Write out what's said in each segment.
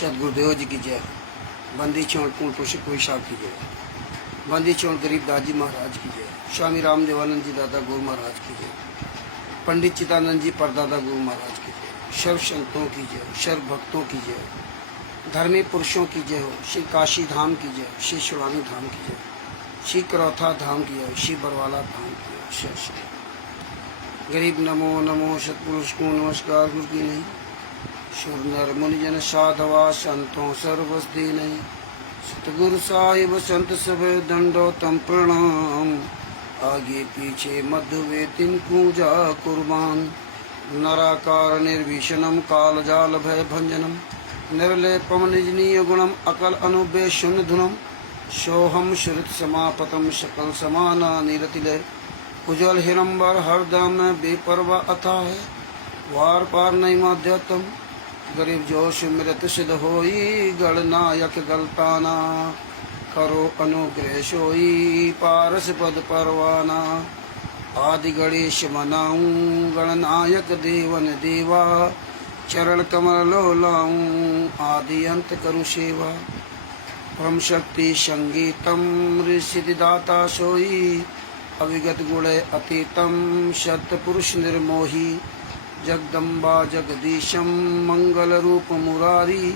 सतगुरुदेव जी की जय। बंदी छोड़ पूर्ण पुरुष कोई साहब की जय। बंदी छोड़ गरीब दाजी महाराज की जय। स्वामी रामदेवानंद जी दादा गुरु महाराज की जय। पंडित चिदानंद जी परदादा गुरु महाराज की जय। सर्व संतों की जय, सर्व भक्तों की जय, धर्मी पुरुषों की जय हो। श्री काशी धाम की जय, श्री शिवानी धाम की जय, श्री करौथा धाम की जय, श्री बरवाला धाम की जय। श्री गरीब नमो नमो सतपुरुष को नमस्कार गुरु की नहीं। सुर नर मुनिजन साधवा संतों सर्वस्ति नहीं। सतगुरु साहिब संत सब दंडोतम प्रणाम। आगे पीछे मध्य वे तिनको जा कुर्बान। नराकार निर्भीषणम काल जाल भय भंजनम। निर्लेपम निजनीय गुणम अकल अनुबेशुन धुनम। सोहम श्रुत समापतम सकल समाना निरतिलय। उज्ज्वल हिरंबर हरदम बेपरवा अथा है। वार पार नहीं माध्यतम। गरीब जोश मृत सिद्ध होई। गणनायक गलताना करो अनुग्रह सोई। पारस पद परवाना आदि गणेश मनाऊं। गणनायक देवन देवा चरण कमल लो लाऊं। आदि अंत करु सेवा परम शक्ति संगीतम। ऋषिदाता सोई अविगत गुण अतीतम। सत्य पुरुष निर्मोही जगदम्बा जगदीशम। मंगल रूप मुरारी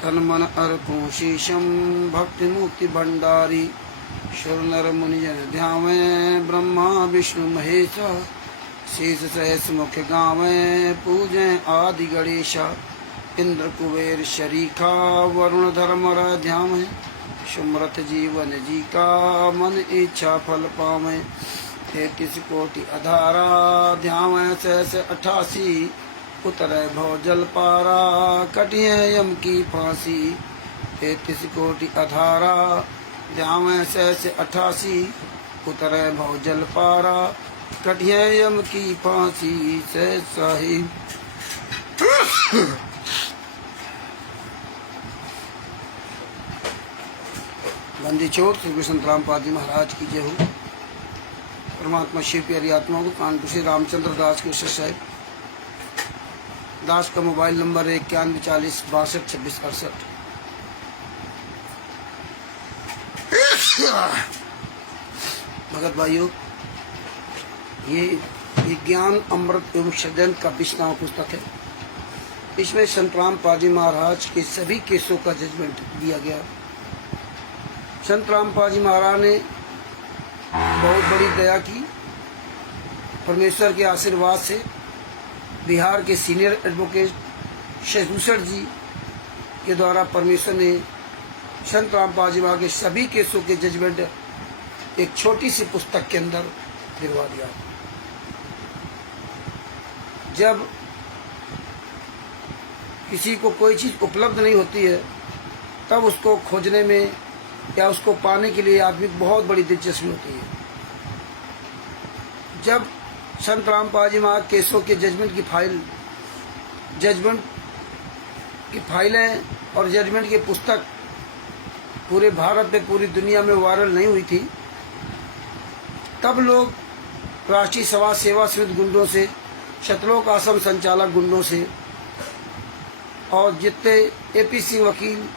तन मन अर्पण शीशम। भक्ति मुक्ति भंडारी सुर नर मुनिजन ध्यावे। ब्रह्मा विष्णु महेश शीस सहस मुख गावे। पूजे आदि गणेशा इंद्र कुबेर शरीखा। वरुण धर्म ध्यावे। सुमरथ जीवन जी का मन इच्छा फल पावे। 33 कोटि अधारा ध्यावे सहस 88। उतरे भव जल पारा कटिए यम की फांसी। 33 कोटि अधारा ध्यावे सहस 88। उतरे भव जल पारा कटिए यम की फांसी। सहस साहिब बंदी छोड़ श्री कृष्ण रामपाल जी महाराज की जय हो। परमात्मा शिव प्यारी आत्मा को कानपुर से रामचंद्र दास के शिष्य है। दास का मोबाइल नंबर है 9140 62 26 68। भगत भाइयों, ये विज्ञान अमृत एवं षड्यंत्र का 20वां पुस्तक है। इसमें संत रामपाल जी महाराज के सभी केसों का जजमेंट दिया गया। संत रामपाल जी महाराज ने बहुत बड़ी दया की। परमेश्वर के आशीर्वाद से बिहार के सीनियर एडवोकेट शेषभूषण जी के द्वारा परमेश्वर ने संत रामपाल जी महाराज के सभी केसों के जजमेंट एक छोटी सी पुस्तक के अंदर दिलवा दिया। जब किसी को कोई चीज उपलब्ध नहीं होती है तब उसको खोजने में या उसको पाने के लिए आदमी को बहुत बड़ी दिलचस्पी होती है। जब संत रामपाल जी महाराज केसों के जजमेंट की फाइलें और जजमेंट की पुस्तक पूरे भारत में पूरी दुनिया में वायरल नहीं हुई थी, तब लोग राष्ट्रीय समाज सेवा समिति गुंडों से, शतलोक आश्रम संचालक गुंडों से और जितने एपीसी वकील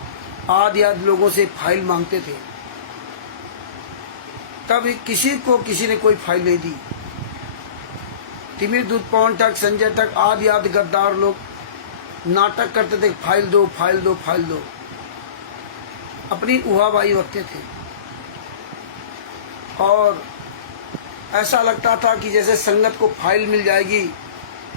आदि लोगों से फाइल मांगते थे। तब किसी ने कोई फाइल नहीं दी। तिमिर दूध पवन तक, संजय तक आदि गद्दार लोग नाटक करते थे, फाइल दो फाइल दो फाइल दो। अपनी उहाबाई रखते थे और ऐसा लगता था कि जैसे संगत को फाइल मिल जाएगी,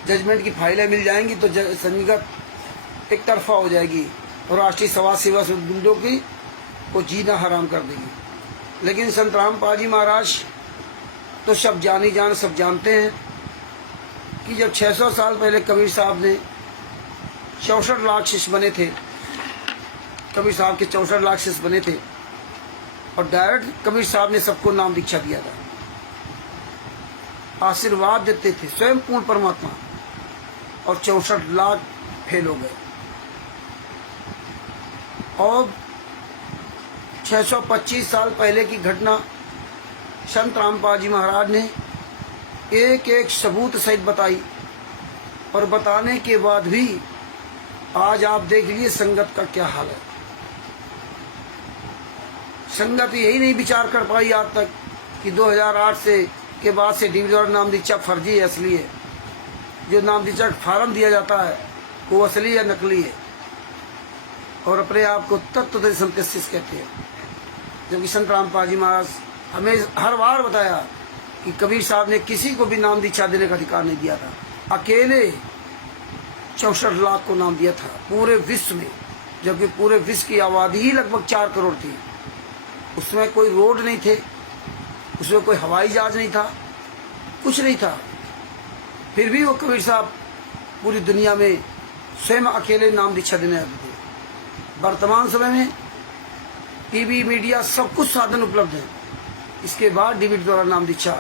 जजमेंट की फाइलें मिल जाएंगी तो संगत एक तरफा हो जाएगी और राष्ट्रीय समाज सेवा गुंडों की को जीना हराम कर देगी। लेकिन संत रामपाल जी महाराज तो सब सब जानते हैं कि जब 600 साल पहले कबीर साहब ने 64 लाख शिष्य बने थे, कबीर साहब के 64 लाख शिष्य बने थे और डायरेक्ट कबीर साहब ने सबको नाम दीक्षा दिया था, आशीर्वाद देते थे स्वयं पूर्ण परमात्मा, और 64 लाख फेल हो गए। और 625 साल पहले की घटना संत रामपाल जी महाराज ने एक एक सबूत सहित बताई और बताने के बाद भी आज आप देख लीजिए संगत का क्या हाल है। संगत यही नहीं विचार कर पाई आज तक कि 2008 से के बाद से इंडिविजुअल नाम दीक्षा फर्जी है असली है, जो नाम दीक्षा फार्म दिया जाता है वो असली है नकली है, और अपने आप को तत्व दर्शन कहते हैं। जबकि संत रामपाल जी महाराज हमें हर बार बताया कि कबीर साहब ने किसी को भी नाम दीक्षा देने का अधिकार नहीं दिया था, अकेले 64 लाख को नाम दिया था पूरे विश्व में, जबकि पूरे विश्व की आबादी ही लगभग 4 करोड़ थी। उसमें कोई रोड नहीं थे, उसमें कोई हवाई जहाज नहीं था, कुछ नहीं था, फिर भी वो कबीर साहब पूरी दुनिया में स्वयं अकेले नाम दीक्षा देने आते थे। वर्तमान समय में टीवी मीडिया सब कुछ साधन उपलब्ध है, इसके बाद डीवीडी द्वारा नाम दीक्षा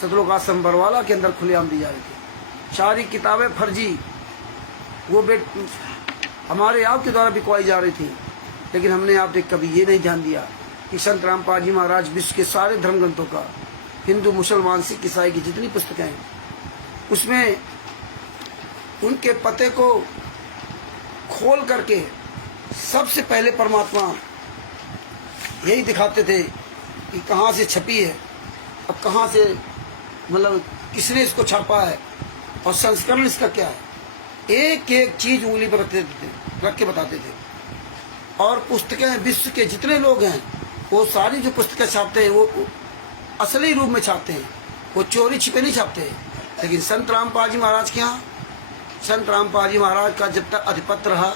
सतलोक आश्रम बरवाला के अंदर खुलेआम दी जा रही थी। सारी किताबें फर्जी वो हमारे आप के द्वारा बिकवाई जा रही थी, लेकिन हमने आप देख कभी ये नहीं ध्यान दिया कि संत रामपाल जी महाराज विश्व के सारे धर्म ग्रंथों का, हिंदू मुसलमान सिख ईसाई की जितनी पुस्तकें हैं उसमें उनके पते को खोल करके सबसे पहले परमात्मा यही दिखाते थे कि कहाँ से छपी है, अब कहाँ से मतलब किसने इसको छापा है और संस्करण इसका क्या है, एक एक चीज उंगली पर रख के बताते थे। और पुस्तकें विश्व के जितने लोग हैं वो सारी जो पुस्तकें छापते हैं वो असली रूप में छापते हैं, वो चोरी छिपे नहीं छापते हैं। लेकिन संत रामपाल जी महाराज के यहाँ, संत रामपाल जी महाराज का जब तक आधिपत्य रहा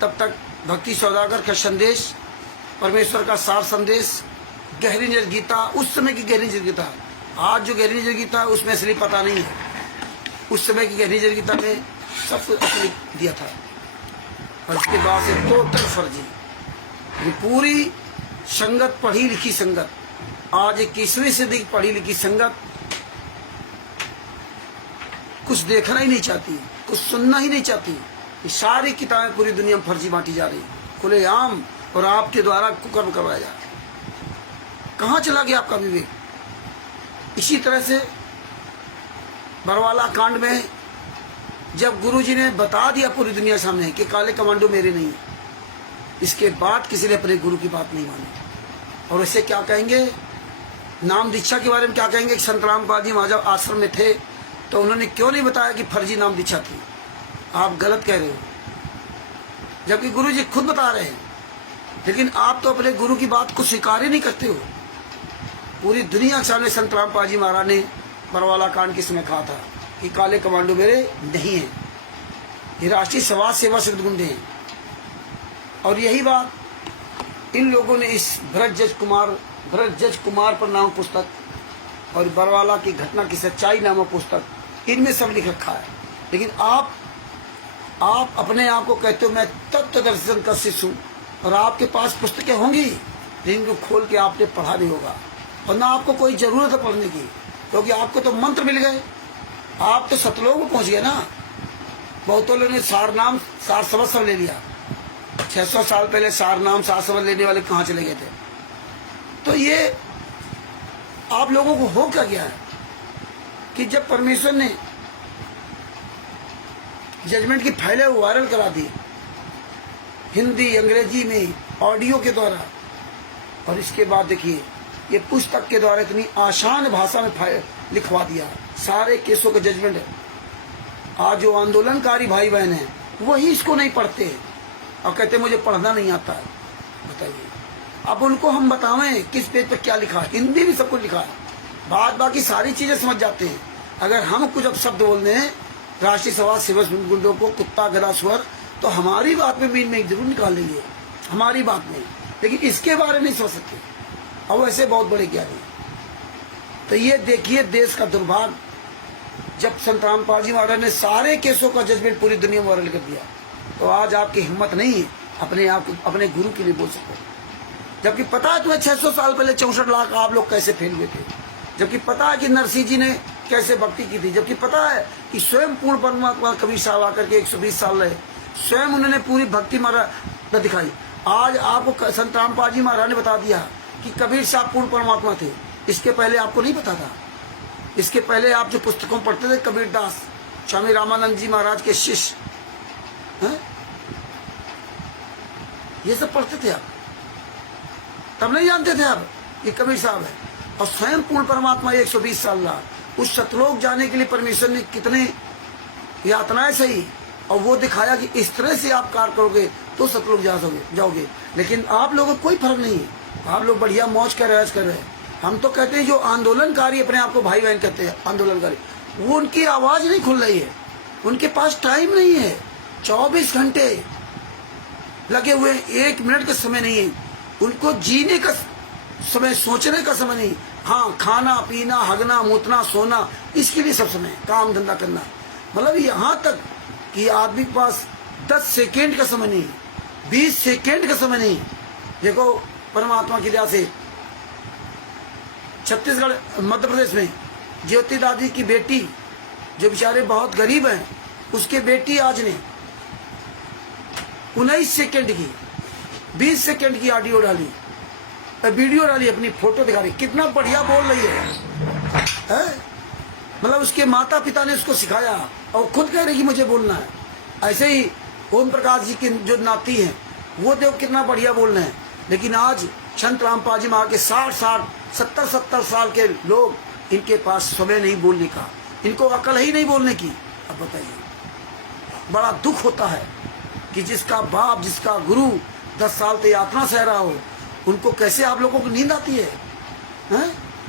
तब तक भक्ति सौदागर का संदेश, परमेश्वर का सार संदेश, गहरी निज गीता, उस समय की गहरी निज गीता, आज जो गहरी निज गीता है उसमें असली पता नहीं है, उस समय की गहरी निज गीता में सब कुछ असली दिया था। और इसके बाद से टोटल फर्जी, ये पूरी संगत, पढ़ी लिखी संगत, आज 21वीं सदी की पढ़ी लिखी संगत कुछ देखना ही नहीं चाहती, कुछ सुनना ही नहीं चाहती। ये सारी किताबें पूरी दुनिया में फर्जी बांटी जा रही, खुलेआम, और आपके द्वारा कुकर्म करवाया जा रहा। कहाँ चला गया आपका विवेक? इसी तरह से बरवाला कांड में जब गुरुजी ने बता दिया पूरी दुनिया सामने कि काले कमांडो मेरे नहीं, इसके बाद किसी ने अपने गुरु की बात नहीं मानी। और इसे क्या कहेंगे, नाम दीक्षा के बारे में क्या कहेंगे कि संत रामपाल जी महाराज आश्रम में थे तो उन्होंने क्यों नहीं बताया कि फर्जी नाम दीक्षा थी? आप गलत कह रहे हो, जबकि गुरु जी खुद बता रहे हैं, लेकिन आप तो अपने गुरु की बात को स्वीकार ही नहीं करते हो। पूरी दुनिया के सामने संत रामपाल जी महाराज ने बरवाला कांड के समय कहा था कि काले कमांडो मेरे नहीं है, ये राष्ट्रीय समाज सेवा से गुंडे हैं। और यही बात इन लोगों ने इस भरत जज कुमार पर नामक पुस्तक और बरवाला की घटना की सच्चाई नामक पुस्तक, इनमें सब लिख रखा है। लेकिन आप अपने आप को कहते हो मैं तत्व दर्शन का शिष्य हूँ, और आपके पास पुस्तकें होंगी जिनको खोल के आपने पढ़ा नहीं होगा, और ना आपको कोई जरूरत है पढ़ने की, क्योंकि आपको तो मंत्र मिल गए, आप तो सतलोक में पहुंच गए ना। बहुतों लोगों ने सार समझ सब ले लिया, 600 साल पहले सार नाम सार समझ लेने वाले कहाँ चले गए थे? तो ये आप लोगों को हो क्या गया है कि जब परमेश्वर ने जजमेंट की फाइलें वायरल करा दी हिंदी अंग्रेजी में ऑडियो के द्वारा, और इसके बाद देखिए ये पुस्तक के द्वारा इतनी आसान भाषा में लिखवा दिया सारे केसों का जजमेंट है। आज जो आंदोलनकारी भाई बहन हैं वही इसको नहीं पढ़ते और कहते मुझे पढ़ना नहीं आता है। बताइए, अब उनको हम बतावें किस पेज पर क्या लिखा है? हिंदी में सब कुछ लिखा है, बाकी सारी चीजें समझ जाते हैं। अगर हम कुछ अब शब्द बोल दें राष्ट्रीय समाज सेवक गुंडों को कुत्ता गधा स्वर, तो हमारी बात में मीन में जरूर निकाल लेंगे, हमारी बात में, लेकिन इसके बारे में नहीं सोच सकते। और वैसे बहुत बड़े ज्ञानी। तो ये देखिए देश का दुर्भाग्य, जब संत रामपाल जी महाराज ने सारे केसों का जजमेंट पूरी दुनिया में वायरल कर दिया, तो आज आपकी हिम्मत नहीं है अपने आप को अपने गुरु के लिए बोल सको। जबकि पता है तुम्हें 600 साल पहले 64 लाख आप लोग कैसे फैल हुए थे, जबकि पता है कि नरसिंह जी ने कैसे भक्ति की थी, जबकि पता है कि स्वयं पूर्ण परमात्मा कबीर साहब आकर के 120 साल रहे, स्वयं उन्होंने पूरी भक्ति महाराज दिखाई। आज आपको संत रामपाल जी महाराज ने बता दिया कि कबीर साहब पूर्ण परमात्मा थे, इसके पहले आपको नहीं पता था। इसके पहले आप जो पुस्तकों पढ़ते थे, कबीर दास, स्वामी रामानंद जी महाराज के शिष्य हैं, ये सब पढ़ते थे आप, तब नहीं जानते थे आप ये कबीर साहब है। और स्वयं पूर्ण परमात्मा 120 साल रहा, उस सतलोक जाने के लिए परमेश्वर ने कितने यातनाएं सही, और वो दिखाया कि इस तरह से आप कार्य करोगे तो सतलोक जाओगे। लेकिन आप लोगों को कोई फर्क नहीं है, आप लोग बढ़िया मौज कर रहे हैं। हम तो कहते हैं जो आंदोलनकारी अपने आप को भाई बहन कहते हैं आंदोलनकारी, वो उनकी आवाज नहीं खुल रही है, उनके पास टाइम नहीं है, 24 घंटे लगे हुए, 1 मिनट का समय नहीं है उनको, जीने का समय, सोचने का समय नहीं। हाँ, खाना पीना, हगना मूतना सोना, इसके लिए सब समय, काम धंधा करना। मतलब यहाँ तक कि आदमी के पास 10 सेकेंड का समय नहीं, 20 सेकेंड का समय नहीं। देखो परमात्मा की दया से छत्तीसगढ़ मध्य प्रदेश में ज्योति दादी की बेटी, जो बेचारे बहुत गरीब हैं, उसके बेटी आज ने 19 सेकेंड की, 20 सेकेंड की ऑडियो डाली, वीडियो डाली, अपनी फोटो दिखा रही, कितना बढ़िया बोल रही है? मतलब उसके माता पिता ने उसको सिखाया और खुद कह रही कि मुझे बोलना है। ऐसे ही ओम प्रकाश जी की जो नाती हैं, वो देखो कितना बढ़िया बोल रहे हैं। लेकिन आज संत रामपाल जी महाराज के 60-60, 70-70 साल के लोग, इनके पास समय नहीं बोलने का, इनको अकल ही नहीं बोलने की। अब बताइए, बड़ा दुख होता है कि जिसका बाप, जिसका गुरु 10 साल से यातना सह रहा हो, उनको कैसे आप लोगों को नींद आती है?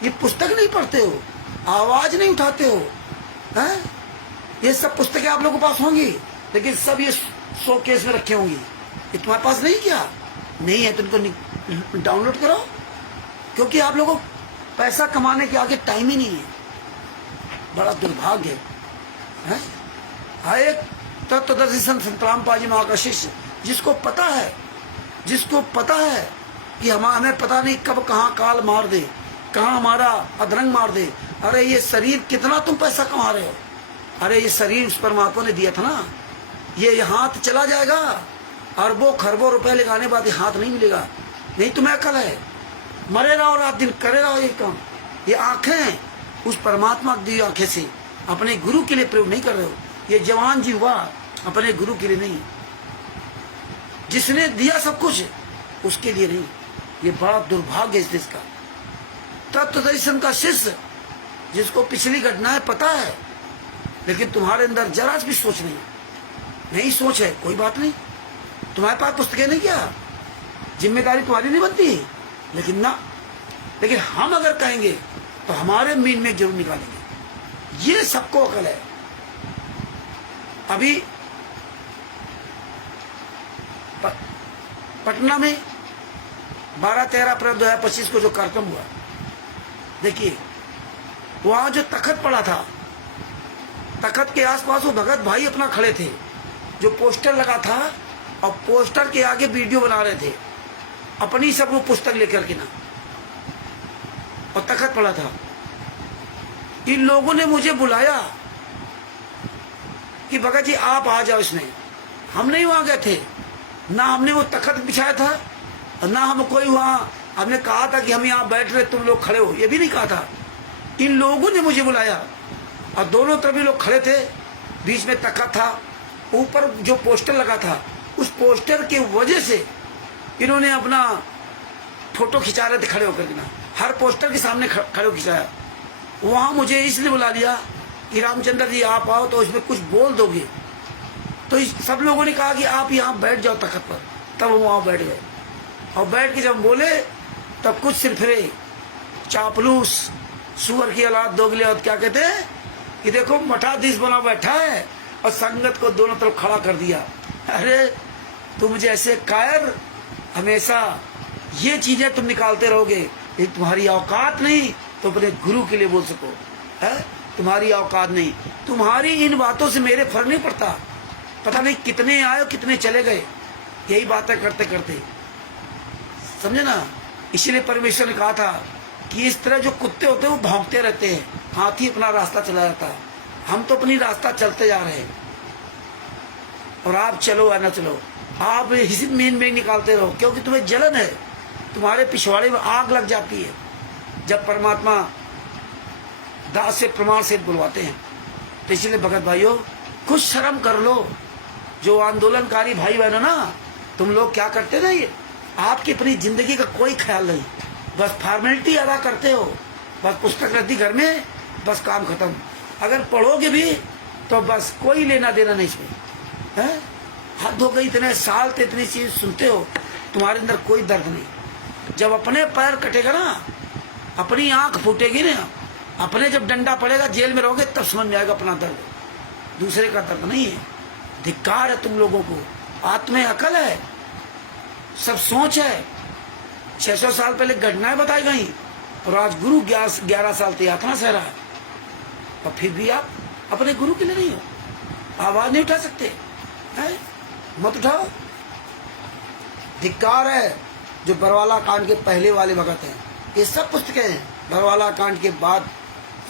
ये पुस्तक नहीं पढ़ते हो, आवाज नहीं उठाते हो, हैं? ये सब पुस्तकें आप लोगों के पास होंगी, लेकिन सब ये शोकेस में रखे होंगी। ये तुम्हारे पास नहीं, क्या नहीं है? तुमको डाउनलोड करो, क्योंकि आप लोगों को पैसा कमाने के आगे टाइम ही नहीं है। बड़ा दुर्भाग्य है। एक तत्वदर्शी संत रामपाल जी महाराज का शिष्य, जिसको पता है कि हमें पता नहीं कब कहाँ काल मार दे, कहाँ हमारा अधरंग मार दे। अरे ये शरीर, कितना तुम पैसा कमा रहे हो? अरे ये शरीर उस परमात्मा ने दिया था ना, ये हाथ चला जाएगा, अरबों खरबों रुपए लगाने बाद हाथ नहीं मिलेगा। नहीं तुम्हें अकल है, मरे रहो रात दिन, करे रहो ये काम। ये आंखें उस परमात्मा की दी आंखें से अपने गुरु के लिए प्रयोग नहीं कर रहे हो। ये जवान जी हुआ अपने गुरु के लिए नहीं, जिसने दिया सब कुछ उसके लिए नहीं। ये बड़ा दुर्भाग्य इस देश का। तत्व दर्शन का शिष्य, जिसको पिछली घटनाएं पता है, लेकिन तुम्हारे अंदर जरा भी सोच नहीं सोच है, कोई बात नहीं, तुम्हारे पास पुस्तकें नहीं, क्या जिम्मेदारी तुम्हारी नहीं बनती? लेकिन हम अगर कहेंगे तो हमारे मीन में जरूर निकालेंगे। ये सबको अकल है। अभी पटना में 12-13 अप्रैल 2025 को जो कार्यक्रम हुआ, देखिए वहां जो तखत पड़ा था, तखत के आसपास वो भगत भाई अपना खड़े थे, जो पोस्टर लगा था, और पोस्टर के आगे वीडियो बना रहे थे अपनी सब वो पुस्तक लेकर के ना, और तखत पड़ा था। इन लोगों ने मुझे बुलाया कि भगत जी आप आ जाओ इसमें। हम नहीं वहां गए थे, ना हमने वो तखत बिछाया था, और ना हम कोई वहां हमने कहा था कि हम यहाँ बैठ रहे तुम लोग खड़े हो, ये भी नहीं कहा था। इन लोगों ने मुझे बुलाया, और दोनों तरफ भी लोग खड़े थे, बीच में तखत था, ऊपर जो पोस्टर लगा था, उस पोस्टर के वजह से इन्होंने अपना फोटो खिंचा रहे थे खड़े होकर के ना, हर पोस्टर के सामने खड़े हो खिंचाया। वहां मुझे इसलिए बुला लिया कि रामचंद्र जी आप आओ तो इसमें कुछ बोल दोगे। तो सब लोगों ने कहा कि आप यहाँ बैठ जाओ तखत पर, तब वो वहां बैठ गए। और बैठ के जब बोले तब कुछ सिरफिरे चापलूस सुअर की औलाद दोगले और क्या कहते हैं कि देखो मठाधीश बना बैठा है और संगत को दोनों तरफ खड़ा कर दिया। अरे तुम जैसे कायर हमेशा ये चीजें तुम निकालते रहोगे, ये तुम्हारी औकात नहीं तो अपने गुरु के लिए बोल सको, है तुम्हारी औकात नहीं। तुम्हारी इन बातों से मेरे फर्क नहीं पड़ता, पता नहीं कितने आए कितने चले गए, यही बातें करते करते, समझे ना। इसीलिए परमेश्वर ने कहा था कि इस तरह जो कुत्ते होते हैं वो भौंकते रहते हैं, हाथी अपना रास्ता चला जाता है। हम तो अपनी रास्ता चलते जा रहे हैं, और आप चलो या ना चलो, आप इसी मीन में निकालते रहो, क्योंकि तुम्हें जलन है, तुम्हारे पिछवाड़े में आग लग जाती है जब परमात्मा दास से प्रमाण से बुलवाते हैं। तो इसलिए भगत भाइयों कुछ शर्म कर लो। जो आंदोलनकारी भाई बहन है ना, तुम लोग क्या करते ना, ये आपकी अपनी जिंदगी का कोई ख्याल नहीं, बस फॉर्मेलिटी अदा करते हो, बस पुस्तक रख दी घर में, बस काम खत्म। अगर पढ़ोगे भी तो बस कोई लेना देना नहीं इसमें है। हद हो गई, इतने साल से इतनी चीज सुनते हो, तुम्हारे अंदर कोई दर्द नहीं। जब अपने पैर कटेगा ना, अपनी आंख फूटेगी ना, अपने जब डंडा पड़ेगा, जेल में रहोगे, तब समझ में आएगा अपना दर्द, दूसरे का दर्द नहीं है। धिक्कार है तुम लोगों को, आत्म अकल है, सब सोच है। 600 साल पहले घटनाएं बताई गई और आज गुरु 11 साल से यातना सह रहा है, और फिर भी आप अपने गुरु के लिए नहीं हो, आवाज नहीं उठा सकते है? मत उठाओ। धिक्कार है जो बरवाला कांड के पहले वाले भगत हैं। ये सब पुस्तकें हैं, बरवाला कांड के बाद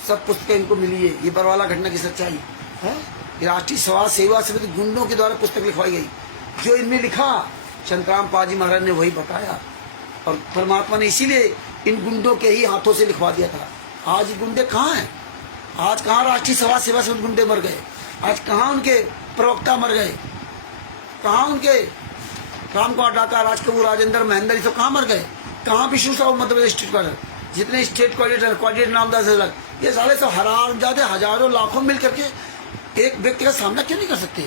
सब पुस्तकें इनको मिली है। ये बरवाला घटना की सच्चाई है। ये राष्ट्रीय समाज सेवा समिति गुंडों के द्वारा पुस्तक लिखवाई गई। जो इनमें लिखा संतराम पाजी महाराज ने वही बताया, और परमात्मा ने इसीलिए इन गुंडों के ही हाथों से लिखवा दिया था। आज गुंडे कहाँ हैं? आज कहाँ राष्ट्रीय समाज सेवा समिति गुंडे मर गए? आज कहाँ उनके प्रवक्ता मर गए? कहाँ उनके राम कुमार डाका, राजकपूर, राजेंद्र, महेंद्र, ये सब कहाँ मर गए? कहाँ विष्णु साहू मध्य प्रदेश स्टेट कॉर्डिनेटर, जितने स्टेट कोऑर्डिनेटर नामदार से लग, ये साले सब हरामजादे हजारों लाखों मिल करके एक व्यक्ति का सामना क्यों नहीं कर सकते?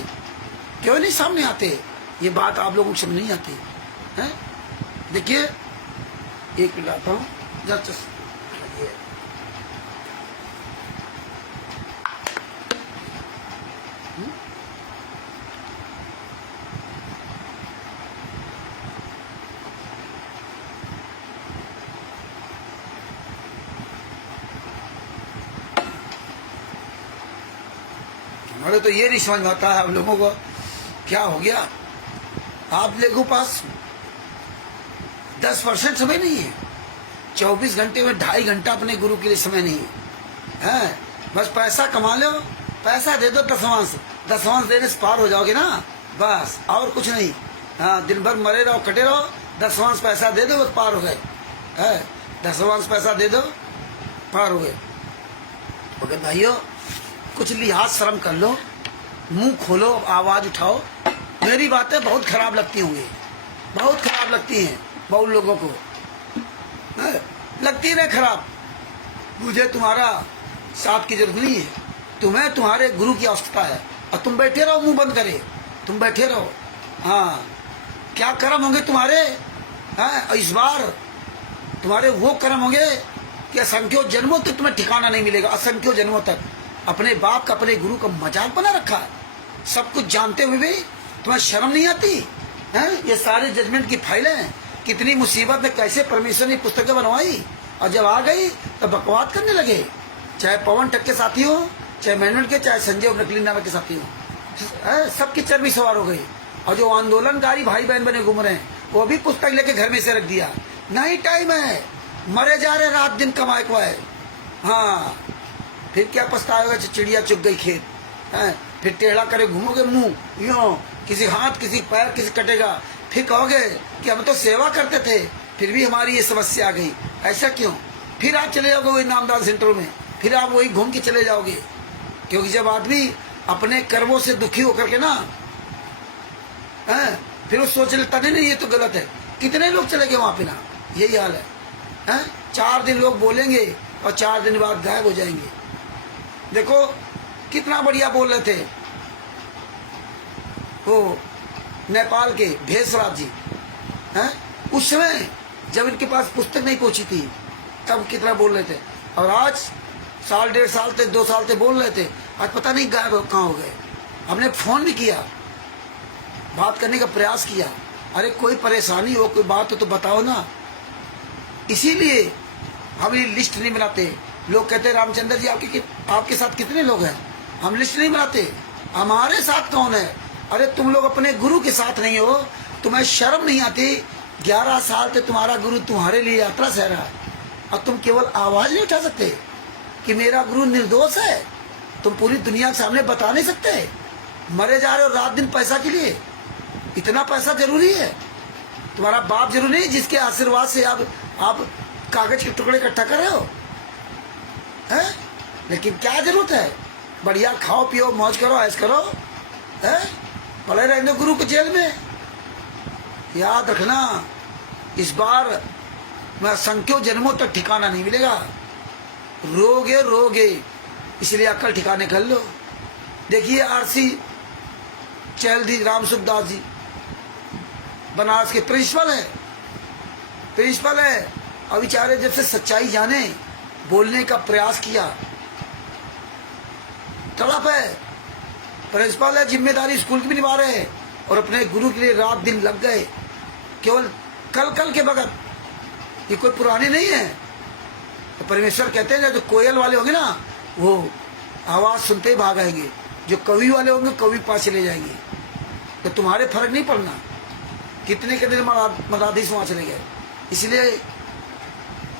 क्यों नहीं सामने आते? ये बात आप लोगों को समझ नहीं आती है। देखिए, एक मिनट आता हूँ। हमारे तो ये नहीं समझ में आता है आप लोगों को क्या हो गया। आप लोगों के पास 10% समय नहीं है, 24 घंटे में 2.5 घंटा अपने गुरु के लिए समय नहीं है। बस पैसा कमा लो, पैसा दे दो, दसवांश देने से पार हो जाओगे ना, बस और कुछ नहीं। हाँ, दिन भर मरे रहो, कटे रहो, दसवांश पैसा दे दो, बस पार हो गए। दसवांश पैसा दे दो, पार हो गए। तो भाइयों, कुछ लिहाज शर्म कर लो, मुंह खोलो, आवाज उठाओ। मेरी बातें बहुत खराब लगती होंगी, बहुत खराब लगती हैं बहुत लोगों को, लगती है खराब। मुझे तुम्हारा साथ की जरूरत नहीं है, तुम्हें तुम्हारे गुरु की आवश्यकता है। और तुम बैठे रहो, मुंह बंद करे, तुम बैठे रहो। हाँ, क्या कर्म होंगे तुम्हारे? हाँ, इस बार तुम्हारे वो कर्म होंगे कि असंख्यों जन्मों तक तुम्हें ठिकाना नहीं मिलेगा। असंख्यों जन्मों तक अपने बाप का, अपने गुरु का मजाक बना रखा है। सब कुछ जानते हुए भी तुम्हें शर्म नहीं आती है? ये सारे जजमेंट की फाइलें हैं, कितनी मुसीबत में कैसे परमेश्वर ने पुस्तकें बनवाई, और जब आ गई तो बकवाद करने लगे। चाहे पवन टक के साथी हो, चाहे मैनुअल के, चाहे संजय नकली नामा के साथी हो, सबकी चर्बी सवार हो गई। और जो आंदोलनकारी भाई बहन बने घूम रहे हैं, वो भी पुस्तक लेके घर में से रख दिया। नहीं, टाइम है, मरे जा रहे, रात दिन कमाए को है। हाँ, फिर क्या पछताएगा? चिड़िया चुग गई खेत है। फिर टेढ़ा करे घूमोगे मुंह, यूं किसी हाथ, किसी पैर, किसी कटेगा। फिर कहोगे कि हम तो सेवा करते थे, फिर भी हमारी ये समस्या आ गई, ऐसा क्यों? फिर आप चले जाओगे वही नामदान सेंटर में, फिर आप वही घूम के चले जाओगे। क्योंकि जब आदमी अपने कर्मों से दुखी होकर के ना है, फिर वो सोच लेता नहीं ये तो गलत है। कितने लोग चले गए वहां पे ना, यही हाल है। 4 दिन लोग बोलेंगे और 4 दिन बाद गायब हो जाएंगे। देखो कितना बढ़िया बोल रहे थे वो नेपाल के भेषराज जी हैं, उस समय जब इनके पास पुस्तक नहीं पहुंची थी, तब कितना बोल रहे थे। और आज साल, 1.5 साल से, 2 साल से बोल रहे थे, आज पता नहीं गायब कहाँ हो गए। हमने फोन भी किया, बात करने का प्रयास किया। अरे कोई परेशानी हो, कोई बात हो तो बताओ ना। इसीलिए हम ये लिस्ट नहीं बनाते। लोग कहते हैं रामचंद्र जी आपके साथ कितने लोग हैं? हम लिस्ट नहीं बनाते। हमारे साथ कौन है? अरे तुम लोग अपने गुरु के साथ नहीं हो, तुम्हें शर्म नहीं आती? 11 साल से तुम्हारा गुरु तुम्हारे लिए यात्रा सह रहा है, और तुम केवल आवाज नहीं उठा सकते कि मेरा गुरु निर्दोष है? तुम पूरी दुनिया के सामने बता नहीं सकते? मरे जा रहे हो रात दिन पैसा के लिए। इतना पैसा जरूरी है? तुम्हारा बाप जरूरी नहीं जिसके आशीर्वाद से आप कागज के टुकड़े इकट्ठा कर रहे हो है? लेकिन क्या जरूरत है? बढ़िया खाओ पियो, मौज करो, ऐश करो, है? पड़े रहेंगे गुरु के जेल में। याद रखना, इस बार मैं असंख्यों जन्मों तक ठिकाना नहीं मिलेगा। रोगे रोगे, इसलिए अक्ल ठिकाने कर लो। देखिए आरसी चैलदी राम सुखदास जी बनारस के प्रिंसिपल है। और बेचारे जब से सच्चाई जाने, बोलने का प्रयास किया, तड़प है, प्रिंसिपल है, जिम्मेदारी स्कूल की भी निभा रहे हैं और अपने गुरु के लिए रात दिन लग गए, केवल कल के बगैर। ये कोई पुराने नहीं है। तो परमेश्वर कहते हैं जो कोयल वाले होंगे ना, वो आवाज सुनते ही भाग आएंगे, जो कवि वाले होंगे कवि पास चले जाएंगे। तो तुम्हारे फर्क नहीं पड़ना कितने मराधीस वहां चले गए। इसलिए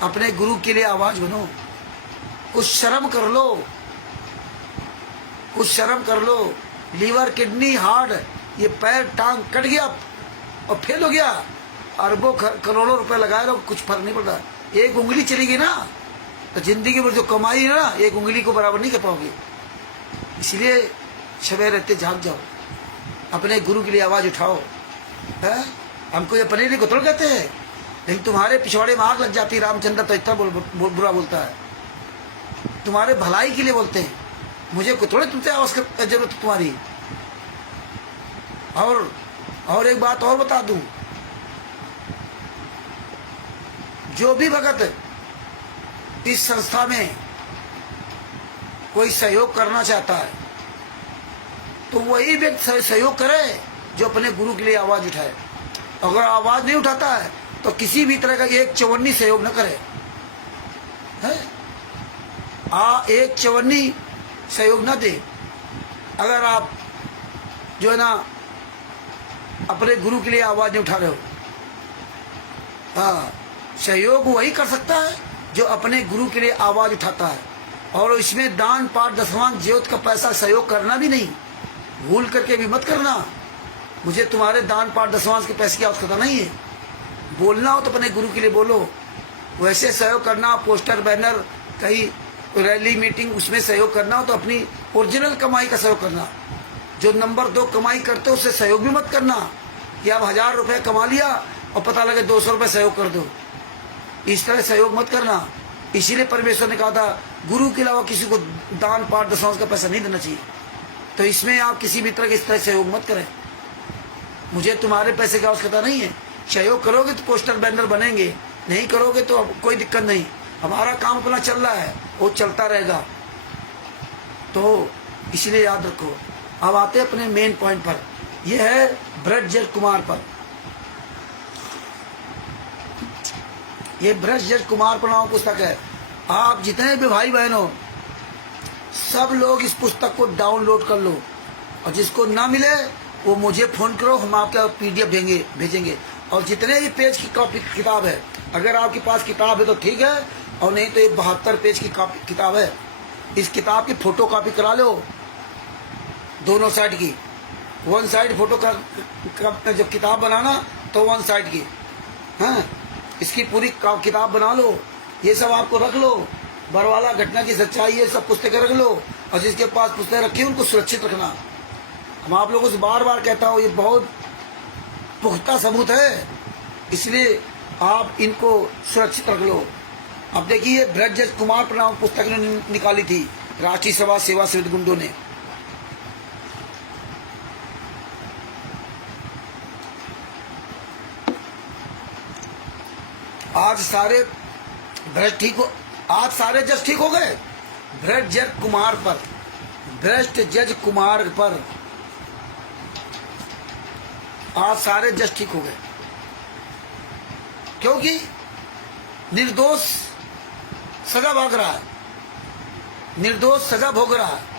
अपने गुरु के लिए आवाज बनो, कुछ शर्म कर लो, कुछ शर्म कर लो। लीवर, किडनी, हार्ट, ये पैर टांग कट गया और फेल हो गया, अरबों करोड़ों रुपए लगाए रहो, कुछ फर्क नहीं पड़ता। एक उंगली चली गई ना, तो जिंदगी में जो कमाई है ना, एक उंगली को बराबर नहीं कर पाओगे। इसलिए सवेरे रहते जाग जाओ, अपने गुरु के लिए आवाज उठाओ। है हमको ये पनीरी को तोड़ कहते हैं, लेकिन तुम्हारे पिछवाड़े में आग लग जाती है। रामचंद्र तो इतना बुरा बोलता है, तुम्हारे भलाई के लिए बोलते हैं। मुझे को थोड़े तुमसे आवाज की जरूरत है तुम्हारी। और एक बात और बता दूं, जो भी भगत इस संस्था में कोई सहयोग करना चाहता है, तो वही व्यक्ति सहयोग करे जो अपने गुरु के लिए आवाज उठाए। अगर आवाज नहीं उठाता है तो किसी भी तरह का एक चवन्नी सहयोग न करे, है? एक चवन्नी सहयोग न दे। अगर आप जो है ना अपने गुरु के लिए आवाज नहीं उठा रहे हो, हाँ, सहयोग वही कर सकता है जो अपने गुरु के लिए आवाज उठाता है। और इसमें दान पाठ दसवां ज्योत का पैसा सहयोग करना भी नहीं, भूल करके भी मत करना। मुझे तुम्हारे दान पाठ दसवां के पैसे की आवश्यकता नहीं है। बोलना हो तो अपने गुरु के लिए बोलो। वैसे सहयोग करना, पोस्टर बैनर, कहीं रैली मीटिंग, उसमें सहयोग करना हो तो अपनी ओरिजिनल कमाई का सहयोग करना। जो नंबर 2 कमाई करते हो उससे सहयोग भी मत करना कि आप 1000 रुपये कमा लिया और पता लगे 200 रुपये सहयोग कर दो। इस तरह सहयोग मत करना। इसीलिए परमेश्वर ने कहा था गुरु के अलावा किसी को दान पाठ दसवां का पैसा नहीं देना चाहिए। तो इसमें आप किसी भी तरह के इस तरह सहयोग मत करें। मुझे तुम्हारे पैसे की आवश्यकता नहीं है। सहयोग करोगे तो पोस्टर बैनर बनेंगे, नहीं करोगे तो कोई दिक्कत नहीं। हमारा काम अपना चल रहा है, वो चलता रहेगा। तो इसलिए याद रखो। अब आते अपने मेन पॉइंट पर, यह है ब्रजजट कुमार पर। ये ब्रजजट कुमार पर नाम पुस्तक है। आप जितने भी भाई बहन हो, सब लोग इस पुस्तक को डाउनलोड कर लो, और जिसको ना मिले वो मुझे फोन करो, हम आपका PDF भेजेंगे। और जितने भी पेज की कॉपी किताब है, अगर आपके पास किताब है तो ठीक है, और नहीं तो ये 72 पेज की किताब है। इस किताब की फोटो कॉपी करा लो, दोनों साइड की। 1 साइड फोटो का जब किताब बनाना तो 1 साइड की, हाँ, इसकी पूरी किताब बना लो। ये सब आपको रख लो, बरवाला घटना की सच्चाई, ये सब पुस्तकें रख लो। और जिसके पास पुस्तकें रखी उनको सुरक्षित रखना। हम आप लोगों से बार बार कहता हूँ, ये बहुत पुख्ता सबूत है, इसलिए आप इनको सुरक्षित रख लो। अब देखिए, ब्रजजट कुमार पर नाम पुस्तक निकाली थी राष्ट्रीय सभा सेवा समिति गुंडों ने। आज सारे भ्रष्ट ठीक हो, आज सारे जज ठीक हो गए। ब्रजजट कुमार पर, भ्रष्ट जज कुमार पर आज सारे जज ठीक हो गए, क्योंकि निर्दोष सजा भाग रहा है, निर्दोष सजा भोग रहा है।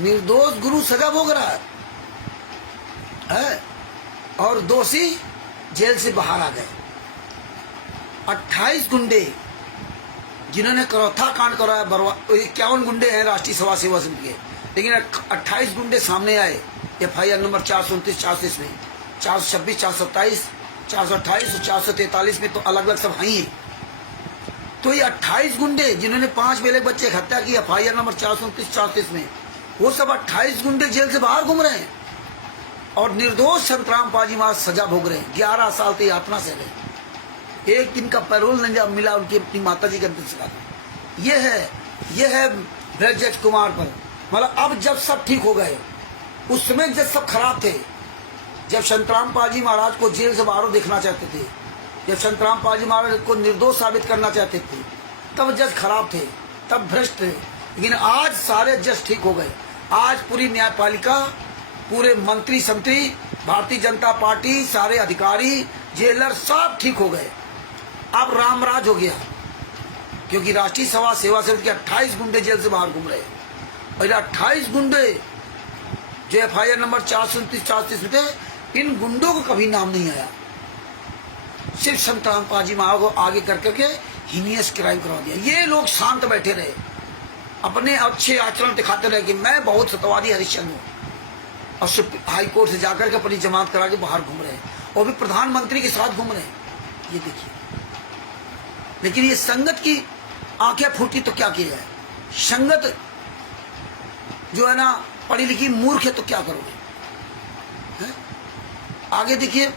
निर्दोष गुरु सजा भोग रहा है और दोषी जेल से बाहर आ गए। 28 गुंडे जिन्होंने करौथा कांड करवाया, 51 गुंडे हैं राष्ट्रीय सभा सेवा समिति के, लेकिन 28 गुंडे सामने आए FIR नंबर 429, 430 में, 426, 427, 428 और 443 में तो अलग अलग सब हैं। तो ये 28 गुंडे जिन्होंने 5 बेले बच्चे की हत्या की FIR नंबर 429, 430 में, वो सब 28 गुंडे जेल से बाहर घूम रहे हैं और निर्दोष संतराम पाजी मार सजा भोग रहे हैं। 11 साल की यातना से रहे, एक दिन का पैरोल नहीं मिला उनकी अपनी माता जी के अंतिम संस्कार। ये है ब्रजेश कुमार पर। मतलब अब जब सब ठीक हो गए, उस समय जब सब खराब थे, जब संतराम पाजी महाराज को जेल से बाहर देखना चाहते थे, जब संतराम पाजी महाराज को निर्दोष साबित करना चाहते थे, तब जज खराब थे, तब भ्रष्ट थे। लेकिन आज सारे जज ठीक हो गए। आज पूरी न्यायपालिका, पूरे मंत्री समिति, भारतीय जनता पार्टी, सारे अधिकारी, जेलर सब ठीक हो गए। अब रामराज हो गया, क्योंकि राष्ट्रीय सभा सेवा समिति के 28 गुंडे जेल से बाहर घूम रहे और 28 गुंडे जो FIR नंबर 429, 430 में थे, इन गुंडों को कभी नाम नहीं आया। सिर्फ संतराम पाजी माँ को आगे कर करके हीनियस क्राइम करवा दिया। ये लोग शांत बैठे रहे, अपने अच्छे आचरण दिखाते रहे कि मैं बहुत सत्यवादी हरिश्चंद्र हूँ, और हाई कोर्ट से जाकर के अपनी जमानत करा के बाहर घूम रहे हैं, और भी प्रधानमंत्री के साथ घूम रहे हैं। ये देखिए, लेकिन ये संगत की आंखें फूटी तो क्या किया है? संगत जो है ना पढ़ी लिखी मूर्ख है तो क्या करोगे? है? आगे देखिए,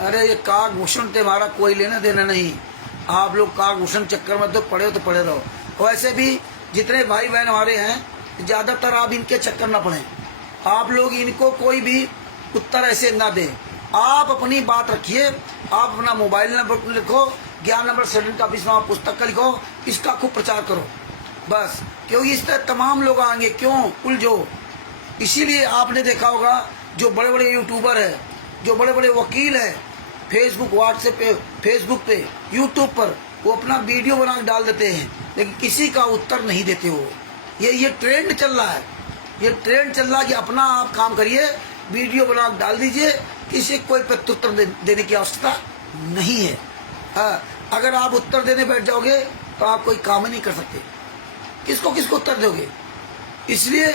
अरे ये काकभूषण से हमारा कोई लेना देना नहीं। आप लोग काकभूषण चक्कर में तो पड़े रहो। वैसे भी जितने भाई बहन हमारे हैं, ज्यादातर आप इनके चक्कर ना पड़े। आप लोग इनको कोई भी उत्तर ऐसे ना दें। आप अपनी बात रखिए, आप अपना मोबाइल नंबर लिखो, ज्ञान नंबर 7 का ऑफिस पुस्तक का लिखो, इसका खूब प्रचार करो बस। क्योंकि इस तरह तमाम लोग आएंगे, क्यों उलझो। इसीलिए आपने देखा होगा जो बड़े बड़े यूट्यूबर है, जो बड़े बड़े वकील है, फेसबुक, व्हाट्सएप पे, फेसबुक पे, यूट्यूब पर वो अपना वीडियो बना के डाल देते हैं, लेकिन किसी का उत्तर नहीं देते हो। ये ट्रेंड चल रहा है, ये ट्रेंड चल रहा है कि अपना आप काम करिए, वीडियो बना के डाल दीजिए, किसी कोई प्रत्युत्तर देने की आवश्यकता नहीं है। अगर आप उत्तर देने बैठ जाओगे तो आप कोई काम ही नहीं कर सकते। किसको उत्तर दोगे? इसलिए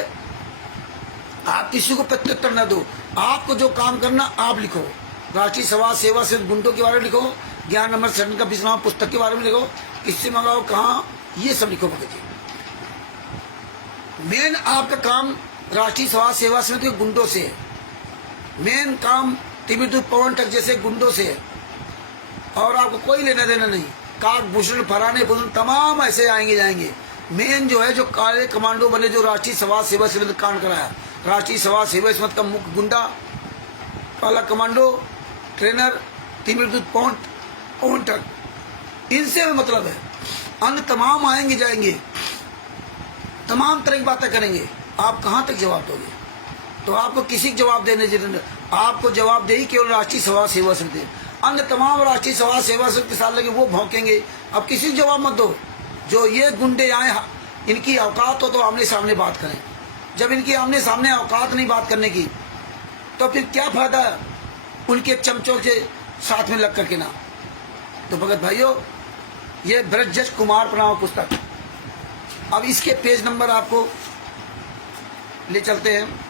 आप किसी को प्रत्युत्तर न दो। आपको जो काम करना आप लिखो, राष्ट्रीय सभा सेवा से गुंडों के बारे में लिखो, ज्ञान नंबर 7 का विश्राम पुस्तक के बारे में लिखो, किससे मंगाओ, कहाँ, ये सब लिखो भगत जी। मेन आपका काम राष्ट्रीय सभा सेवा समिति के गुंडों से है। मेन काम तिमिर पवन तक जैसे गुंडों से है, और आपको कोई लेना देना नहीं। काकभूषण, फराने भूषण तमाम ऐसे आएंगे जाएंगे। मेन जो है, जो काले कमांडो बने, जो राष्ट्रीय सभा सेवा समिति कांड कराया, राष्ट्रीय सभा सेवा समिति का मुख्य गुंडा, काला कमांडो, ट्रेनर तिमिर पवन तक, इनसे मतलब है। अन्य तमाम आएंगे जाएंगे, तमाम तरह की बातें करेंगे। आप कहाँ तक जवाब दोगे? तो आपको किसी को जवाब देने जरूरत, आपको जवाब दे ही केवल राष्ट्रीय सभा सेवा समिति। अन्य तमाम राष्ट्रीय सभा सेवा समिति के साथ लगे वो भौंकेंगे। अब किसी को जवाब मत दो। जो ये गुंडे आए, इनकी औकात हो तो आमने सामने बात करें। जब इनकी आमने सामने औकात नहीं बात करने की, तो फिर क्या फायदा उनके चमचों के साथ में लग करके ना। तो भगत भाइयों, ये ब्रजेश कुमार प्रणाम पुस्तक, अब इसके पेज नंबर आपको ले चलते हैं।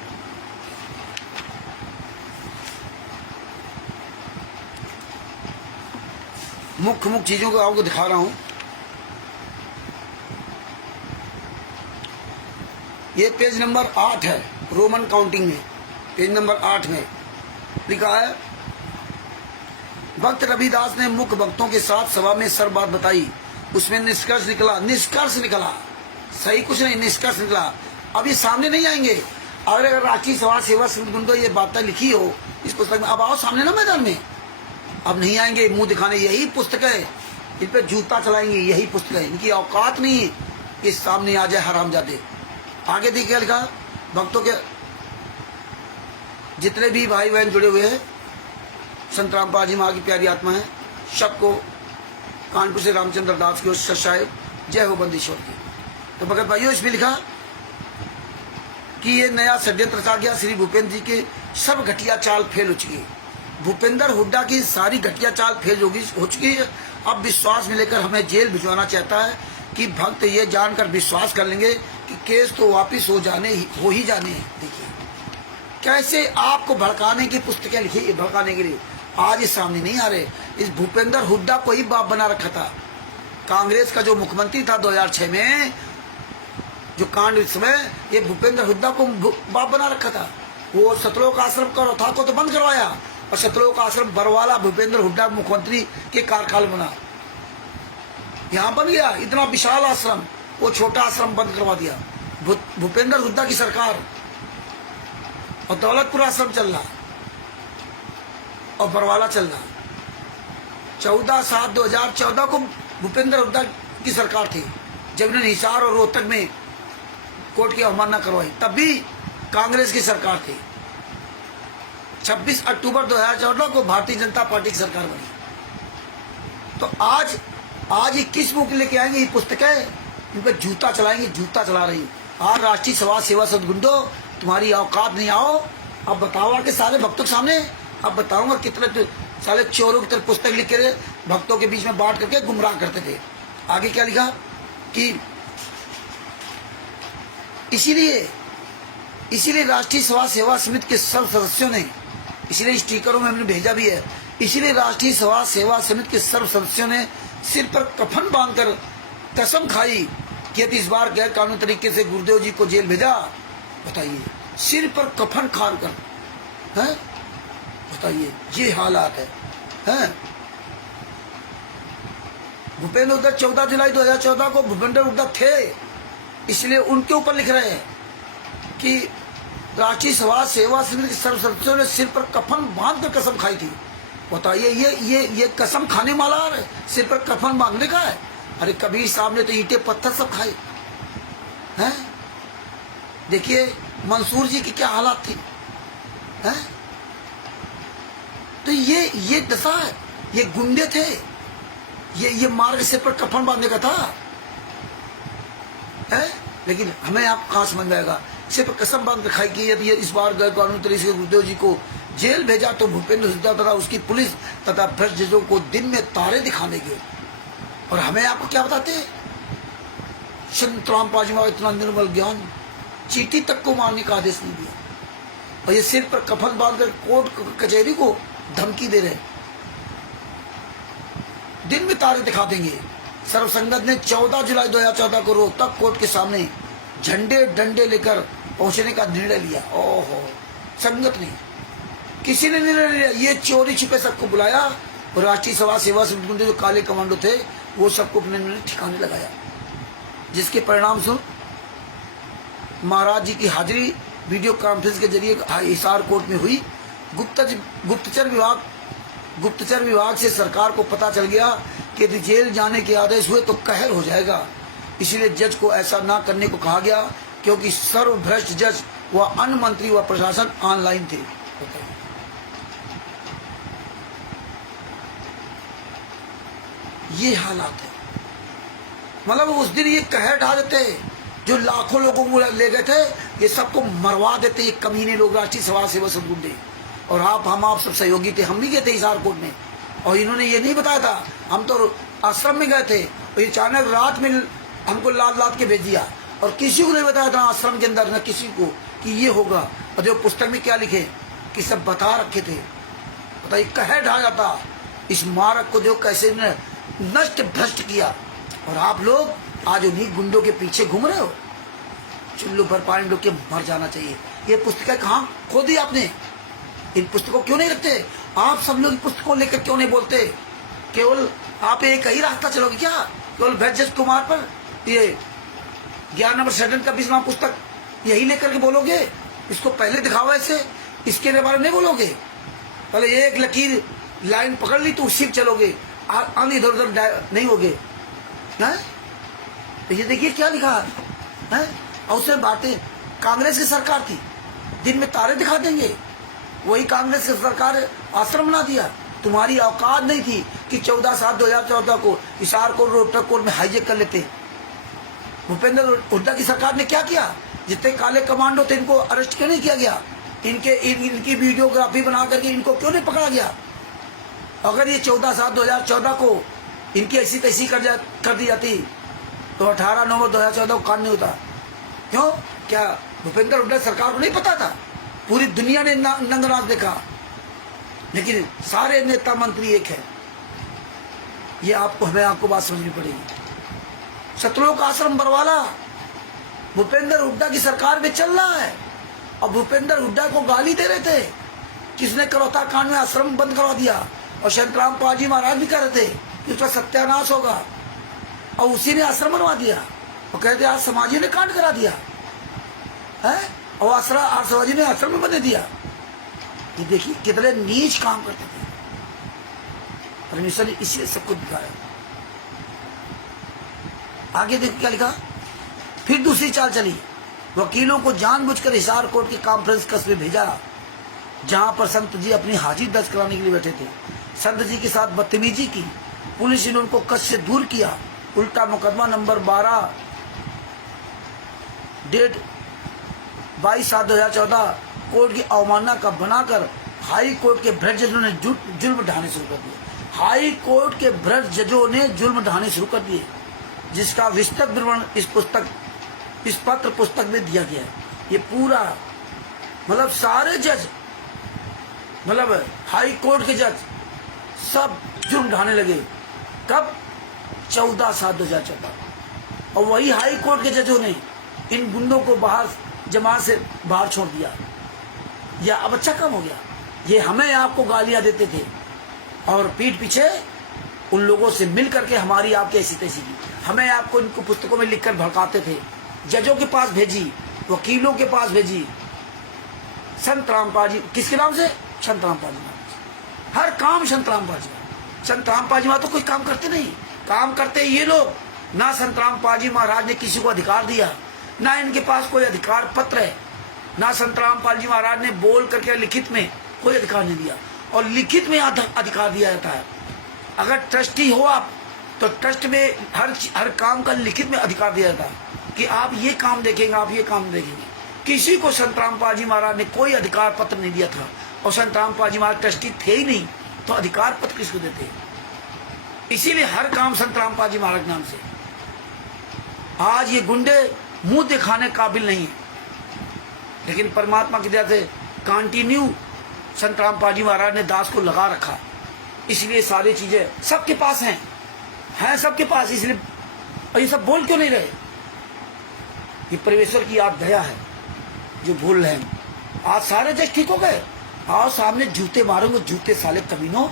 मुख्य चीजों को आपको दिखा रहा हूं। ये पेज नंबर 8 है, रोमन काउंटिंग में पेज नंबर 8 में लिखा है, भक्त रविदास ने मुख्य भक्तों के साथ सभा में सर बात बताई। उसमें निष्कर्ष निकला, सही कुछ नहीं, निष्कर्ष निकला। अब ये सामने नहीं आएंगे। अगर राष्ट्रीय सभा सेवा समिति गुंडों ये बातें लिखी हो इस पुस्तक में, अब आओ सामने ना मैदान में। अब नहीं आएंगे मुंह दिखाने, यही पुस्तक है, इन पे जूता चलाएंगे, यही पुस्तक है। इनकी औकात नहीं है कि सामने आ जाए हरामजादे। आगे देखिए लिखा, भक्तों के जितने भी भाई बहन जुड़े हुए हैं, संतराम पाजी माँ की प्यारी आत्मा है, सबको कानपुर से रामचंद्र दास की ओर से जय हो बंदीश्वर की। तो भगत भाइयों, इसमें लिखा कि ये नया षड्यंत्र रचा गया। श्री भूपेंद्र जी के सब घटिया चाल फेल हो चुकी है। भूपेंद्र हुड्डा की सारी घटिया चाल फेल हो चुकी है। अब विश्वास में लेकर हमें जेल भिजवाना चाहता है कि भक्त ये जानकर विश्वास कर लेंगे कि केस तो वापिस हो ही जाने हैं। देखिए कैसे आपको भड़काने की पुस्तकें लिखी, भड़काने के लिए आज ये सामने नहीं आ रहे। इस भूपेंद्र हुड्डा को ही बाप बना रखा था। कांग्रेस का जो मुख्यमंत्री था 2006 में, जो कांड इस समय, ये भूपेंद्र हुड्डा को बाप बना रखा था। वो सतलोक आश्रम का था को तो बंद करवाया, और सतलोक आश्रम बरवाला भूपेंद्र हुड्डा मुख्यमंत्री के कार्यकाल बना, यहाँ बन गया इतना विशाल आश्रम, वो छोटा आश्रम बंद करवा दिया भूपेंद्र हुड्डा की सरकार। और दौलतपुर आश्रम चल रहा और बरवाला चल रहा। 14/7/2014 को भूपेंद्र हुड्डा की सरकार थी, जब इन्होंने हिसार और रोहतक में कोर्ट की अवमानना करवाई, तब भी कांग्रेस की सरकार थी। 26 अक्टूबर 2014 को भारतीय जनता पार्टी की सरकार बनी। तो आज ये किस मुख लेके आएंगे ये पुस्तकें, इन पर जूता चलाएंगे, जूता चला रही। आज राष्ट्रीय समाज सेवा सदगुंडो तुम्हारी औकात नहीं, आओ अब बताओ के सारे भक्तों के सामने। अब बताऊंगा कितने साले चोरों की तरह पुस्तक लिख के भक्तों के बीच में बांट करके गुमराह करते थे। आगे क्या लिखा कि इसीलिए राष्ट्रीय समाज सेवा समिति के सब सदस्यों ने, इसीलिए स्टिकरों में हमने भेजा भी है, इसीलिए राष्ट्रीय समाज सेवा समिति के सर्व सदस्यों ने सिर पर कफन बांधकर कसम खाई कि यदि इस बार गैर कानूनी तरीके से गुरुदेव जी को जेल भेजा, बताइए सिर पर कफन खान कर, हैं बताइए ये हालात है। भूपेंद्र हुड्डा 14 जुलाई 2014 को भूपेंद्र हुड्डा थे, इसलिए उनके ऊपर लिख रहे हैं कि राष्ट्रीय समाज सेवा समिति के सर्व सदस्यों ने सिर पर कफन बांधकर कसम खाई थी। बताइए ये कसम खाने वाला है, सिर पर कफन बांधने का है। अरे कबीर साहब ने तो ईंटे पत्थर सब खाए हैं। देखिए मंसूर जी की क्या हालात थी, हैं? तो ये दशा है, ये गुंडे थे, ये मार्ग सिर पर कफन बांधने का था, है? लेकिन हमें आप कहाँ समझ में आएगा। सिर्फ कसम बांध कर खाई कि यदि इस बार गैर कानूनी तरीके से गुरुदेव जी को जेल भेजा तो भूपेंद्र हुड्डा तथा उसकी पुलिस तथा भ्रष्ट जजों को दिन में तारे दिखा देंगे। और हमें आपको क्या बताते हैं, संत रामपाल जी में इतना निर्मल ज्ञान, चींटी तक को मारने का आदेश नहीं दिया, और ये सिर पर कफन बांधकर कोर्ट कचहरी को धमकी दे रहे, दिन में तारे दिखा देंगे। सर्व संगत ने 14 जुलाई 2014 को रोहतक कोर्ट के सामने झंडे डंडे लेकर पहुंचने का निर्णय लिया। ओहो, संगत ने, किसी ने निर्णय लिया, ये चोरी छिपे सबको बुलाया, और राष्ट्रीय समाज सेवा समिति के जो काले कमांडो थे वो सबको अपने ठिकाने लगाया, जिसके परिणाम स्वरूप महाराज जी की हाजिरी वीडियो कॉन्फ्रेंस के जरिए हिसार कोर्ट में हुई। गुप्तचर विभाग से सरकार को पता चल गया कि यदि जेल जाने के आदेश हुए तो कहर हो जाएगा, इसलिए जज को ऐसा ना करने को कहा गया, क्योंकि सर्वभ्रष्ट जज व अन्य मंत्री व प्रशासन ऑनलाइन थे। ये हालात है, मतलब उस दिन ये कहर ढा देते, जो लाखों लोगों को ले गए थे, ये सबको मरवा देते ये कमीने लोग, राष्ट्रीय समाज सेवा सदगुंडे। और हम आप सब सहयोगी थे, हम भी गए थे हिसार कोर्ट में, और इन्होंने ये नहीं बताया था, हम तो आश्रम में गए थे, और ये अचानक रात में हमको लाद के भेज दिया, और किसी को नहीं बताया था आश्रम के अंदर, न किसी को कि ये होगा। और जो पुस्तक में क्या लिखे कि सब बता रखे थे। बताइए कहर ढा जाता इस मार्ग को, जो कैसे नष्ट भ्रष्ट किया। और आप लोग आज उन्हीं गुंडों के पीछे घूम रहे हो। चुल्लू भर पानी डूब के मर जाना चाहिए। ये पुस्तकें कहाँ खो दी आपने, इन पुस्तकों क्यों नहीं रखते आप? सब लोग पुस्तकों लेकर क्यों नहीं बोलते? केवल आप एक ही रास्ता चलोगे क्या? केवल भैजस कुमार पर ये 11 नंबर षड्यंत्र का 20वां पुस्तक यही लेकर के बोलोगे? इसको पहले दिखाओ ऐसे, इसके बारे में नहीं बोलोगे। पहले एक लकीर लाइन पकड़ ली तो उसी चलोगे, आगे इधर उधर नहीं होगे। तो ये देखिए क्या लिखा है, और उसमें बातें कांग्रेस की सरकार थी, दिन में तारे दिखा देंगे। वही कांग्रेस की सरकार आश्रम बना दिया। तुम्हारी औकात नहीं थी कि 14/7/2014 को हिसार कोर्ट रोहतक कोर्ट में हाईजेक कर लेते। भूपेंद्र हुड्डा की सरकार ने क्या किया? जितने काले कमांडो थे इनको अरेस्ट क्यों नहीं किया गया? इनकी वीडियोग्राफी बना करके इनको क्यों नहीं पकड़ा गया? अगर ये 14/7/2014 को इनकी ऐसी तैसी कर दी जाती तो 18 नवंबर 2014 को कांड नहीं होता। क्यों? क्या भूपेंद्र हुड्डा सरकार को नहीं पता था? पूरी दुनिया ने नंगनाच देखा, लेकिन सारे नेता मंत्री एक है। ये हमें आपको बात समझनी पड़ेगी। सतलोक आश्रम बरवाला भूपेंद्र हुड्डा की सरकार में चल रहा है और भूपेंद्र हुड्डा को गाली दे रहे थे। किसने करौता कांड में आश्रम बंद करवा दिया और शांतराम पाजी महाराज भी कह रहे थे कि उसका सत्यानाश होगा, और उसी ने आश्रम बनवा दिया और कहते आज समाजी ने कांड करा दिया है और आश्रमाजी ने आश्रम में बने दिया। ये देखिए कितने नीच काम करते थे। परमेश्वर ने इसलिए सब कुछ दिखाया। आगे देखिए क्या लिखा। फिर दूसरी चाल चली। वकीलों को जानबूझकर हिसार कोर्ट के कॉन्फ्रेंस कस्बे भेजा, जहां पर संत जी अपनी हाजिरी दर्ज कराने के लिए बैठे थे। संत जी के साथ बदतमीजी की। पुलिस ने उनको कष्ट से दूर किया। उल्टा मुकदमा नंबर 12 डेट 22/7/2014 कोर्ट की अवमानना का बनाकर हाई कोर्ट के भ्रष्ट जजों ने जुल्म ढाने शुरू कर दिए। हाई कोर्ट के भ्रष्ट जजों ने जुल्म ढाने शुरू कर दिए, जिसका विस्तृत विवरण इस पत्र पुस्तक में दिया गया है। ये पूरा मतलब सारे जज, मतलब हाई कोर्ट के जज सब जुर्म ढाने लगे। कब? 14/7/2014। और वही हाई कोर्ट के जजों ने इन गुंडों को बाहर जमात से बाहर छोड़ दिया। या अब अच्छा काम हो गया। ये हमें आपको गालियां देते थे और पीठ पीछे उन लोगों से मिल करके हमारी आपकी ऐसी तैसी की, हमें आपको इनको पुस्तकों में लिखकर भड़काते थे। जजों के पास भेजी, वकीलों के पास भेजी। संत रामपाल जी किसके नाम से? संत रामपाल जी नाम से। हर काम संत रामपाल जी। संत रामपाल जी तो कोई काम करते नहीं, काम करते ये लोग। ना संत रामपाल जी महाराज ने किसी को अधिकार दिया, ना इनके पास कोई अधिकार पत्र है, ना संत रामपाल जी महाराज ने बोल करके लिखित में कोई अधिकार नहीं दिया। और लिखित में अधिकार दिया जाता है। अगर ट्रस्टी हो आप तो ट्रस्ट में हर काम का लिखित में अधिकार दिया जाता है कि आप ये काम देखेंगे, आप ये काम देखेंगे। किसी को संत रामपाल जी महाराज ने कोई अधिकार पत्र नहीं दिया था, और संत रामपाल जी महाराज ट्रस्टी थे ही नहीं, तो अधिकार पत्र किसको देते? इसीलिए हर काम संत रामपाल जी महाराज नाम से। आज ये गुंडे मुंह दिखाने काबिल नहीं है, लेकिन परमात्मा की दया से कंटिन्यू संत रामपाल जी महाराज ने दास को लगा रखा। इसलिए सारी चीजें सबके पास हैं सबके पास। इसलिए और ये सब बोल क्यों नहीं रहे? ये परमेश्वर की आप दया है जो भूल रहे हैं। आज सारे जज ठीक हो गए। आओ सामने जूते मारोगे, जूते साले कमीनों।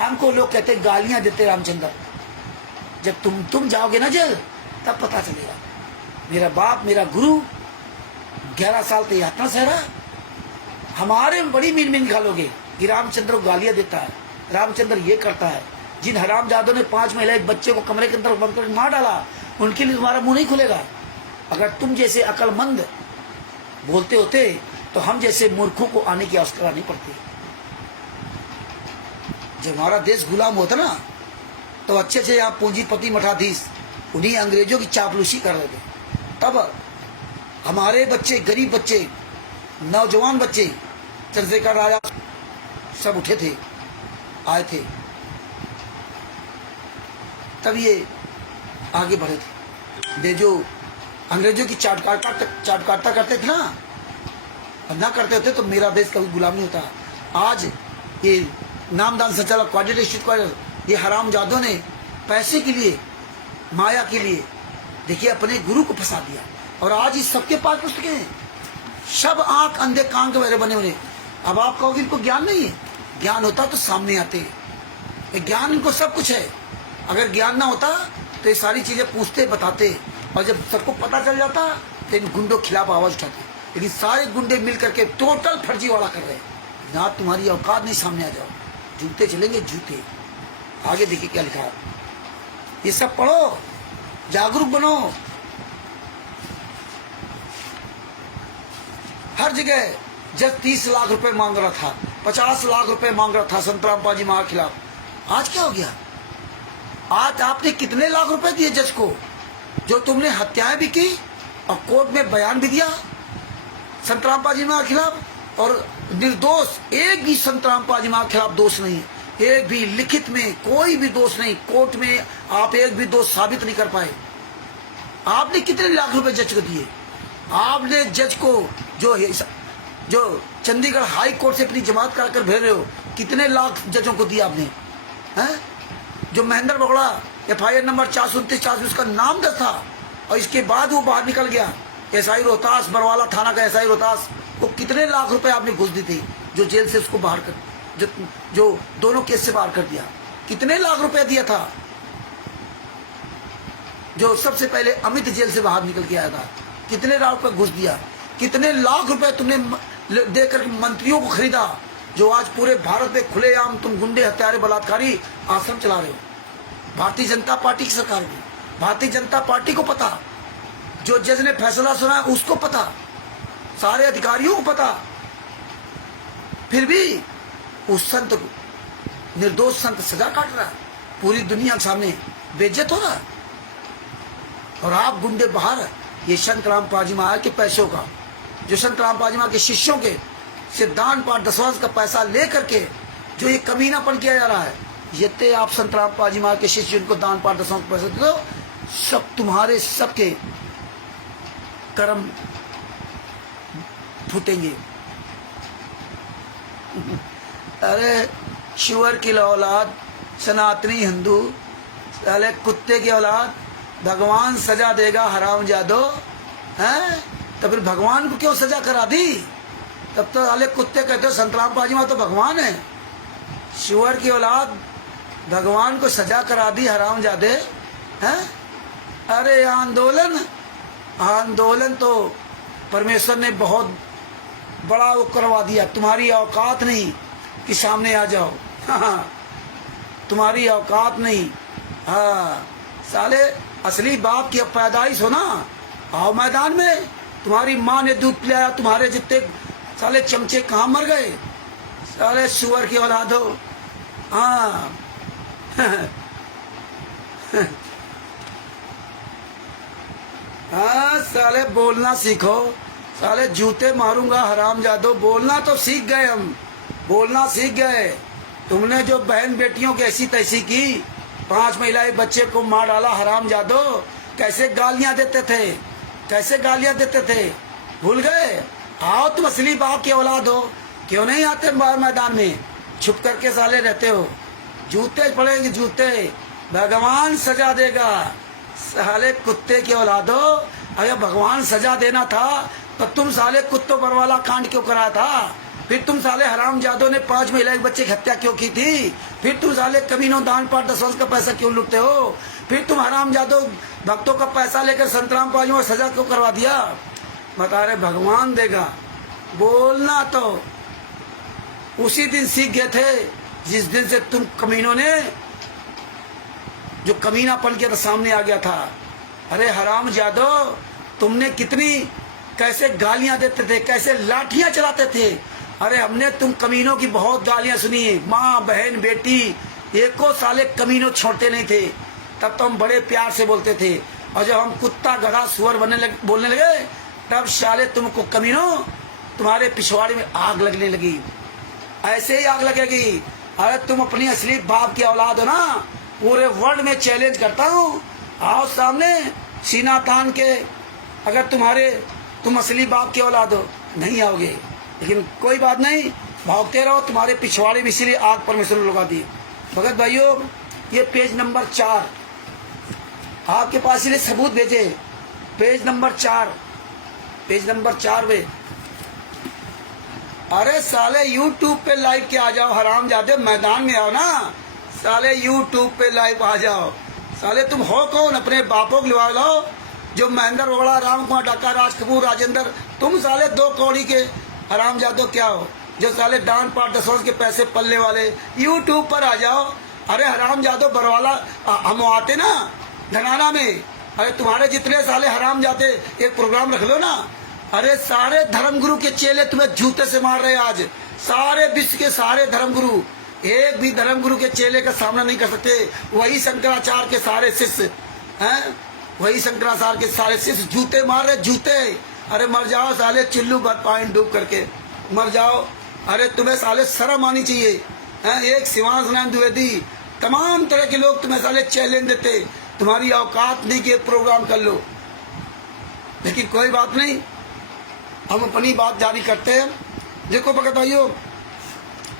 हमको लोग कहते गालियां देते रामचंद्र। जब तुम जाओगे ना जेल तब पता चलेगा। मेरा बाप, मेरा गुरु 11 साल तो यात्रा सहरा, हमारे बड़ी मीन निकालोगे कि रामचंद्र को गालियां देता है, रामचंद्र ये करता है। जिन हरामजादों ने 5 महिला एक बच्चे को कमरे के अंदर बंद कर मार डाला, उनके लिए तुम्हारा मुंह नहीं खुलेगा। अगर तुम जैसे अकलमंद बोलते होते तो हम जैसे मूर्खों को आने की आवश्यकता नहीं पड़ती। जब हमारा देश गुलाम होता ना तो अच्छे से यहाँ पूंजीपति मठाधीश उन्हीं अंग्रेजों की चापलूसी कर रहे थे। तब हमारे बच्चे, गरीब बच्चे, नौजवान बच्चे, चंद्रशेखर राजा सब उठे थे, आए थे, तब ये आगे बढ़े थे। दे जो अंग्रेजों की चाट काटता करते थे ना, और ना करते होते तो मेरा देश कभी गुलाम नहीं होता। आज ये नामदान संचालक क्वाड्रेटिक स्ट्रीट, ये हरामजादों ने पैसे के लिए, माया के लिए देखिए अपने गुरु को फंसा दिया। और आज इस सबके पास पुस्तकें हैं, सब आंख अंधे कान के बहरे बने हुए। अब आप कहोगे इनको ज्ञान नहीं है, ज्ञान होता तो सामने आते हैं। ज्ञान इनको सब कुछ है। अगर ज्ञान ना होता तो ये सारी चीजें पूछते, बताते, और जब सबको पता चल जाता तो इन गुंडों के खिलाफ आवाज उठाते। लेकिन सारे गुंडे मिल करके टोटल फर्जीवाड़ा कर रहे हैं। ना तुम्हारी औकात नहीं, सामने आ जाओ, जूते चलेंगे जूते। आगे देखिए क्या लिखा है, ये सब पढ़ो, जागरूक बनो। हर जगह जज 30 लाख रुपए मांग रहा था, 50 लाख रुपए मांग रहा था संत रामपाल जी महाराज के खिलाफ। आज क्या हो गया? आज आपने कितने लाख रुपए दिए जज को? जो तुमने हत्याएं भी की और कोर्ट में बयान भी दिया संत रामपाल जी महाराज के खिलाफ, और निर्दोष, एक भी संत रामपाल जी महाराज के खिलाफ दोष नहीं, एक भी लिखित में कोई भी दोष नहीं। कोर्ट में आप एक भी दोष साबित नहीं कर पाए। आपने कितने लाख रुपए जज को दिए? आपने जज को जो चंडीगढ़ हाई कोर्ट से अपनी जमात कराकर भेज रहे हो, कितने लाख जजों को दिया आपने? हैं? जो महेंद्र बगड़ा FIR नंबर 429 उसका नाम दर्ज था, और इसके बाद वो बाहर निकल गया। SI रोहतास, बरवाला थाना का SI रोहतास, वो कितने लाख रुपए आपने घुस दी थी जो जेल से उसको बाहर कर, जो दोनों केस से बाहर कर दिया? कितने लाख रुपए दिया था? जो सबसे पहले अमित जेल से बाहर निकल के आया था, कितने लाख रुपए घुस दिया? कितने लाख रुपए तुमने देकर मंत्रियों को खरीदा, जो आज पूरे भारत में खुलेआम तुम गुंडे, हत्यारे, बलात्कारी आश्रम चला रहे हो? भारतीय जनता पार्टी की सरकार में, भारतीय जनता पार्टी को पता, जो जज ने फैसला सुना उसको पता, सारे अधिकारियों को पता, फिर भी उस संत को, निर्दोष संत सजा काट रहा है, पूरी दुनिया के सामने बेइज्जत हो रहा है। और आप गुंडे बाहर, ये संत रामपाल जी महाराज के पैसों का, जो संत रामपाल जी महाराज के शिष्यों के सिद्धांत पाठ दसवांश का पैसा लेकर के जो ये कमीनापन किया जा रहा है, ये आप संत रामपाल जी महाराज के शिष्य उनको दान पाठ दसवांश का पैसा दे दो, सब तुम्हारे सबके कर्म फूटेंगे। अरे शुअर की औलाद, सनातनी हिंदू, साले कुत्ते की औलाद, भगवान सजा देगा हरामजादो, हैं? तो फिर भगवान को क्यों सजा करा दी? तब तो साले कुत्ते कहते हो संत रामपाल जी महाराज तो भगवान है। शुअर की औलाद, भगवान को सजा करा दी हरामजादे, हैं? अरे आंदोलन तो परमेश्वर ने बहुत बड़ा वो करवा दिया। तुम्हारी औकात नहीं कि सामने आ जाओ, हाँ, तुम्हारी औकात नहीं। हाँ साले, असली बाप की पैदाइश हो ना, आओ मैदान में। तुम्हारी माँ ने दूध पिलाया, तुम्हारे जितने साले चमचे कहाँ मर गए? साले सुअर की औलाद हो। हाँ हाँ साले बोलना सीखो, साले जूते मारूंगा हरामजादो। बोलना तो सीख गए हम, बोलना सीख गए। तुमने जो बहन बेटियों की ऐसी तैसी की, 5 महिलाएं बच्चे को मार डाला हरामजादो, कैसे गालियां देते थे, कैसे गालियां देते थे, भूल गए? आओ तुम असली बाप की औलाद हो, क्यों नहीं आते बाहर मैदान में? छुप करके साले रहते हो। जूते पड़ेंगे जूते, भगवान सजा देगा। साले कुत्ते की औलाद हो, अगर भगवान सजा देना था तो तुम साले कुत्तों बरवाला कांड क्यों करा था? फिर तुम साले हरामजादों ने 5 महिला बच्चे की हत्या क्यों की थी? फिर तुम साले कमीनों दान पाठ दसवांश का पैसा क्यों लूटते हो? फिर तुम हरामजादों भक्तों का पैसा लेकर संत रामपाल जी को सजा क्यों करवा दिया? बता रहे भगवान देगा। बोलना तो उसी दिन सीख गए थे जिस दिन से तुम कमीनों ने जो कमीनापन किया था सामने आ गया था। अरे हरामजादो, तुमने कितनी कैसे गालियां देते थे, कैसे लाठियां चलाते थे। अरे हमने तुम कमीनों की बहुत गालियां सुनी है, माँ बहन बेटी, एको साले कमीनों छोड़ते नहीं थे। तब तो हम बड़े प्यार से बोलते थे, और जब हम कुत्ता गधा सुअर बोलने लगे, तब साले तुमको कमीनों, तुम्हारे पिछवाड़े में आग लगने लगी। ऐसे ही आग लगेगी। अरे तुम अपनी असली बाप की औलाद हो ना, पूरे वर्ल्ड में चैलेंज करता हूँ, आओ सामने सीना तान के। अगर तुम असली बाप की औलाद हो, नहीं आओगे, लेकिन कोई बात नहीं, भागते रहो, तुम्हारे पिछवाड़े में इसीलिए आग परमेश्वर ने लगा दी। भगत भाइयों, ये पेज नंबर 4 आपके पास इसलिए सबूत भेजे। पेज नंबर 4 में। अरे साले यूट्यूब पे लाइव के आ जाओ हरामजादे, मैदान में आओ ना साले, यूट्यूब पे लाइव आ जाओ। साले तुम हो कौन? अपने बापों को लिवा लाओ, जो महेंद्र बगड़ा, राम कुमार डाका, राज कपूर, राजेंद्र, तुम साले 2 कौड़ी के हरामजादो क्या हो, जो साले दान पाठ दसवांश के पैसे पलने वाले। यूट्यूब पर आ जाओ। अरे हरामजादो, बरवाला हम आते ना धनाना में, अरे तुम्हारे जितने साले हरामजादे एक प्रोग्राम रख लो ना। अरे सारे धर्मगुरु के चेले तुम्हें जूते से मार रहे आज, सारे विश्व के सारे धर्मगुरु, एक भी धर्मगुरु के चेले का सामना नहीं कर सकते। वही शंकराचार्य के सारे शिष्य हैं, वही शंकराचार्य के सारे शिष्य जूते मार रहे, जूते। अरे मर जाओ साले, चिल्लू भर पानी डूब करके मर जाओ। अरे तुम्हें साले शर्म आनी चाहिए। एक शिवांश नारायण द्विवेदी, तमाम तरह के लोग तुम्हें साले चैलेंज देते, तुम्हारी औकात नहीं कि प्रोग्राम कर लो। लेकिन कोई बात नहीं, हम अपनी बात जारी करते हैं। देखो भगत भाइयों,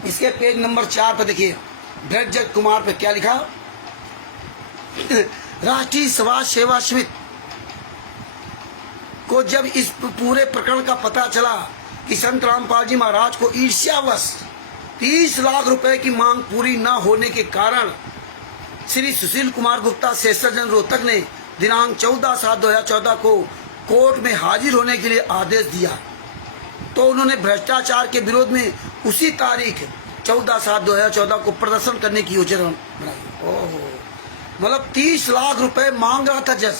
इसके पेज नंबर 4 पर देखिए, ब्रजजट कुमार पे क्या लिखा। राष्ट्रीय समाज सेवा समिति को जब इस पूरे प्रकरण का पता चला कि संत रामपाल जी महाराज को ईर्ष्यावश 30 लाख रुपए की मांग पूरी न होने के कारण श्री सुशील कुमार गुप्ता सेसरजन रोहतक ने दिनांक 14/7/2014 को कोर्ट में हाजिर होने के लिए आदेश दिया, तो उन्होंने भ्रष्टाचार के विरोध में उसी तारीख 14/7/2014 को प्रदर्शन करने की योजना बनाई। ओहो, मतलब 30 लाख रुपए मांग रहा था जज,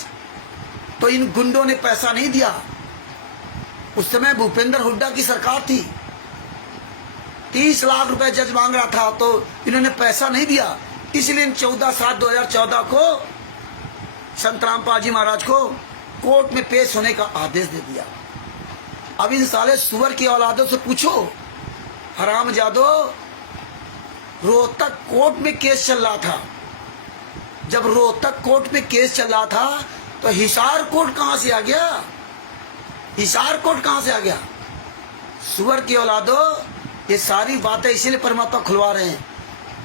तो इन गुंडों ने पैसा नहीं दिया। उस समय भूपेंद्र हुड्डा की सरकार थी। 30 लाख रुपए जज मांग रहा था, तो इन्होंने पैसा नहीं दिया, इसलिए 14/7/2014 को संत रामपाल जी महाराज को कोर्ट में पेश होने का आदेश दे दिया। अब इन साले सुअर की औलादों से पूछो, हरामजादो, रोहतक कोर्ट में केस चल रहा था। जब रोहतक कोर्ट में केस चल रहा था तो हिसार कोर्ट कहां से आ गया? हिसार कोर्ट कहां से आ गया? सुअर की औलादो, ये सारी बातें इसीलिए परमात्मा खुलवा रहे हैं।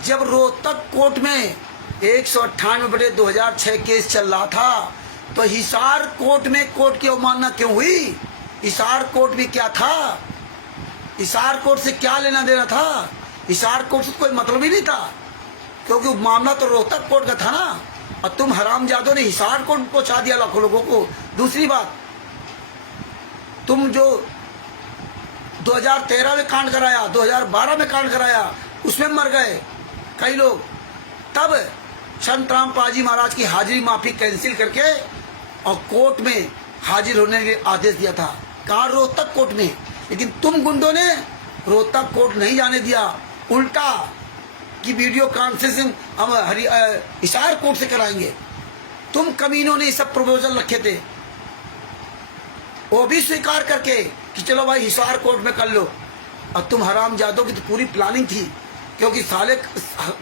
जब रोहतक कोर्ट में 198/2006 केस चल रहा था, तो हिसार कोर्ट में कोर्ट की अवमानना क्यों हुई? हिसार कोर्ट में क्या था? हिसार कोर्ट से क्या लेना देना था? हिसार कोर्ट से कोई मतलब ही नहीं था, क्योंकि मामला तो रोहतक कोर्ट का था ना। और तुम हरामजादों ने हिसार कोर्ट पहुंचा दिया लाखों लोगों को। दूसरी बात, तुम जो 2013 में कांड कराया, 2012 में कांड कराया, उसमें मर गए कई लोग। तब संत रामपाल जी महाराज की हाजिरी माफी कैंसिल करके और कोर्ट में हाजिर होने के आदेश दिया था, कहा रोहतक कोर्ट में। लेकिन तुम गुंडों ने रोहतक कोर्ट नहीं जाने दिया, उल्टा कि वीडियो कॉन्फ्रेंसिंग हम हिसार कोर्ट से कराएंगे। तुम कमीनों ने सब प्रपोजल रखे थे, वो भी स्वीकार करके कि चलो भाई हिसार कोर्ट में कर लो। और तुम हरामजादों की तो पूरी प्लानिंग थी, क्योंकि साले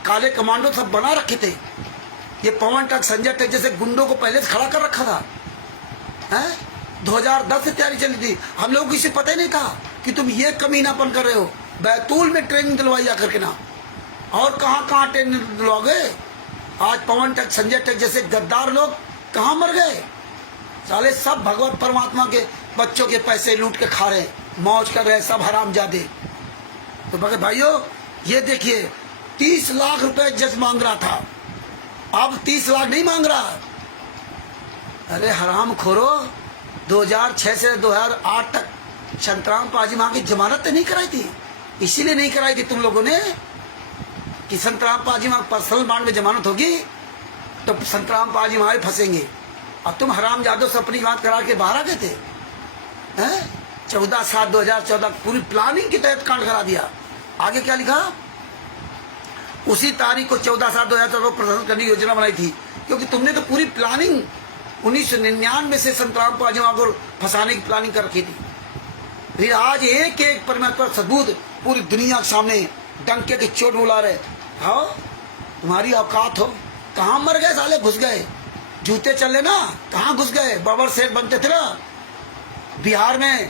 काले कमांडो सब बना रखे थे। ये पवन टक, संजय टक जैसे गुंडों को पहले से खड़ा कर रखा था। 2010 से तैयारी चली थी। हम लोगों को इसे पता ही नहीं था कि तुम ये कमीनापन कर रहे हो। बैतूल में ट्रेनिंग दिलवाई जा करके ना, और कहाँ ट्रेनिंग दिलवाओगे? आज पवन टक, संजय टक जैसे गद्दार लोग कहाँ मर गए? साले सब भगवत परमात्मा के बच्चों के पैसे लूट के खा रहे, मौज कर रहे, सब हरामजादे। तो भगत भाइयों, ये देखिए, 30 लाख रुपए जज मांग रहा था, अब 30 लाख नहीं मांग रहा। अरे हराम खोरो, 2006 से 2008 तक संतराम पाजी मां की जमानत तो नहीं कराई थी। इसीलिए नहीं कराई थी तुम लोगों ने कि संतराम पाजी मां पर्सनल बॉन्ड में जमानत होगी तो संतराम पाजी मां फंसेंगे। अब तुम हराम जादो से अपनी बात करा के बाहर आ गए थे। 14/7/2014 पूरी प्लानिंग के तहत कांड करा दिया। आगे क्या लिखा? उसी तारीख को 14/7/2014 प्रदर्शन करने की योजना बनाई थी, क्योंकि तुमने तो पूरी प्लानिंग 1999 से संतराम पाजी मां को फंसाने की प्लानिंग कर रखी थी। फिर आज एक एक परमात्मा सबूत पूरी दुनिया के सामने डंके की चोट बुला रहे। हाँ, तुम्हारी औकात हो। कहाँ मर गए साले? घुस गए, जूते चल लेना, कहाँ घुस गए? बबर सेठ बनते थे ना बिहार में,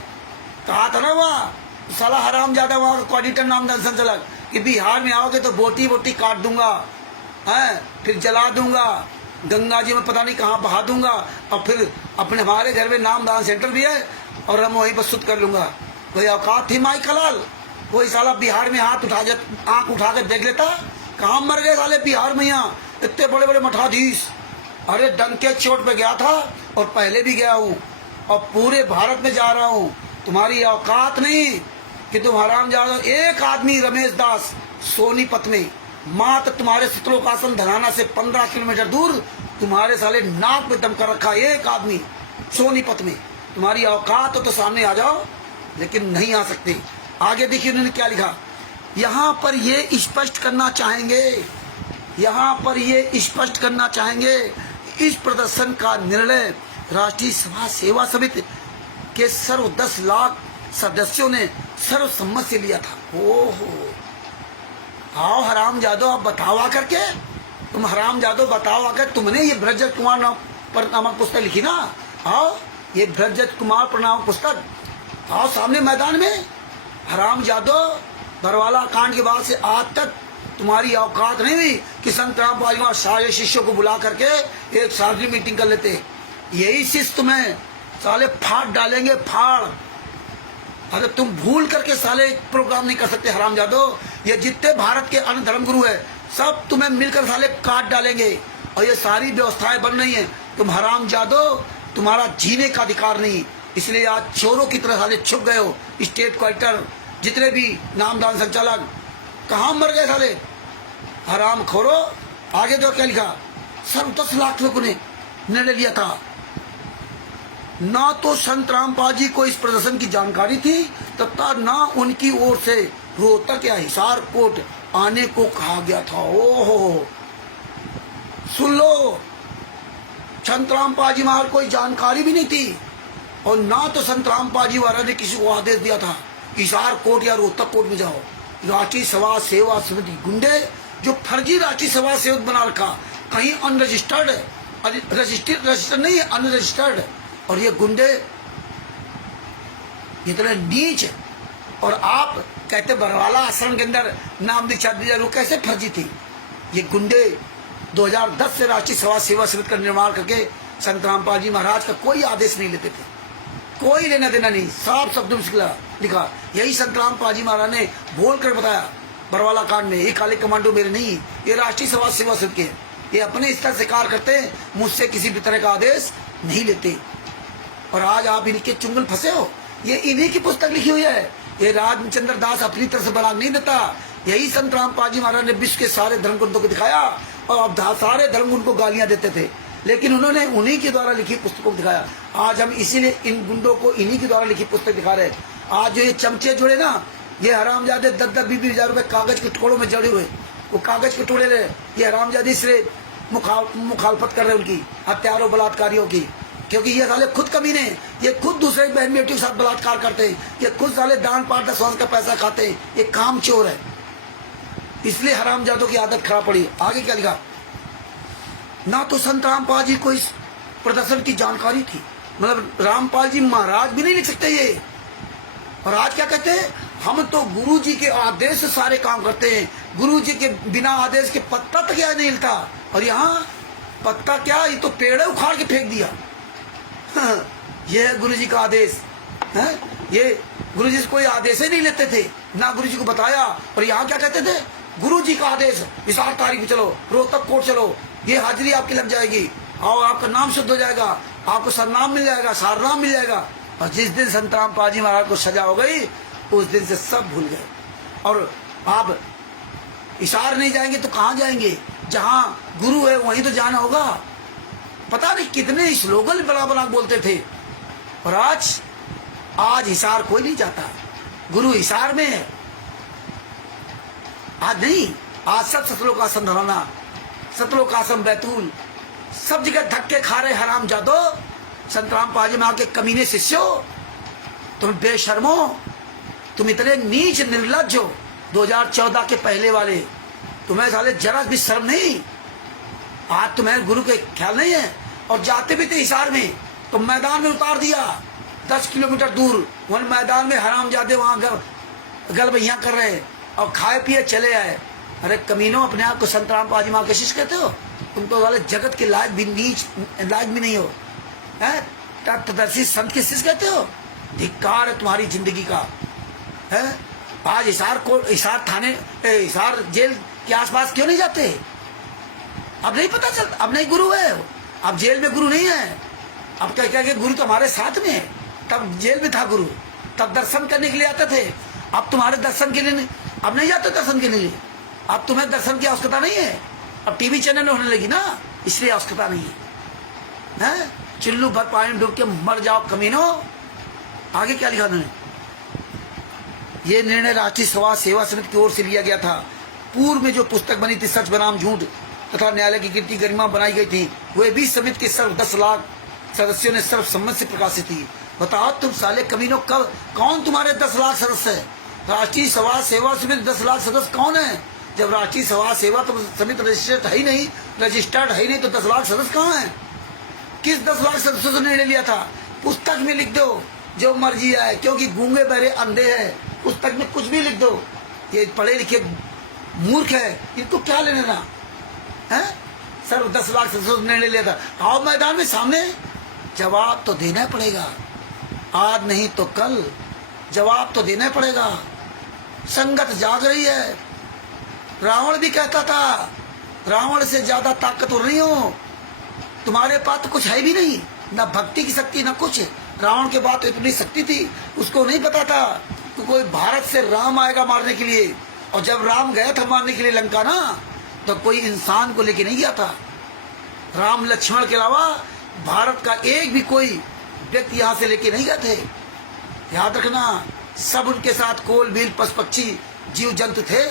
कहा था ना वहाँ साला हराम ज्यादा, वहाँ का कोऑर्डिनेटर नाम दर्शन चला कि बिहार में आओगे तो बोटी बोटी काट दूंगा, फिर जला दूंगा, गंगा जी में पता नहीं कहाँ बहा दूंगा, और फिर अपने हमारे घर में नामदान सेंटर भी है और हम वहीं पर सुध कर लूंगा। कोई औकात थी माई कलाल? कोई साला बिहार में हाथ उठा आंख उठा कर देख लेता? कहाँ मर गए साले बिहार में? यहाँ इतने बड़े बड़े मठाधीश। अरे डंके चोट पे गया था और पहले भी गया हूँ और पूरे भारत में जा रहा हूँ। तुम्हारी औकात नहीं कि तुम हराम जा रहे हो। एक आदमी रमेश दास सोनीपत में, मात्र तुम्हारे शीतलोकासन धराना से 15 किलोमीटर दूर तुम्हारे साले नाक में दम कर रखा एक आदमी सोनीपत में। तुम्हारी औकात हो तो सामने आ जाओ, लेकिन नहीं आ सकते। आगे देखिए उन्होंने क्या लिखा। यहाँ पर ये स्पष्ट करना चाहेंगे, यहाँ पर ये स्पष्ट करना चाहेंगे, इस प्रदर्शन का निर्णय राष्ट्रीय सभा सेवा समिति के सर्व 10 लाख सदस्यों ने सर्वसम्मत से लिया था। ओहो, आओ हराम जादो, आप बताओ आकर के, तुम हराम जादो बताओ आकर, तुमने ये ब्रजत कुमार नामक पुस्तक लिखी ना, आओ ये ब्रजत कुमार पर नामक पुस्तक, आओ सामने मैदान में। हराम जादो, बरवाला कांड के बाद से आज तक तुम्हारी औकात नहीं हुई कि संत रामपाल सारे शिष्यों को बुला करके एक सार्वजनिक मीटिंग कर लेते। यही शिष्य तुम्हें साले फाड़ डालेंगे, फाड़। अरे तुम भूल करके साले प्रोग्राम नहीं कर सकते हराम जादो। ये जितने भारत के अन्य धर्म गुरु है सब तुम्हें मिलकर साले काट डालेंगे, और ये सारी व्यवस्थाएं बन रही हैं। तुम हराम जादो, तुम्हारा जीने का अधिकार नहीं, इसलिए आज चोरों की तरह साले छुप गए हो। स्टेट क्वार्टर जितने भी नामदान संचालक कहाँ मर गए साले हराम खोरो। आगे जो क्या लिखा, सब 10 लाख लोगों ने निर्णय लिया था। ना तो संत रामपाल जी को इस प्रदर्शन की जानकारी थी तथा ना उनकी ओर से रोहतक या हिसार कोट आने को कहा गया था। ओहो, सुन लो, संत रामपाल जी महाराज कोई जानकारी भी नहीं थी, और ना तो संत रामपाल जी महाराज ने किसी को आदेश दिया था हिसार कोट या रोहतक कोट में जाओ। राष्ट्रीय सभा सेवा समिति गुंडे जो फर्जी राष्ट्रीय सभा सेवक बना रखा, कहीं अनरजिस्टर्ड, रजिस्टर्ड नहीं है, अनरजिस्टर्ड। और ये गुंडे इतने नीच, और आप कहते बरवाला आश्रम के अंदर नाम दीक्षा दी जाए, कैसे फर्जी थी। ये गुंडे 2010 से राष्ट्रीय सभा सेवा समिति का निर्माण करके संत रामपाल जी महाराज का कोई आदेश नहीं लेते थे, कोई लेना देना नहीं, साफ शब्दों में लिखा। यही संत रामपाल जी महाराज ने बोल कर बताया बरवाला कांड में, ये काले कमांडो मेरे नहीं, ये राष्ट्रीय सभा सेवा समिति के, ये अपने स्तर से कार्य करते हैं, मुझसे किसी भी तरह का आदेश नहीं लेते। और आज आप इनके चुंगल फंसे हो। ये इन्हीं की पुस्तक लिखी हुई है, ये रामचंद्र दास अपनी तरफ से बना नहीं देता। यही संत रामपाल जी महाराज ने विश्व के सारे धर्मग्रंथों को दिखाया, और अब सारे धर्मग्रंथ को गालियां देते थे, लेकिन उन्होंने उन्हीं के द्वारा लिखी पुस्तकों को दिखाया। आज हम इसीलिए इन गुंडों को इन्हीं के द्वारा लिखी पुस्तक दिखा रहे हैं। आज जो ये चमचे जुड़े ना, ये हरामजादे 10-10, 20-20 हजार रुपए कागज के टुकड़ों में जड़े हुए, वो कागज के टुकड़े रहे, ये हरामजादी से मुखालफत कर रहे उनकी, हत्यारों बलात्कारियों की, क्योंकि ये साले खुद कमीने, ये खुद दूसरे बहन बेटियों के साथ बलात्कार करते हैं, ये खुद साले दान पाठ दसवांश का पैसा खाते हैं, ये काम चोर है। इसलिए हरामजादों की आदत खराब पड़ी। आगे क्या लिखा, ना तो संत रामपाल जी को इस प्रदर्शन की जानकारी थी, मतलब रामपाल जी महाराज भी नहीं लिख सकते ये। और आज क्या कहते हैं, हम तो गुरु जी के आदेश से सारे काम करते हैं, गुरु जी के बिना आदेश के पत्ता तक क्या नहीं हिलता। और यहाँ पत्ता क्या, ये तो पेड़ उखाड़ के फेंक दिया। ये है गुरु जी का आदेश है। ये गुरु जी से कोई आदेश ही नहीं लेते थे, ना गुरु जी को बताया। और यहाँ क्या कहते थे, गुरु जी का आदेश, हिसार तारीख पे चलो, रोहतक कोर्ट चलो, ये हाजिरी आपकी लग जाएगी, और आपका नाम शुद्ध हो जाएगा, आपको सरनाम मिल जाएगा, सारनाम मिल जाएगा। और जिस दिन संत रामपाल जी महाराज को सजा हो गई, उस दिन से सब भूल गए। और आप हिसार नहीं जाएंगे तो कहाँ जाएंगे, जहाँ गुरु है वहीं तो जाना होगा। पता नहीं कितने स्लोगन बड़ा बड़ा बोलते थे, और आज हिसार कोई नहीं जाता, गुरु हिसार में है। आज नहीं, आज सब सतलोकाश्रम धराना, सतलोकाश्रम बैतूल, सब जगह धक्के खा रहे हराम जादो। संत रामपाल जी महाराज के कमीने शिष्यों, तुम बेशर्मो, तुम इतने नीच निर्लज्ज हो। 2014 के पहले वाले, तुम्हें साले जरा भी शर्म नहीं। आज तुम्हें गुरु के ख्याल नहीं है। और जाते भी थे हिसार में तो मैदान में उतार दिया, 10 किलोमीटर दूर, वह मैदान में हरामजादे वहां गलबैया कर रहे, और खाए पिए चले आए। अरे कमीनों, अपने आप को संत रामपाल जी महाराज के शिष्य कहते हो? तुम तो वाले जगत के लायक भी नहीं हो, है? तत्वदर्शी संत के शिष्य कहते हो? धिक्कार है तुम्हारी जिंदगी का, है? आज हिसार थाने, हिसार जेल के आसपास क्यों नहीं जाते? अब नहीं पता चलता, अब नहीं गुरु है, अब जेल में गुरु नहीं है। अब क्या क्या गुरु तुम्हारे साथ में है, तब जेल में था गुरु, तब दर्शन करने के लिए आते थे। अब तुम्हारे दर्शन के लिए नहीं, अब नहीं जाते दर्शन के लिए, अब तुम्हें दर्शन की आवश्यकता नहीं है। अब टीवी चैनल होने लगी ना, इसलिए आवश्यकता नहीं है। चिल्लू भर पानी डूब के मर जाओ कमीनों। आगे क्या लिखा उन्होंने, ये निर्णय राष्ट्रीय सभा सेवा समिति की ओर से लिया गया था। पूर्व में जो पुस्तक बनी थी, सच बनाम झूठ तथा न्यायालय की कीर्ति गरिमा बनाई गई थी, वे भी समिति के सर्व 10 लाख सदस्यों ने सर्वसम्मति से प्रकाशित की। बताओ तुम साले कमीनों, कब कौन तुम्हारे 10 लाख सदस्य है? राष्ट्रीय समाज सेवा समिति 10 लाख सदस्य कौन है? जब राष्ट्रीय समाज सेवा तो समिति रजिस्टर्ड है ही नहीं, तो 10 लाख सदस्य कहाँ है? किस 10 लाख सदस्यों से निर्णय लिया था? पुस्तक में लिख दो जो मर्जी है, क्योंकि गूंगे बहरे अंधे हैं, पुस्तक में कुछ भी लिख दो। ये पढ़े लिखे मूर्ख है, इनको क्या लेने ना है? सर 10 लाख सदस्यों से निर्णय लिया था। आओ मैदान में सामने, जवाब तो देना पड़ेगा, आज नहीं तो कल जवाब तो देना पड़ेगा। संगत जाग रही है। रावण भी कहता था रावण से ज्यादा ताकतवर नहीं हो, तुम्हारे पास तो कुछ है भी नहीं, ना भक्ति की शक्ति ना कुछ। रावण के बाद तो इतनी शक्ति थी, उसको नहीं पता था कि कोई भारत से राम आएगा मारने के लिए। और जब राम गया था मारने के लिए लंका ना, तो कोई इंसान को लेके नहीं गया था। राम लक्ष्मण के अलावा भारत का एक भी कोई व्यक्ति यहाँ से लेके नहीं गए थे। याद रखना, सब उनके साथ कोल बील पशु पक्षी जीव जंतु थे,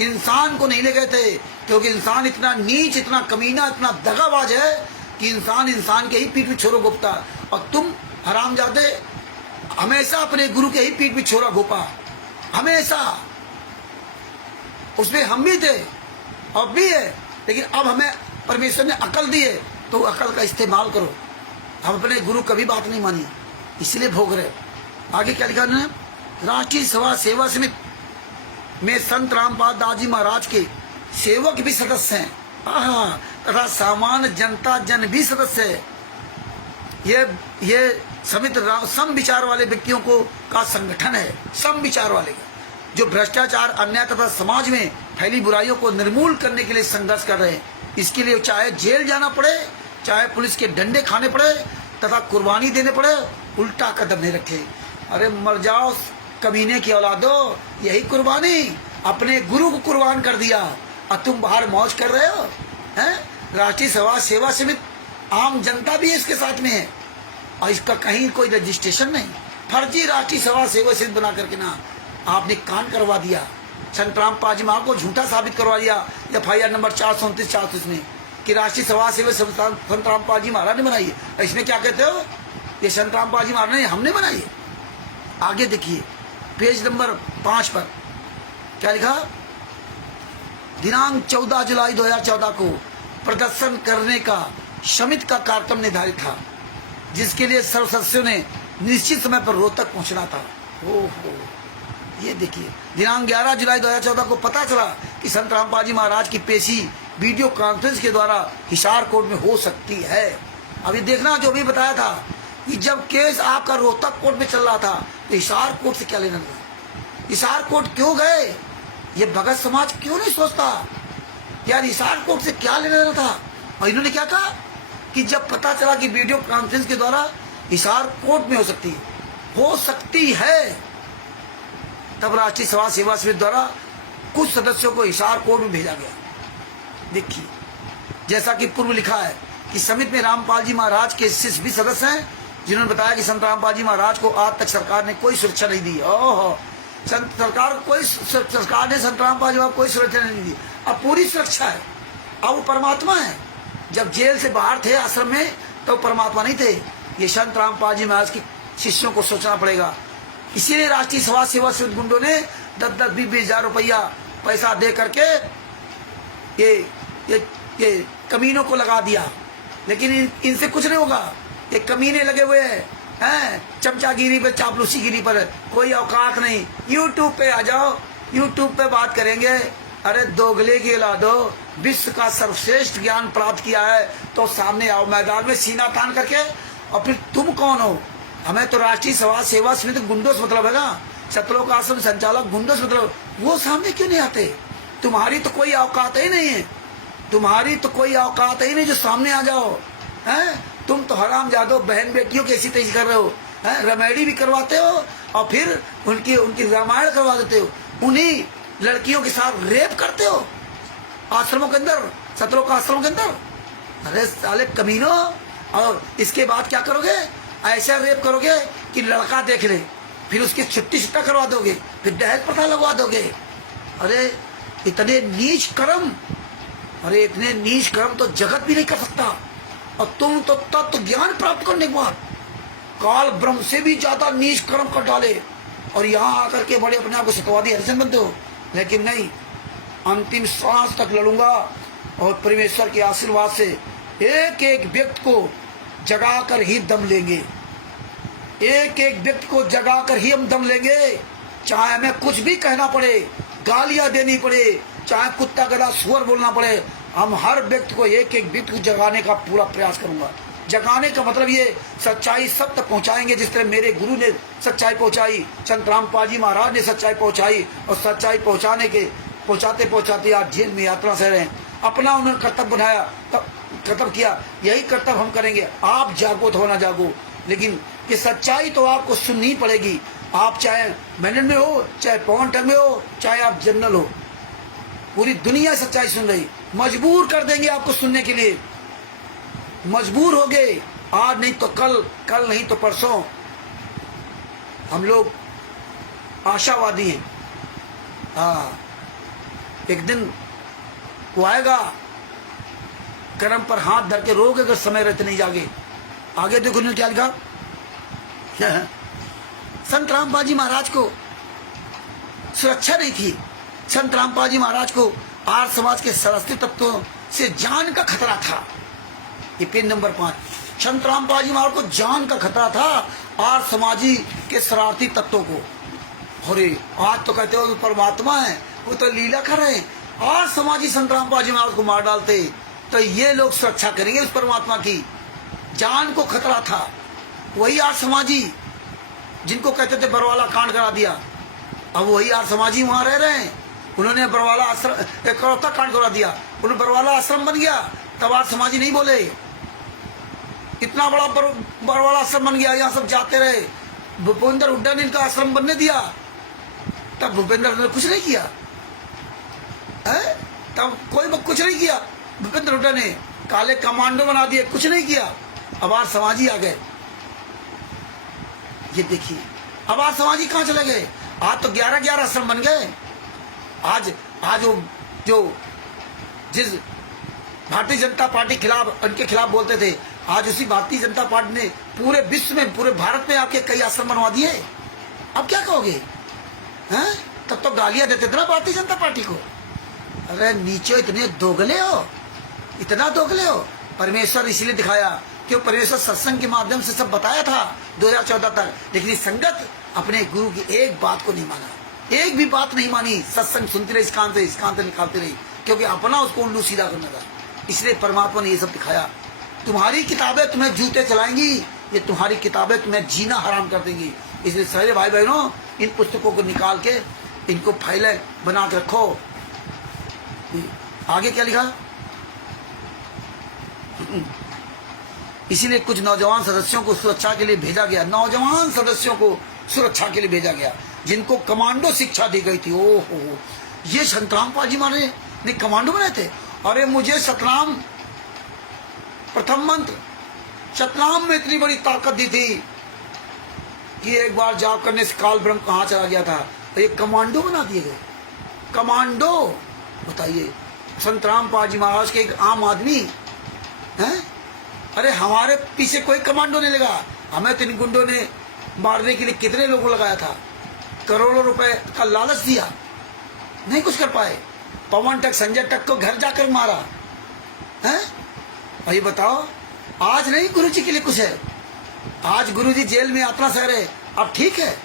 इंसान को नहीं ले गए थे, क्योंकि इंसान इतना नीच, इतना कमीना, इतना दगाबाज है कि इंसान के ही पीठ में छोरो घोपता। और तुम हरामजादे हमेशा अपने गुरु के ही पीठ में छोरा घोपा, हमेशा। उसमें हम भी थे, अब भी है, लेकिन अब हमें परमेश्वर ने अकल दी है, तो अकल का इस्तेमाल करो। हम अपने गुरु कभी बात नहीं मानी, इसलिए भोग रहे। आगे क्या लिखा उन्होंने? राष्ट्रीय सभा सेवा समिति में संत रामपाल दास जी महाराज के सेवक भी सदस्य हैं, तथा सामान्य जनता जन भी सदस्य है। ये समिति सम विचार वाले व्यक्तियों को का संगठन है, सम विचार वाले का, जो भ्रष्टाचार, अन्याय तथा समाज में फैली बुराइयों को निर्मूल करने के लिए संघर्ष कर रहे हैं। इसके लिए चाहे जेल जाना पड़े, चाहे पुलिस के डंडे खाने पड़े तथा कुर्बानी देने पड़े, उल्टा कदम नहीं रखे। अरे मर जाओ कमीने की औलादो, यही कुर्बानी, अपने गुरु को कुर्बान कर दिया और तुम बाहर मौज कर रहे हो हैं? राष्ट्रीय सभा सेवा समिति आम जनता भी इसके साथ में है, और इसका कहीं कोई रजिस्ट्रेशन नहीं, फर्जी राष्ट्रीय सभा सेवा समिति बना करके ना आपने कांड करवा दिया। संत रामपाल जी महाराज को झूठा साबित करवा दिया FIR नंबर 439 में कि राष्ट्रीय सभा सेवा संत रामपाल जी महाराज ने बनाई है। इसमें क्या कहते हो? ये संत रामपाल जी महाराज ने, हमने बनाई है। आगे देखिए पेज नंबर 5 पर क्या लिखा? दिनांक 14 जुलाई 2014 को प्रदर्शन करने का समिति का कार्यक्रम निर्धारित था, जिसके लिए सर्व सदस्यों ने निश्चित समय पर रोहतक पहुंचना था। ओहो, ये देखिए दिनांक 11 जुलाई 2014 को पता चला कि संत रामपाल जी महाराज की पेशी वीडियो कॉन्फ्रेंस के द्वारा हिसार कोर्ट में हो सकती है। अभी देखना, जो भी बताया था कि जब केस आपका रोहतक कोर्ट में चल रहा था, तो हिसार कोर्ट से क्या लेना था? हिसार कोर्ट क्यों गए? ये भगत समाज क्यों नहीं सोचता यार हिसार कोर्ट से क्या लेना था? और इन्होंने क्या कहा कि जब पता चला कि वीडियो कॉन्फ्रेंस के द्वारा हिसार कोर्ट में हो सकती है, तब राष्ट्रीय सभा सेवा समिति द्वारा कुछ सदस्यों को हिसार कोर्ट में भेजा गया। देखिए, जैसा कि पूर्व लिखा है कि समिति में रामपाल जी महाराज के शिष्य भी सदस्य हैं, जिन्होंने बताया कि संत रामपाल जी महाराज को आज तक सरकार ने कोई सुरक्षा नहीं दी। ओहो, सरकार ने संत रामपाल जी महाराज कोई सुरक्षा नहीं दी। अब पूरी सुरक्षा है। अब वो परमात्मा है। जब जेल से बाहर थे आश्रम में, तो परमात्मा नहीं थे। ये संत रामपाल जी महाराज के शिष्यों को सोचना पड़ेगा। इसीलिए राष्ट्रीय सभा सेवा समिति गुंडों ने 10-20 हजार रुपया पैसा दे करके ये कमीनों को लगा दिया, लेकिन इनसे कुछ नहीं होगा। ये कमीने लगे हुए हैं चमचागिरी पर, चापलूसीगिरी पर, कोई औकात नहीं। यूट्यूब पे आ जाओ, यूट्यूब पे बात करेंगे। अरे दोगले की औलादो, विश्व का सर्वश्रेष्ठ ज्ञान प्राप्त किया है तो सामने आओ मैदान में सीना तान करके। और फिर तुम कौन हो? हमें तो राष्ट्रीय सभा सेवा समिति गुंडों से मतलब है ना, सतलोक आश्रम संचालक गुंडों से मतलब। वो सामने क्यों नहीं आते? तुम्हारी तो कोई औकात ही नहीं है, तुम्हारी तो कोई औकात ही नहीं जो सामने आ जाओ। हैं? तुम तो हरामजादो बहन बेटियों की ऐसी तैसी कर रहे हो, रमेडी भी करवाते हो और फिर उनकी रामायण करवा देते हो, उन्हीं लड़कियों के साथ रेप करते हो आश्रमों के अंदर, सतलोक आश्रमों के अंदर। अरे साले कमीनो, और इसके बाद क्या करोगे? ऐसा रेप करोगे कि लड़का देख ले, फिर उसकी छुट्टी करवा दोगे, फिर दहेज प्रथा लगवा दोगे। अरे इतने नीच कर्म, अरे इतने नीच कर्म तो जगत भी नहीं कर सकता। और तुम तो तत्व ज्ञान प्राप्त करने के बाद काल ब्रह्म से भी ज्यादा नीच कर्म कर डाले और यहाँ आकर के बड़े अपने आप को सत्यवादी हरिजन बनते हो। लेकिन नहीं, अंतिम सांस तक लड़ूंगा और परमेश्वर के आशीर्वाद से एक एक व्यक्ति को जगाकर ही दम लेंगे, एक एक व्यक्ति को जगाकर ही हम दम लेंगे। चाहे हमें कुछ भी कहना पड़े, गालियां देनी पड़े, चाहे कुत्ता गधा सुअर बोलना पड़े, हम हर व्यक्ति को एक एक व्यक्ति को जगाने का पूरा प्रयास करूंगा। जगाने का मतलब ये सच्चाई सब तक पहुंचाएंगे। जिस तरह मेरे गुरु ने सच्चाई पहुंचाई, संत रामपाल जी महाराज ने सच्चाई पहुंचाई और सच्चाई पहुंचाते पहुंचाते आज जेल में यात्रा से रहे। अपना उन्होंने कर्तव्य बनाया, तब कर्तव्य किया, यही कर्तव्य हम करेंगे। आप जागो तो ना जागो, लेकिन ये सच्चाई तो आपको सुननी पड़ेगी। आप चाहे मैनन में हो, चाहे पवन टंग में हो, चाहे आप जनरल हो, पूरी दुनिया सच्चाई सुन रही, मजबूर कर देंगे आपको सुनने के लिए। मजबूर हो गए, आज नहीं तो कल, कल नहीं तो परसों। हम लोग आशावादी हैं। हाँ, एक दिन वो आएगा, कर्म पर हाथ धर के रोगे अगर समय रहते नहीं जागे। आगे देखो उन्होंने क्या लिखा। संत रामपाल जी महाराज को सुरक्षा नहीं थी। संत रामपाल जी महाराज को आर्य समाज के सरस्वती तत्वों से जान का खतरा था। ये पेज नंबर 5। संत रामपाल जी महाराज को जान का खतरा था आर्य समाजी के शरारती तत्वों को। अरे आज तो कहते हो परमात्मा है, वो तो लीला कर रहे हैं। आर्य समाजी संत रामपाल जी महाराज को मार डालते तो ये लोग सुरक्षा करेंगे उस परमात्मा की। जान को खतरा था। वही आर्य समाजी जिनको कहते थे बरवाला कांड करा दिया, अब वही आर्य समाजी वहां रह रहे हैं। उन्होंने बरवाला आश्रम एक कांड करा दिया, उन्होंने बरवाला आश्रम बन गया, तब आर्य समाजी नहीं बोले। इतना बड़ा बरवाला आश्रम बन गया, यहाँ सब जाते रहे। भूपेंद्र हुड्डा ने इनका आश्रम बनने दिया, तब भूपेंद्र ने कुछ नहीं किया है? तब कोई कुछ नहीं किया। भूपेंद्र हुड्डा ने काले कमांडो बना दिए, कुछ नहीं किया। अब आर्य समाजी आ गए। ये देखिए अब आर्य समाजी कहाँ चले गए। आज तो 11-11 आश्रम बन गए। आज वो जो जिस भारतीय जनता पार्टी खिलाफ उनके खिलाफ बोलते थे, आज उसी भारतीय जनता पार्टी ने पूरे विश्व में, पूरे भारत में आके कई आश्रम बनवा दिए। अब क्या कहोगे हैं? तब तो गालियां देते थे ना भारतीय जनता पार्टी को। अरे नीचे इतने दोगले हो, इतना दोगले हो। परमेश्वर इसलिए दिखाया कि परमेश्वर सत्संग के माध्यम से सब बताया था 2014 तक, लेकिन संगत अपने गुरु की एक बात को नहीं माना, एक भी बात नहीं मानी। सत्संग सुनती रही, इस कान से निकालती रही, क्योंकि अपना उसको उल्लू सीधा करना था। इसलिए परमात्मा ने ये सब दिखाया। तुम्हारी किताबें तुम्हें जूते चलाएंगी, ये तुम्हारी किताबें तुम्हें जीना हराम कर देंगी। इसलिए सारे भाई बहनों, इन पुस्तकों को निकाल के इनको फाइलें बना के रखो। आगे क्या लिखा। इसीलिए कुछ नौजवान सदस्यों को सुरक्षा के लिए भेजा गया, नौजवान सदस्यों को सुरक्षा के लिए भेजा गया, जिनको कमांडो शिक्षा दी गई थी। ओहो, ये संत रामपाल जी महाराज ने कमांडो बनाए थे। अरे मुझे सतनाम प्रथम मंत्र सतनाम में इतनी बड़ी ताकत दी थी कि एक बार जाप करने से काल ब्रह्म कहाँ चला गया था। तो ये कमांडो बना दिए गए। कमांडो, बताइए संत रामपाल जी महाराज के एक आम आदमी हैं। अरे हमारे पीछे कोई कमांडो नहीं लगा। हमें तो इन गुंडों ने मारने के लिए कितने लोगों लगाया था, करोड़ों रुपए का लालच दिया, नहीं कुछ कर पाए। पवन टक, संजय टक को घर जाकर मारा है। और ये बताओ, आज नहीं गुरु जी के लिए कुछ है। आज गुरु जी जेल में यात्रा सह रहे, अब ठीक है,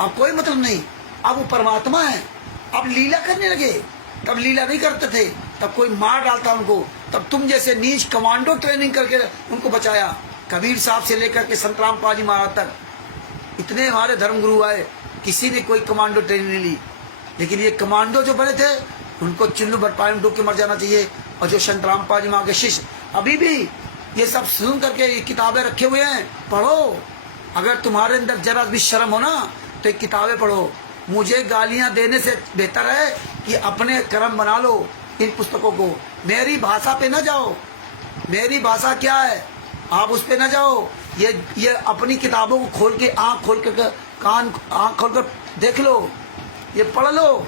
अब कोई मतलब नहीं। अब वो परमात्मा है, अब लीला करने लगे। तब लीला नहीं करते थे, तब कोई मार डालता उनको। तब तुम जैसे नीच कमांडो ट्रेनिंग करके उनको बचाया। कबीर साहब से लेकर के संत रामपाल जी महाराज तक इतने हमारे धर्मगुरु आए, किसी ने कोई कमांडो ट्रेनिंग नहीं ली। लेकिन ये कमांडो जो बने थे, उनको चुल्लू भटपाई में डूब के मर जाना चाहिए। और जो संत रामपाल जी महाराज के शिष्य अभी भी ये सब सुन करके ये किताबें रखे हुए हैं, पढ़ो। अगर तुम्हारे अंदर जरा भी शर्म हो ना, तो एक किताबें पढ़ो। मुझे गालियां देने से बेहतर है कि अपने कर्म बना लो इन पुस्तकों को। मेरी भाषा पे ना जाओ। मेरी भाषा क्या है, आप उस पे ना जाओ। ये अपनी किताबों को खोल के, आँख खोल कर, कान आँख खोल कर देख लो, ये पढ़ लो।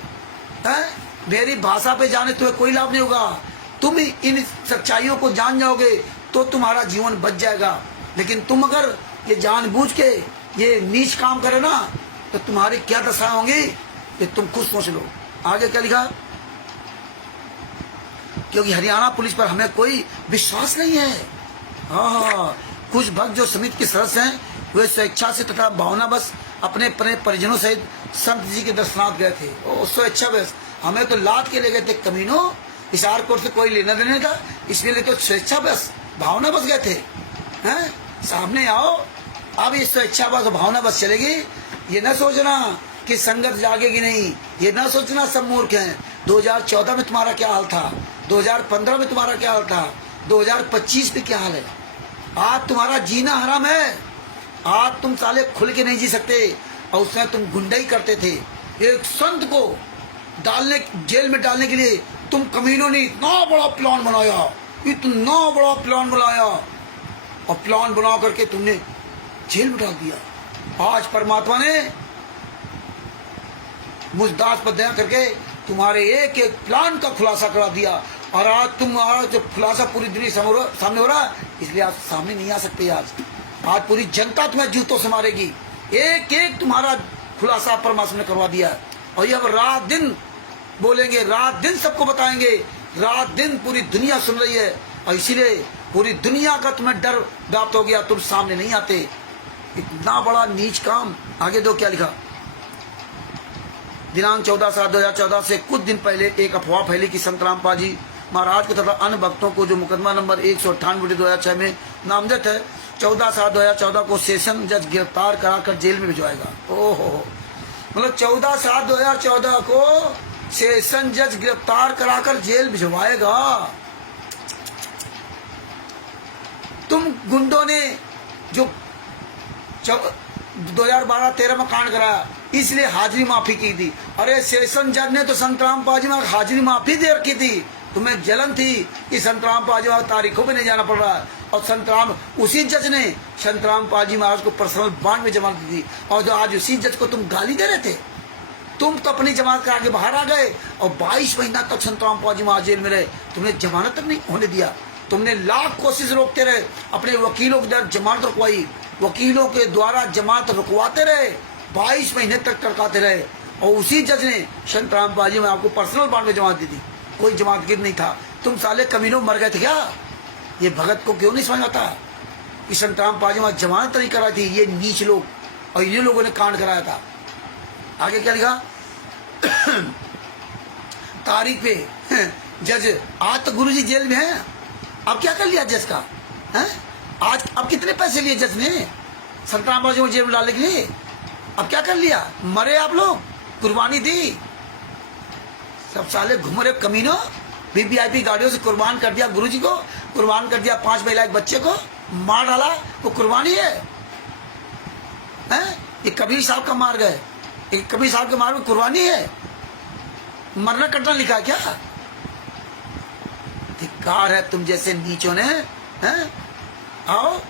है मेरी भाषा पे जाने तुम्हें कोई लाभ नहीं होगा। तुम इन सच्चाइयों को जान जाओगे तो तुम्हारा जीवन बच जाएगा। लेकिन तुम अगर ये जानबूझ के ये नीच काम करे ना तो तुम्हारी क्या दशा होंगी ये तुम खुद सोच लो। आगे क्या लिखा, क्योंकि हरियाणा पुलिस पर हमें कोई विश्वास नहीं है। हाँ, कुछ भक्त जो समिति के सदस्य हैं वे स्वेच्छा से तथा भावना बस अपने अपने परिजनों सहित संत जी के दर्शनार्थ गए थे। ओ स्वेच्छा बस, हमें तो लाद के ले गए थे कमीनों, इस आरकोट से कोई लेना देने था, इसलिए तो स्वेच्छा बस भावना बस गए थे। हैं, सामने आओ, अब ये स्वेच्छा बस भावना बस चलेगी। ये न सोचना कि संगत जागेगी नहीं, ये न सोचना सब मूर्ख हैं। 2014 में तुम्हारा क्या हाल था, 2015 में तुम्हारा क्या हाल था, 2025 में क्या हाल है। आज तुम्हारा जीना हराम है। आज तुम साले खुल के नहीं जी सकते और उसमें तुम गुंडाई करते थे। एक संत को डालने जेल में डालने के लिए तुम कमीनों ने इतना बड़ा प्लान बनाया, इतना बड़ा प्लान बनाया और प्लान बना करके तुमने जेल में डाल दिया। आज परमात्मा ने मुझदास पर दया करके तुम्हारे एक एक प्लान का खुलासा करा दिया और आज तुम्हारा जो खुलासा पूरी दुनिया सामने हो रहा है, इसलिए आप सामने नहीं आ सकते। आज पूरी जनता तुम्हें जूतों से मारेगी। एक एक तुम्हारा खुलासा परमात्मा ने करवा दिया और ये अब रात दिन बोलेंगे, रात दिन सबको बताएंगे, रात दिन पूरी दुनिया सुन रही है और इसीलिए पूरी दुनिया का तुम्हें डर व्याप्त हो गया, तुम सामने नहीं आते। इतना बड़ा नीच काम। आगे दो क्या लिखा, दिनांक 14/7/2014 से कुछ दिन पहले एक अफवाह फैली कि संत रामपाल जी महाराज को तथा अन्य भक्तों को जो मुकदमा नंबर 198/2006 में नामजद है, 14/7/2014 को सेशन जज गिरफ्तार कराकर जेल में भिजवाएगा। ओहो, मतलब 14/7/2014 को सेशन जज गिरफ्तार कराकर जेल भिजवाएगा। तुम गुंडों ने जो 2012-13 में कांड कराया, इसलिए हाजिरी माफी की थी। अरे सेशन जज ने तो संत रामपाल जी में हाजिरी माफी दे रखी थी। तुम्हें जलन थी कि संत रामपाल जी तारीखों पे नहीं जाना पड़ रहा है और उसी जज ने संत रामपाल जी महाराज को पर्सनल बॉन्ड में जमानत दी थी और जो आज उसी जज को तुम गाली दे रहे थे, तुम तो अपनी जमानत करा के बाहर आ गए और 22 महीना तक संत रामपाल जी महाराज जेल में रहे। तुमने जमानत तक नहीं होने दिया। तुमने लाख कोशिश रोकते रहे, अपने वकीलों के द्वारा जमानत रुकवाई, वकीलों के द्वारा जमानत रुकवाते रहे, 22 महीने तक टरकाते रहे और उसी जज ने संत रामपाल जी में आपको पर्सनल बॉन्ड में जमानत दी थी। कोई जमानतगिर नहीं था। तुम साले कमीनों मर गए थे क्या? ये भगत को क्यों नहीं समझ आता कि संत रामपाल जी में जमानत नहीं कराई थी ये नीच लोग और ये लोगों ने कांड कराया था। आगे क्या लिखा, तारीख पे जज, आज तो गुरुजी जेल में है, अब क्या कर लिया जज का है? आज अब कितने पैसे लिए जज ने संत रामपाल जी को जेल में डालने के लिए? अब क्या कर लिया? मरे आप लोग, कुर्बानी दी, सब साले घूम रहे कमीनों। वीवीआईपी गाड़ियों से कुर्बान कर दिया गुरुजी को, कुर्बान कर दिया 5 महिला एक बच्चे को, मार डाला, वो कुर्बानी है? ये कबीर साहब का मार गए, एक कबीर साहब के मार में कुर्बानी है? मरना कटना लिखा है क्या? धिक्कार है तुम जैसे नीचों ने। हैं? आओ,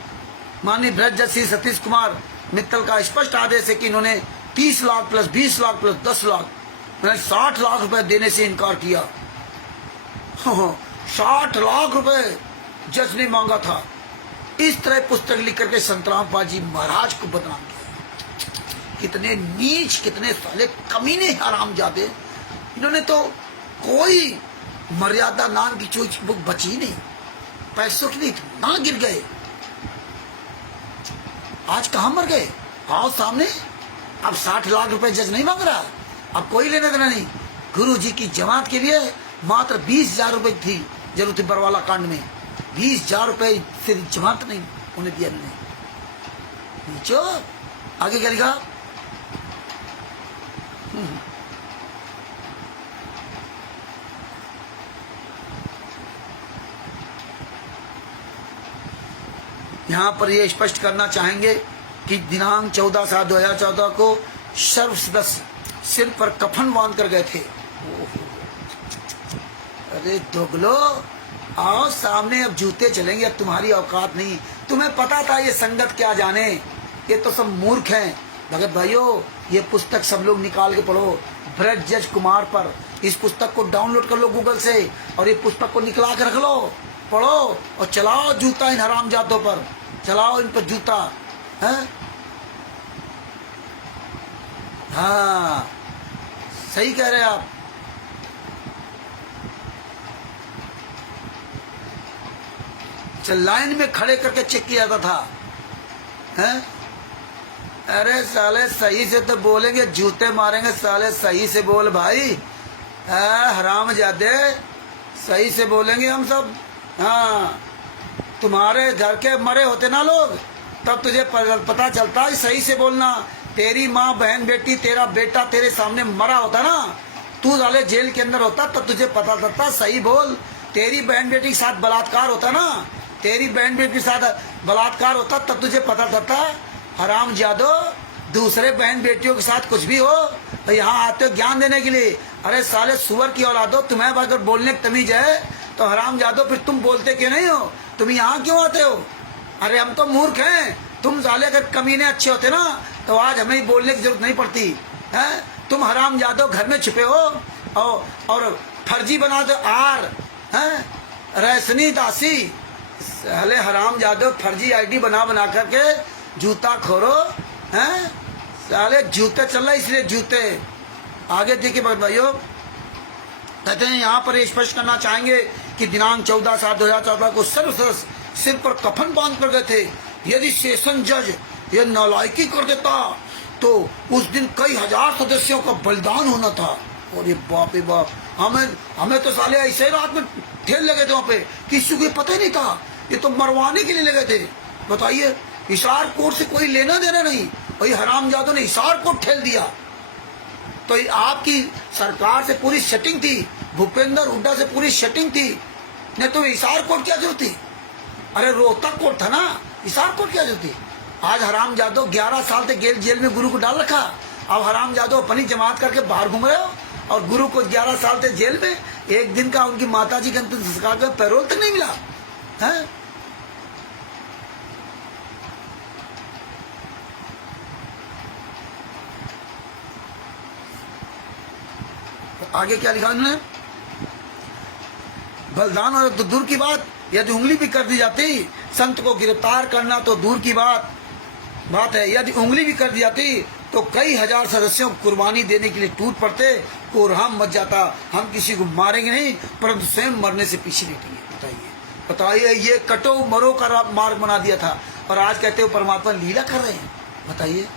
माननीय भ्रष्ट जज श्री सतीश कुमार मित्तल का स्पष्ट आदेश है कि इन्होंने 30 लाख प्लस 20 लाख प्लस 10 लाख, मैंने 60 लाख रुपए देने से इनकार किया। 60 लाख रुपए जज ने मांगा था। इस तरह पुस्तक लिख करके संत रामपाल जी महाराज को बदनाम किया। कितने नीच, कितने साले कमीने हरामजादे। इन्होंने तो कोई मर्यादा नाम की चीज बुक बची नहीं, पैसों के लिए ना गिर गए। आज कहां मर गए? आओ सामने। अब 60 लाख रुपए जज नहीं मांग रहा, अब कोई लेने देना नहीं। गुरु जी की जमानत के लिए मात्र 20,000 रुपए थी जरूरत थी बरवाला कांड में। 20,000 रुपए से जमानत नहीं उन्हें दिया इन्होंने। नीचो। आगे क्या लिखा, यहाँ पर ये स्पष्ट करना चाहेंगे कि दिनांक 14/7/2014 को सर्व सदस्य सिर पर कफन बांध कर गए थे। अरे दोगलो, आओ सामने, अब जूते चलेंगे, अब तुम्हारी औकात नहीं। तुम्हें पता था ये संगत क्या जाने, ये तो सब मूर्ख हैं। भगत भाइयों, ये पुस्तक सब लोग निकाल के पढ़ो, भ्रष्ट जज कुमार पर। इस पुस्तक को डाउनलोड कर लो गूगल से और ये पुस्तक को निकला के रख लो। पढ़ो और चलाओ जूता इन हरामजादों पर, चलाओ इन पर जूता है। हाँ सही कह रहे आप। चल लाइन में खड़े करके चेक किया जाता था हैं? अरे साले सही से तो बोलेंगे, जूते मारेंगे साले, सही से बोल भाई, हरामजादे सही से बोलेंगे हम सब। हाँ तुम्हारे घर के मरे होते ना लोग, तब तुझे पता चलता है सही से बोलना। तेरी माँ बहन बेटी तेरा बेटा तेरे सामने मरा होता ना, तू साले जेल के अंदर होता, तब तुझे पता चलता सही बोल। तेरी बहन बेटी के साथ बलात्कार होता ना, तेरी बहन बेटी के साथ बलात्कार होता, तब तुझे पता चलता हरामजादो दूसरे बहन बेटियों के साथ कुछ भी हो तो यहाँ आते हो ज्ञान देने के लिए। अरे साले सुअर की औलादो, तुम्हें अगर बोलने की तमीज है तो हरामजादो फिर तुम बोलते क्यों नहीं हो? तुम यहाँ क्यों आते हो? अरे हम तो मूर्ख हैं, तुम साले अगर कमीने अच्छे होते ना तो आज हमें बोलने की जरूरत नहीं पड़ती है। तुम हरामजादो घर में छुपे हो और फर्जी बना दो आर है रैसनी दासी, साले हरामजादो फर्जी आईडी बना करके जूता खोरो हैं। साले जूते चल रहा इसलिए जूते। आगे देखिए भाइयों, कहते हैं यहाँ पर स्पष्ट करना चाहेंगे कि दिनांक 14/7/2014 को सर्व सदस्य सिर पर कफन बांध कर गए थे। यदि सेशन जज ये नालायकी कर देता तो उस दिन कई हजार सदस्यों का बलिदान होना था। और ये बाप रे बाप, हमें तो साले ऐसे ही रात में ठेल लगे थे वहां पे, किसी को पता ही नहीं था, ये तो मरवाने के लिए लगे थे। बताइए, हिसार कोर्ट से कोई लेना देना नहीं, वही हरामजादों ने हिसार कोर्ट ठेल दिया। तो ये आपकी सरकार से पूरी सेटिंग थी, भूपेंद्र हुड्डा से पूरी सेटिंग थी, नहीं तो हिसार कोर्ट क्या जरूरत थी? अरे रोहतक कोर्ट था ना, हिसार कोर्ट क्या जरूरत थी? आज हरामजादो 11 साल से जेल में गुरु को डाल रखा। अब हरामजादो अपनी जमात करके बाहर घूम रहे हो और गुरु को 11 साल से जेल में, एक दिन का उनकी माताजी के अंतिम संस्कार का पैरोल तक नहीं मिला है। आगे क्या लिखा उन्होंने? बलिदान और तो दूर की बात, यदि उंगली भी कर दी जाती, संत को गिरफ्तार करना तो दूर की बात है, यदि उंगली भी कर दी जाती तो कई हजार सदस्यों को कुर्बानी देने के लिए टूट पड़ते, कोरहम मच जाता। हम किसी को मारेंगे नहीं, परंतु स्वयं मरने से पीछे नहीं हटेंगे। बताइए, ये कटो मरो का मार्ग बना दिया था और आज कहते हो परमात्मा लीला कर रहे हैं। बताइए,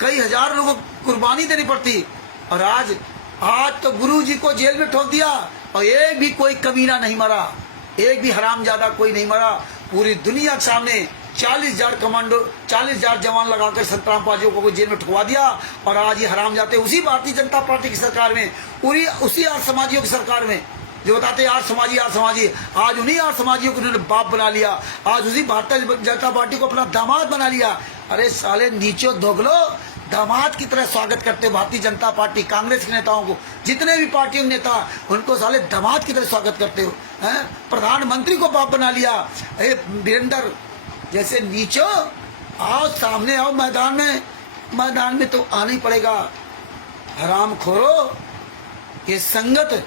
कई हजार लोगों को कुर्बानी देनी पड़ती और आज तो गुरु जी को जेल में ठोक दिया और एक भी कोई कमीना नहीं मरा, एक भी हरामजादा कोई नहीं मरा। पूरी दुनिया के सामने 40,000 कमांडो, 40,000 जवान लगाकर संतराम पाजियों को जेल में ठुकवा दिया और आज ये हरामजादे उसी भारतीय जनता पार्टी की सरकार में, पूरी उसी आर्य समाजियों की सरकार में जो बताते आर्य समाजी, आज उन्हीं आर्य समाजियों को उन्होंने बाप बना लिया, आज उसी भारतीय जनता पार्टी को अपना दामाद बना लिया। अरे साले नीचो दोगलो, दामाद की तरह स्वागत करते हो भारतीय जनता पार्टी, कांग्रेस के नेताओं को, जितने भी पार्टियों के नेता उनको साले दामाद की तरह स्वागत करते हो हैं। प्रधानमंत्री को बाप बना लिया। वीरेंद्र जैसे नीचो, आओ सामने आओ मैदान में तो आना ही पड़ेगा। हराम खोरो, ये संगत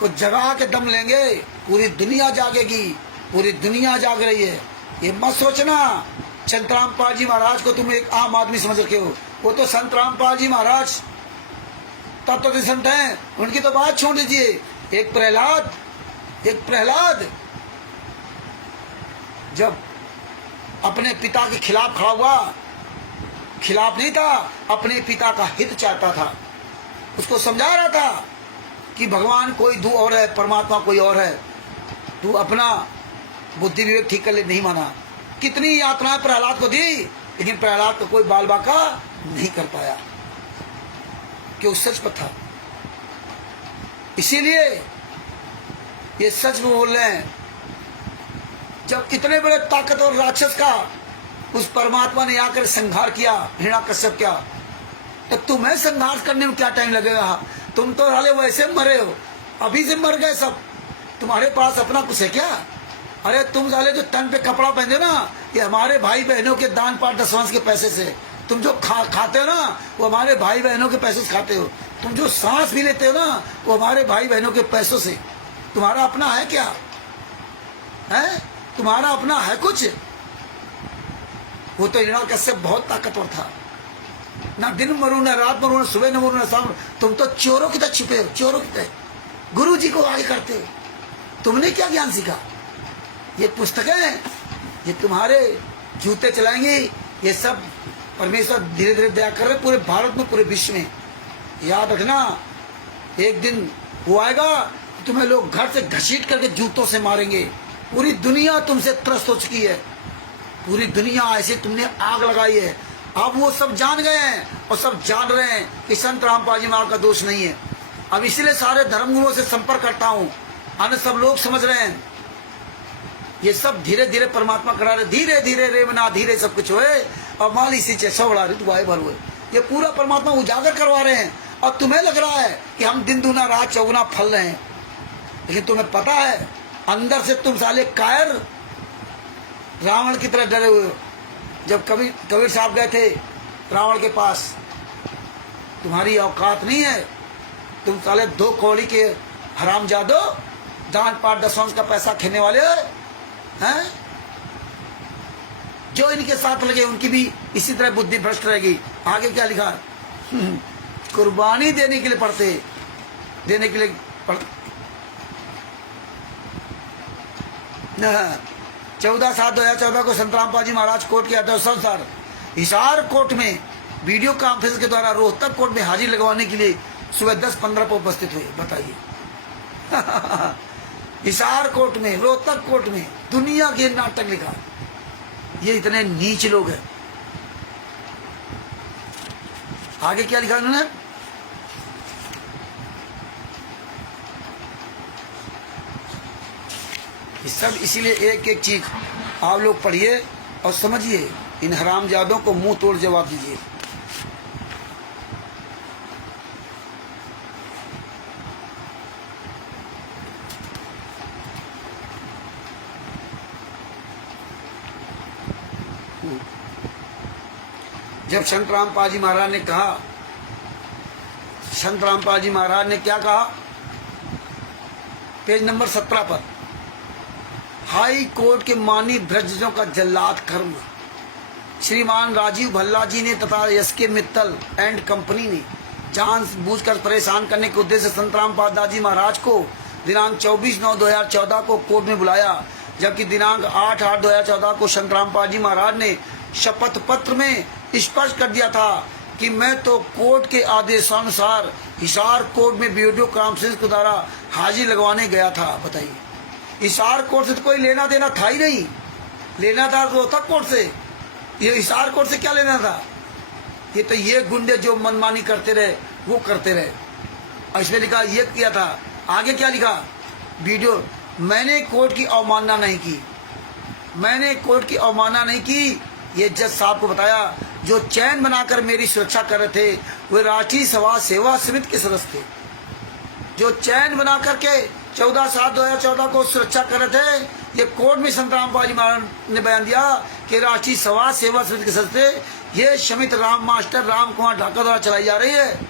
को जगा के दम लेंगे, पूरी दुनिया जागेगी, पूरी दुनिया जाग रही है। ये मत सोचना संत रामपाल जी महाराज को तुम एक आम आदमी समझ रखे हो, वो तो संत रामपाल जी महाराज तब तो संत हैं, उनकी तो बात छोड़ दीजिए। एक प्रहलाद जब अपने पिता के खिलाफ खड़ा हुआ, खिलाफ नहीं था, अपने पिता का हित चाहता था, उसको समझा रहा था कि भगवान कोई दो और है, परमात्मा कोई और है, तू अपना बुद्धि विवेक ठीक कर ले। नहीं माना। कितनी यातनाएं प्रहलाद को दी, लेकिन प्रहलाद को कोई बाल बाका नहीं कर पाया, क्यों? सच पर था। इसीलिए ये सच में बोल रहे हैं, जब इतने बड़े ताकतवर राक्षस का उस परमात्मा ने आकर संहार किया, हिरण्यकश्यप क्या, तो तुम्हें संहार करने में क्या टाइम लगेगा? तुम तो हाले वैसे मरे हो, अभी से मर गए सब, तुम्हारे पास अपना कुछ है क्या? अरे तुम साले जो तन पे कपड़ा पहनते हो ना, ये हमारे भाई बहनों के दान पाठ दशवांश के पैसे से। तुम जो खाते हो ना, वो हमारे भाई बहनों के पैसे से खाते हो। तुम जो सांस भी लेते हो ना, वो हमारे भाई बहनों के पैसों से। तुम्हारा अपना है क्या? है तुम्हारा अपना है कुछ? वो तो हिरण्यकश्यप बहुत ताकतवर था, ना दिन मरू ना रात मरू ना सुबह न मरू ना शाम। तुम तो चोरों की तरह छिपे हो, चोरों की तरह गुरु जी को आगे करते हो। तुमने क्या ज्ञान सीखा? ये पुस्तकें, ये तुम्हारे जूते चलाएंगे, ये सब परमेश्वर धीरे धीरे दया कर रहे पूरे भारत में, पूरे विश्व में। याद रखना, एक दिन वो आएगा तुम्हें लोग घर से घसीट करके जूतों से मारेंगे। पूरी दुनिया तुमसे त्रस्त हो चुकी है, पूरी दुनिया ऐसे तुमने आग लगाई है। अब वो सब जान गए हैं और सब जान रहे हैं कि संत रामपाल जी महाराज का दोष नहीं है। अब इसलिए सारे धर्मगुरुओं से संपर्क करता हूँ, अन्य सब लोग समझ रहे हैं ये सब धीरे धीरे परमात्मा करा रहे, धीरे धीरे रेवना धीरे सब कुछ होए और माली सी चौड़ा ऋतु भाई भर हुए। ये पूरा परमात्मा उजागर करवा रहे हैं और तुम्हें लग रहा है कि हम दिन दूना रात चौगुना फल रहे हैं, लेकिन तुम्हें पता है अंदर से तुम साले कायर रावण की तरह डरे हुए हो। जब कबीर साहब गए थे रावण के पास, तुम्हारी औकात नहीं है, तुम साले 2 कौड़ी के हरामजादो, दान पाठ दसवंश का पैसा खेने वाले हैं। जो इनके साथ लगे उनकी भी इसी तरह बुद्धि भ्रष्ट रहेगी। आगे क्या लिखा? कुर्बानी देने के लिए पड़ते, देने के लिए 14/7/2014 को संत रामपाल जी महाराज कोर्ट के आदेश अनुसार हिसार कोर्ट में वीडियो कॉन्फ्रेंस के द्वारा रोहतक कोर्ट में हाजिर लगवाने के लिए सुबह 10:15 पर उपस्थित हुए। बताइए हिसार कोर्ट में, रोहतक कोर्ट में दुनिया के नाटक लिखा। ये इतने नीच लोग हैं। आगे क्या लिखा उन्होंने? सब इसीलिए एक एक चीज आप लोग पढ़िए और समझिए, इन हरामजादों को मुंह तोड़ जवाब दीजिए। जब संत रामपाल जी महाराज ने कहा, संत रामपाल जी महाराज ने क्या कहा? पेज नंबर 17 पर, हाई कोर्ट के माननीय भ्रष्टों का जल्लाद कर्म श्रीमान राजीव भल्ला जी ने तथा एसके मित्तल एंड कंपनी ने जानबूझकर परेशान करने के उद्देश्य से संत रामपाल दास जी महाराज को दिनांक 24/9/2014 को कोर्ट में बुलाया, जबकि दिनांक 8/8/2014 को संत रामपाल जी महाराज ने शपथ पत्र में स्पष्ट कर दिया था कि मैं तो कोर्ट के आदेशानुसार हिसार कोर्ट में वीडियो कॉन्फ्रेंस के द्वारा हाजिर लगवाने गया था। बताइए, हिसार कोर्ट से तो कोई लेना देना था ही नहीं, लेना था रोहतक कोर्ट से, ये हिसार कोर्ट से क्या लेना था? ये तो ये गुंडे जो मनमानी करते रहे वो करते रहे। और इसमें लिखा ये किया था, आगे क्या लिखा? वीडियो, मैंने कोर्ट की अवमानना नहीं की, मैंने कोर्ट की अवमानना नहीं की। ये जज साहब को बताया, जो चैन बनाकर मेरी सुरक्षा कर रहे थे वे राष्ट्रीय सभा सेवा समिति के सदस्य थे। जो चैन बना करके 14/7/2014 को सुरक्षा कर रहे थे, ये कोर्ट में संत रामपाल जी महाराज ने बयान दिया कि राष्ट्रीय सभा सेवा समिति के सदस्य ये समिति राम मास्टर राम कुमार ढाका द्वारा चलाई जा रही है।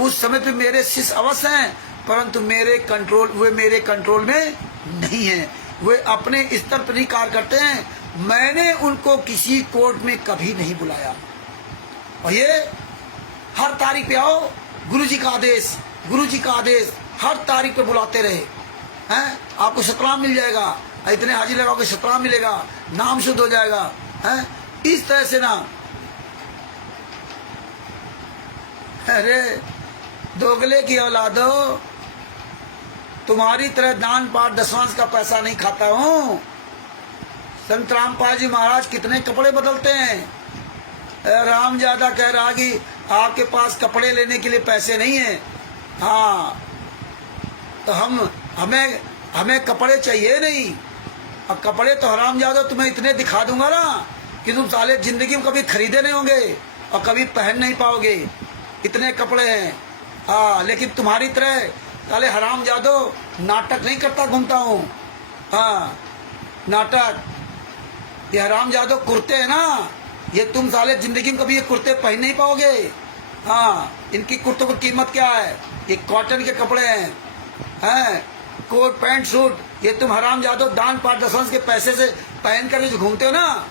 उस समिति में मेरे शिष्य अवश्य हैं, परंतु वे मेरे कंट्रोल में नहीं है, वे अपने स्तर पर ही कार्य करते हैं। मैंने उनको किसी कोर्ट में कभी नहीं बुलाया। और ये हर तारीख पे आओ, गुरुजी का आदेश, गुरुजी का आदेश, हर तारीख पे बुलाते रहे हैं। आपको सतराम मिल जाएगा, इतने हाजिर लगाओगे सतराम मिलेगा, नाम शुद्ध हो जाएगा। हैं इस तरह से ना, अरे दोगले की औलादो, तुम्हारी तरह दान पाठ दसवांश का पैसा नहीं खाता हूँ। संत रामपाल जी महाराज कितने कपड़े बदलते हैं। रामजादा कह रहा कि आपके पास कपड़े लेने के लिए पैसे नहीं है। हाँ, तो हमें कपड़े चाहिए नहीं। और कपड़े तो हरामजादा तुम्हें इतने दिखा दूंगा ना कि तुम साले जिंदगी में कभी खरीदे नहीं होंगे और कभी पहन नहीं पाओगे, इतने कपड़े हैं। हाँ, लेकिन तुम्हारी तरह साले हरामजादो नाटक नहीं करता घूमता हूँ। हाँ, नाटक, ये हरामजादो कुर्ते हैं ना, ये तुम साले जिंदगी में कभी ये कुर्ते पहन नहीं पाओगे। हाँ, इनकी कुर्तों की कीमत क्या है? ये कॉटन के कपड़े हैं। हैं कोट पैंट सूट, ये तुम हरामजादो दान पाठ दशवंश के पैसे से पहन कर जो घूमते हो ना,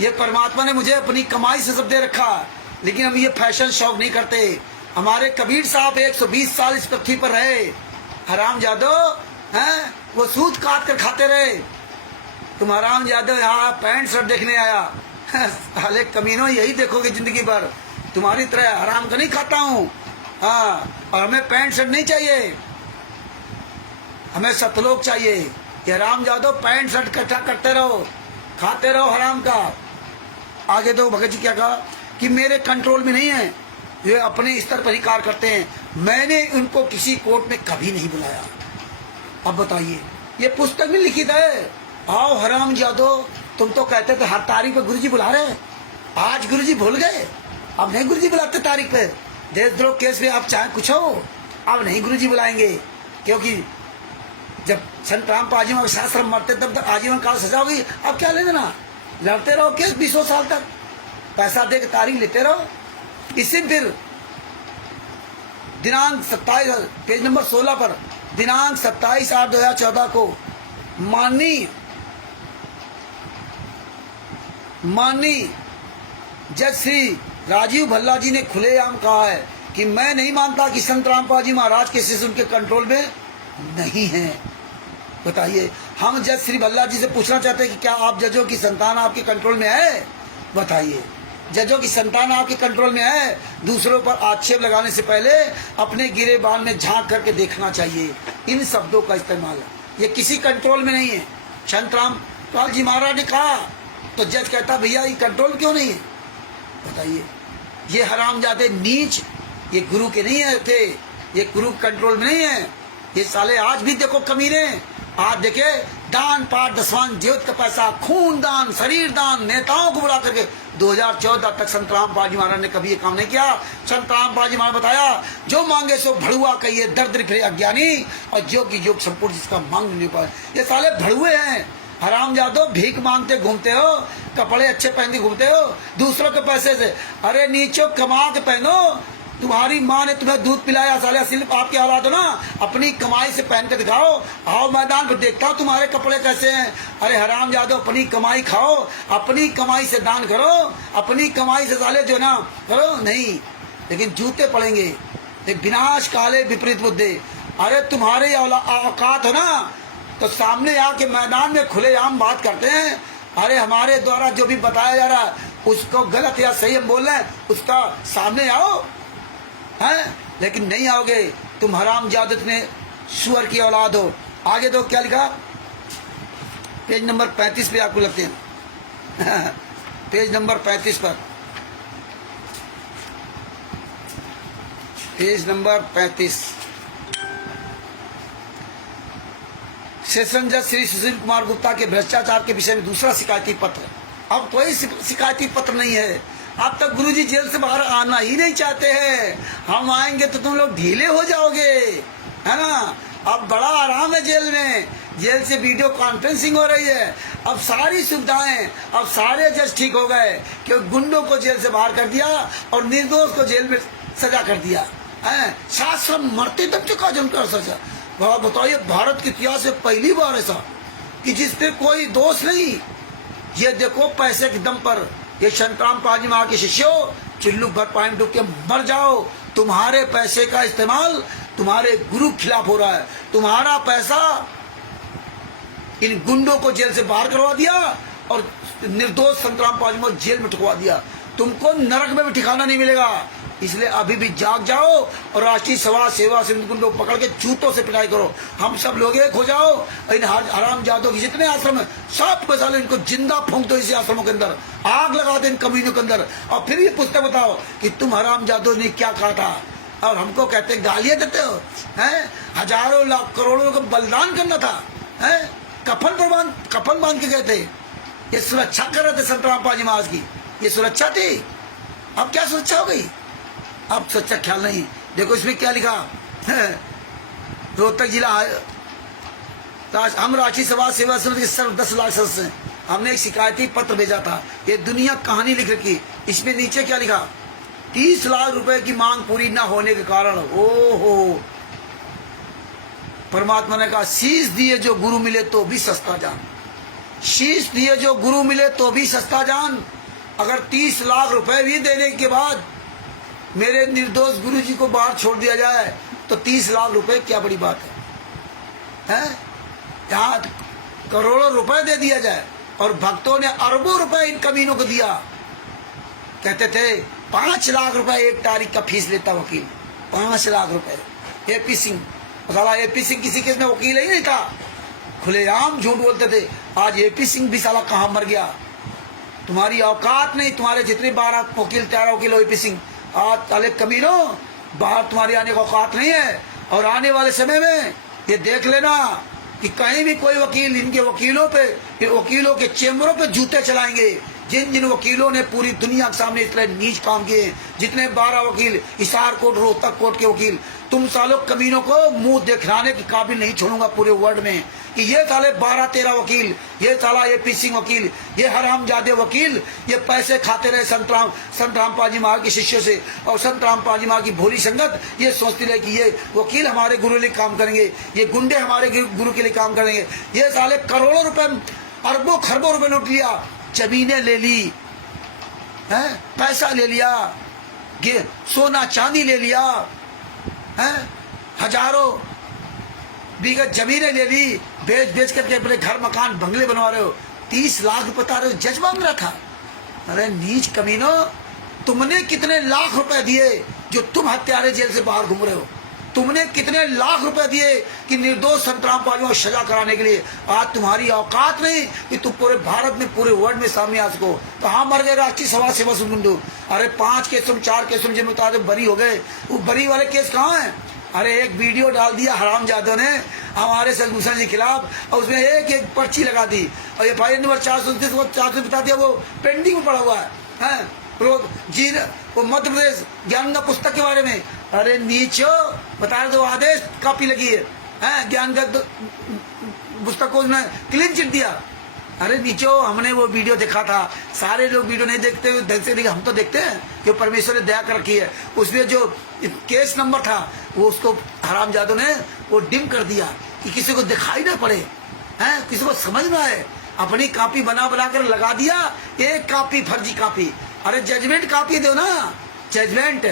ये परमात्मा ने मुझे अपनी कमाई से सब दे रखा, लेकिन हम ये फैशन शौक नहीं करते। हमारे कबीर साहब 120 साल इस पृथ्वी पर रहे, हरामजादो हैं वो सूत काट कर खाते रहे, तुम हरामजादो यहाँ पैंट शर्ट देखने आया। साले कमीनों यही देखोगे जिंदगी भर, तुम्हारी तरह हराम का नहीं खाता हूँ। हाँ, और हमें पैंट शर्ट नहीं चाहिए, हमें सतलोक चाहिए। ये हरामजादो पैंट शर्ट इकट्ठा करते रहो, खाते रहो हराम का। आगे तो भगत जी क्या कहा कि मेरे कंट्रोल में नहीं है, ये अपने स्तर पर ही कार्य करते हैं, मैंने उनको किसी कोर्ट में कभी नहीं बुलाया। अब बताइए, ये पुस्तक में लिखित है, आओ हरामजादो, तुम तो कहते थे हर तारीख पे गुरुजी बुला रहे, आज गुरुजी भूल गए, अब नहीं गुरुजी बुलाते तारीख पे। देशद्रोह केस में आप चाहे कुछ हो, अब नहीं गुरुजी बुलाएंगे, क्योंकि जब संत रामपाल जी में शास्त्र मरते तब तक आजीवन काल सजा होगी। अब क्या लेना, लड़ते रहो केस 20 साल तक, पैसा दे के तारीख लेते रहो। इसी फिर दिनांक 27 पेज नंबर 16 पर दिनांक 27/8/2014 को माननीय जज श्री राजीव भल्ला जी ने खुलेआम कहा है कि मैं नहीं मानता कि संत रामपाल जी महाराज के शिष्य उनके कंट्रोल में नहीं है। बताइए, हम जज श्री भल्ला जी से पूछना चाहते हैं कि क्या आप जजों की संतान आपके कंट्रोल में है? बताइए, जजों की संतान आपके कंट्रोल में है? दूसरों पर आक्षेप लगाने से पहले अपने गिरेबान में झांक करके देखना चाहिए। इन शब्दों का इस्तेमाल, ये किसी कंट्रोल में नहीं है। संत रामपाल जी महाराज ने कहा तो जज कहता भैया ये कंट्रोल क्यों नहीं है? बताइए, ये हरामजादे नीच, ये गुरु के नहीं है थे, ये गुरु कंट्रोल में नहीं है। ये साले आज भी देखो कमीने, आज देखे दान पाठ दशवान जीवित का पैसा, खून दान, शरीर दान, नेताओं को बुला करके 2014 तक संत रामपाल जी महाराज ने कभी ये काम नहीं किया। संत रामपाल जी महाराज बताया, जो मांगे सो भड़ुआ कहिए दर्द फिरे अज्ञानी, और जो की योग संपूर्ण जिसका मांग नहीं पाए। ये साले भड़ुए हैं, हरामजादो, भीख मांगते घूमते हो, कपड़े अच्छे पहनते घूमते हो दूसरों के पैसे से। अरे नीचो, कमा के पहनो, तुम्हारी माँ ने तुम्हें दूध पिलाया, साले सिर्फ आपके औलाद हो ना, अपनी कमाई से पहन के दिखाओ। आओ मैदान पर, देखता हूँ तुम्हारे कपड़े कैसे हैं। अरे हरामजादो, अपनी कमाई खाओ, अपनी कमाई से दान करो, अपनी कमाई से साले जो ना करो नहीं, लेकिन जूते पड़ेंगे। एक विनाश काले विपरीत बुद्धि। अरे तुम्हारे औकात हो ना तो सामने आके मैदान में खुलेआम बात करते हैं। अरे हमारे द्वारा जो भी बताया जा रहा है उसको गलत या सही हम बोल रहे हैं, उसका सामने आओ, हैं? लेकिन नहीं आओगे, तुम हरामजादे में सुअर की औलाद हो। आगे तो क्या लिखा, पेज नंबर 35 पे आपको लगते हैं पेज नंबर 35 पर, पेज नंबर 35, सेशन जज श्री सुशील कुमार गुप्ता के भ्रष्टाचार के विषय में दूसरा शिकायती पत्र। अब कोई शिकायती पत्र नहीं है। अब तक गुरुजी जेल से बाहर आना ही नहीं चाहते हैं। हम आएंगे तो तुम लोग ढीले हो जाओगे, है ना। अब बड़ा आराम है जेल में, जेल से वीडियो कॉन्फ्रेंसिंग हो रही है। अब सारी सुविधाएं, अब सारे जज ठीक हो गए, क्योंकि गुंडों को जेल से बाहर कर दिया और निर्दोष को जेल में सजा कर दिया है। शास्त्र मरते तक चुका जिनका सजा। बताइए, भारत के इतिहास में पहली बार ऐसा कि जिसपे कोई दोष नहीं। ये देखो, पैसे के दम पर ये संत रामपाल जी महाराज के शिष्यों, चिल्लू भर पानी में डूब के मर जाओ। तुम्हारे पैसे का इस्तेमाल तुम्हारे गुरु के खिलाफ हो रहा है। तुम्हारा पैसा इन गुंडों को जेल से बाहर करवा दिया और निर्दोष संत रामपाल जी महाराज जेल में ठुकवा दिया। तुमको नरक में भी ठिकाना नहीं मिलेगा। इसलिए अभी भी जाग जाओ और राष्ट्रीय समाज सेवा सिंध गुंडों को पकड़ के जूतों से पिटाई करो। हम सब लोग एक हो जाओ। इन हरामजादों के जितने आश्रम है सब को साले इनको जिंदा फूंक दो, इसी आश्रमों के अंदर आग लगा दो इन कमीनों के अंदर। और फिर ये पुस्तक बताओ कि तुम हरामजादों ने क्या काटा और हमको कहते गालियां देते हो, हैं? हजारों लाख करोड़ों का बलिदान करना था, हैं? कफन बांध के गए थे। ये सुरक्षा कर रहे थे संत रामपाल जी महाराज की, ये सुरक्षा थी। अब क्या सुरक्षा हो गई? अब सच्चा ख्याल नहीं। देखो इसमें क्या लिखा है, रोहतक जिला हम राष्ट्रीय समाज सेवा समिति के सर्व 10 लाख सदस्य हैं। हमने एक शिकायती पत्र भेजा था, ये दुनिया कहानी लिख रखी। इसमें नीचे क्या लिखा, 30 लाख रुपए की मांग पूरी न होने के कारण, ओहो परमात्मा ने कहा शीश दिए जो गुरु मिले तो भी सस्ता जान, शीश दिए जो गुरु मिले तो भी सस्ता जान। अगर 30 लाख रुपए भी देने के बाद मेरे निर्दोष गुरु जी को बाहर छोड़ दिया जाए तो 30 लाख रुपए क्या बड़ी बात है? यहाँ करोड़ों रुपए दे दिया जाए और भक्तों ने अरबों रुपए इन कमीनों को दिया। कहते थे 5 लाख रुपए एक तारीख का फीस लेता वकील, 5 लाख रुपए। एपी सिंह, साला एपी सिंह किसी केस में वकील ही नहीं था, खुलेआम झूठ बोलते थे। आज एपी सिंह भी साला कहाँ मर गया? तुम्हारी औकात नहीं, तुम्हारे जितने 12 वकील 13 वकील हो एपी सिंह, आज साले कमीनों बाहर तुम्हारी आने का औकात नहीं है। और आने वाले समय में ये देख लेना कि कहीं भी कोई वकील इनके वकीलों पे, वकीलों के चेम्बरों पे जूते चलाएंगे। जिन जिन वकीलों ने पूरी दुनिया के सामने इतने नीच काम किए, जितने 12 वकील, हिसार कोर्ट, रोहतक कोर्ट के वकील, तुम सालों कमीनों को मुंह दिखाने के काबिल नहीं छोड़ूंगा पूरे वर्ल्ड में कि ये साले 12-13 वकील, ये साला एपी सिंह वकील, ये हरामजादे वकील, ये पैसे खाते रहे संत रामपाल जी महाराज के शिष्यों से। और संत रामपाल जी महाराज की भोली संगत ये सोचती रहे कि ये वकील हमारे गुरु के लिए काम करेंगे, ये गुंडे हमारे गुरु के लिए काम करेंगे। ये साले करोड़ों रुपए, अरबों खरबों रुपए लूट लिया, जमीनें ले ली है, पैसा ले लिया, सोना चांदी ले लिया है, हजारों बीघा जमीनें ले ली, बेच बेच करके अपने घर मकान बंगले बनवा रहे हो। 30 लाख बता रहे हो, जज मांग रहा था। अरे नीच कमीनों, तुमने कितने लाख रुपए दिए जो तुम हत्यारे जेल से बाहर घूम रहे हो? तुमने कितने लाख रुपए दिए कि निर्दोष संत रामपाल को सजा कराने के लिए? आज तुम्हारी औकात नहीं कि तुम पूरे भारत में, पूरे वर्ल्ड में सामने आ सको। तो हाँ, मर गए राष्ट्रीय समाज सेवा संगठन। अरे 5 केस तुम 4 केस तुम जिनमें बता बरी हो गए, वो बरी वाले केस कहाँ हैं? अरे एक वीडियो डाल दिया हरामजादों ने हमारे सलभूषण जी खिलाफ और उसमें एक पर्ची लगा दी और एफआईआर नंबर 429 वो 400 बता दिया, वो पेंडिंग में पड़ा हुआ है। जी वो मध्य प्रदेश ज्ञान का पुस्तक के बारे में। अरे नीचो बता रहे, तो आदेश कॉपी लगी है ज्ञान का पुस्तक को उसने क्लीन चिट दिया। अरे नीचो, हमने वो वीडियो देखा था, सारे लोग वीडियो नहीं देखते ढंग से, हम तो देखते हैं कि परमेश्वर ने दया कर रखी है। उसमें जो केस नंबर था वो उसको हरामजादों ने वो डिम कर दिया कि किसी को दिखाई ना पड़े, हैं, किसी को समझ ना आए। अपनी कॉपी बना बना कर लगा दिया, एक कॉपी फर्जी कॉपी। अरे जजमेंट कॉपी दो ना, जजमेंट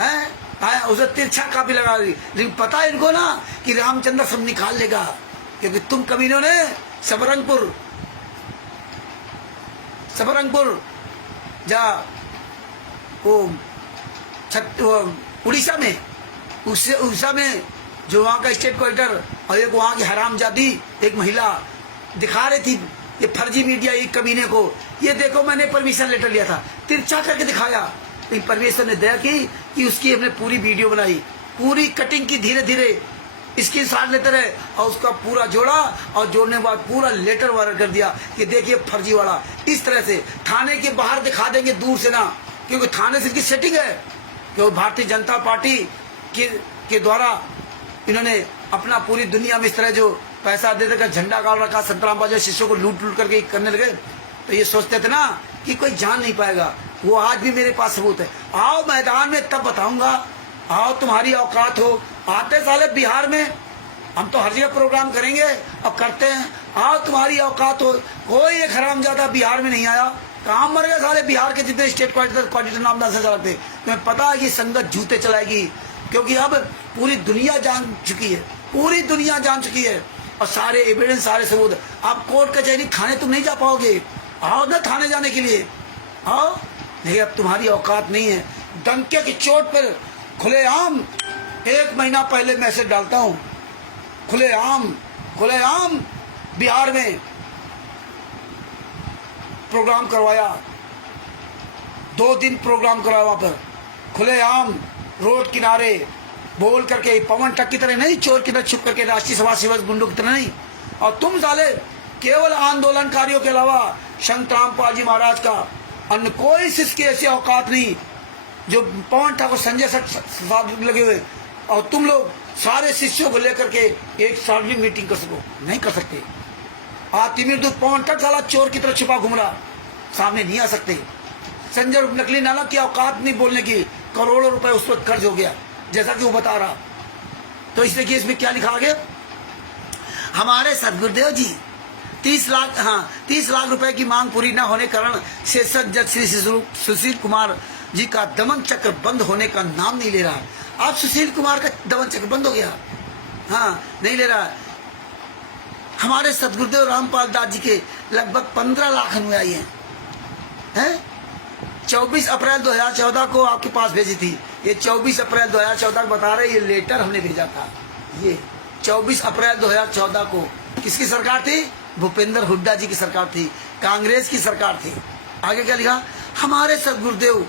है, उसे तिरछा कॉपी लगा दी। लेकिन पता है इनको ना कि रामचंद्र सब निकाल लेगा, क्योंकि तुम कमीनों ने सबरंगपुर जा वो उड़ीसा में जो वहाँ का स्टेट कलेक्टर और एक वहाँ की हरामजादी एक महिला दिखा रही थी ये फर्जी मीडिया, एक कमीने को, ये देखो मैंने परमिशन लेटर लिया था, तिरछा करके दिखाया। लेकिन परमेश्वर ने दया की कि उसकी हमने पूरी वीडियो बनाई, पूरी कटिंग की, धीरे धीरे इसकी साथ लेते रहे और उसका पूरा जोड़ा और जोड़ने के बाद पूरा लेटर वायरल कर दिया कि देखिए फर्जी वाला। इस तरह से थाने के बाहर दिखा देंगे दूर से ना, क्योंकि थाने से इनकी सेटिंग है कि भारतीय जनता पार्टी के द्वारा इन्होंने अपना पूरी दुनिया में इस तरह जो पैसा दे देकर झंडा गाड़ रखा, संत रामपाल शिष्यों को लूट लूट करके करने लगे। तो ये सोचते थे ना कि कोई जान नहीं पाएगा। वो आज भी मेरे पास सबूत है। आओ मैदान में तब बताऊंगा, आओ तुम्हारी औकात हो। आते साले बिहार में, हम तो हर जगह प्रोग्राम करेंगे और करते हैं। आओ तुम्हारी औकात हो। कोई एक हरामजादा बिहार में नहीं आया। कहाँ मर गए साले बिहार के जितने स्टेट कोऑर्डिनेटर नामदार से चलाते। तुम्हें पता है कि संगत जूते चलाएगी, क्योंकि अब पूरी दुनिया जान चुकी है, पूरी दुनिया जान चुकी है और सारे एविडेंस, सारे सबूत। आप कोर्ट कचहरी थाने तुम नहीं जा पाओगे। आओ ना थाने जाने के लिए, आओ। नहीं, अब तुम्हारी औकात नहीं है। डंके की चोट पर खुलेआम 1 महीना पहले मैसेज डालता हूं, खुलेआम बिहार में प्रोग्राम करवाया, 2 दिन प्रोग्राम करवाया वहां पर, खुलेआम रोड किनारे बोल करके, पवन टक की तरह नहीं, चोर की तरह छुप करके, राष्ट्रीय समाज सेवक गुंडों की तरह नहीं। और तुम साले केवल आंदोलनकारियों के अलावा संत रामपाल जी महाराज का अन्य कोई शिष्य की ऐसी औकात नहीं जो पवन ठाकुर, संजय साथ लगे हुए, और तुम लोग सारे शिष्यों को लेकर के एक सार्वजनिक मीटिंग कर सको, नहीं कर सकते। आज तिमिर दूत पवन ठाकुर साला चोर की तरह छुपा घूम रहा, सामने नहीं आ सकते। संजय नकली नाना की औकात नहीं बोलने की, करोड़ों रुपए उस पर कर्ज हो गया, जैसा कि वो बता रहा। तो इसलिए कि इसमें क्या लिखा आगे, हमारे सदगुरुदेव जी 30 लाख रुपए की मांग पूरी न होने कारण सेशन जज श्री सुशील कुमार जी का दमन चक्र बंद होने का नाम नहीं ले रहा। अब सुशील कुमार का दमन चक्र बंद हो गया, हाँ नहीं ले रहा। हमारे सदगुरुदेव रामपाल दास जी के लगभग 15 लाख अनुयायी हैं। 24 अप्रैल 2014 को आपके पास भेजी थी, ये 24 अप्रैल 2014 को बता रहे, ये लेटर हमने भेजा था। ये 24 अप्रैल 2014 को किसकी सरकार थी? भूपेंद्र हुड्डा जी की सरकार थी, कांग्रेस की सरकार थी। आगे क्या लिखा? हमारे सदगुरुदेव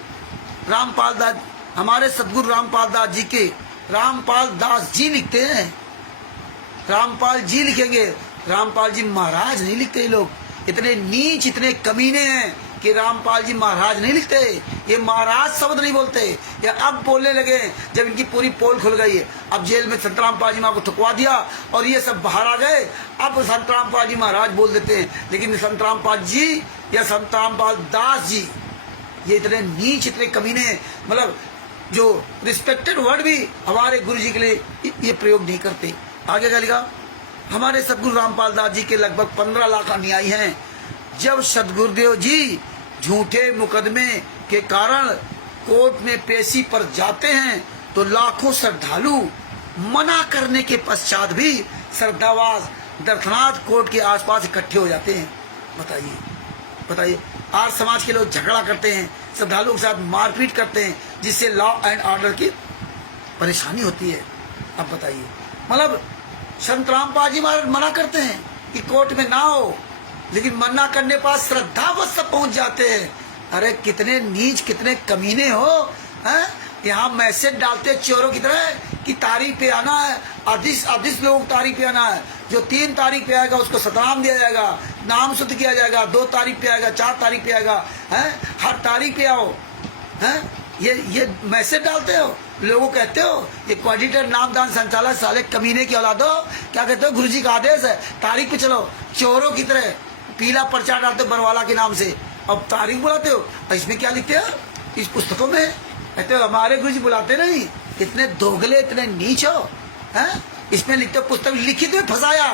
रामपाल दास, हमारे सदगुरु रामपाल दास जी के, रामपाल दास जी लिखते हैं, रामपाल जी लिखेंगे, रामपाल जी महाराज नहीं लिखते। ये लोग इतने नीच, इतने कमीने हैं कि रामपाल जी महाराज नहीं लिखते, ये महाराज शब्द नहीं बोलते। या अब बोलने लगे जब इनकी पूरी पोल खुल गई है। अब जेल में संत रामपाल जी माँ को ठुकवा दिया और ये सब बाहर आ गए, अब संत रामपाल जी महाराज बोल देते हैं। लेकिन संत रामपाल जी या संत रामपाल दास जी ये इतने नीच, इतने कमीने हैं, मतलब जो रिस्पेक्टेड वर्ड भी हमारे गुरु जी के लिए ये प्रयोग नहीं करते। आगे क्या लिखा? हमारे सदगुरु रामपाल दास जी के लगभग 15 लाख अनुयायी हैं। जब सदगुरुदेव जी झूठे मुकदमे के कारण कोर्ट में पेशी पर जाते हैं तो लाखों श्रद्धालु मना करने के पश्चात भी श्रद्धावास दर्शनार्थ कोर्ट के आसपास इकट्ठे हो जाते हैं। बताइए आज समाज के लोग झगड़ा करते हैं, श्रद्धालुओं के साथ मारपीट करते हैं, जिससे लॉ एंड ऑर्डर की परेशानी होती है। अब बताइए, मतलब संत रामपाल जी महाराज मना करते हैं कि कोर्ट में ना हो, लेकिन मना करने पर श्रद्धावश सब पहुंच जाते हैं। अरे कितने नीच, कितने कमीने हो, हैं? यहाँ मैसेज डालते चोरों की तरह कि तारीख पे आना है, अधिस लोगों को तारीख पे आना है। जो 3 तारीख पे आएगा उसको सतनाम दिया जाएगा, नाम शुद्ध किया जाएगा। 2 तारीख पे आएगा, 4 तारीख पे आएगा, हैं? हर तारीख पे आओ, हैं? ये मैसेज डालते हो, लोगों कहते हो ये कोऑर्डिनेटर नामदान संचालक साले कमीने की औलाद हो। क्या कहते हो? गुरुजी का आदेश है, तारीख पे चलो। चोरों की तरह पीला पर्चा डालते हो बरवाला के नाम से, अब तारीख बुलाते हो। इसमें क्या लिखते हो? इस पुस्तकों में कहते हो हमारे गुरुजी बुलाते नहीं। इतने दोगले, इतने नीच हो, हैं? इसमें लिखते हो पुस्तक लिखित में फंसाया,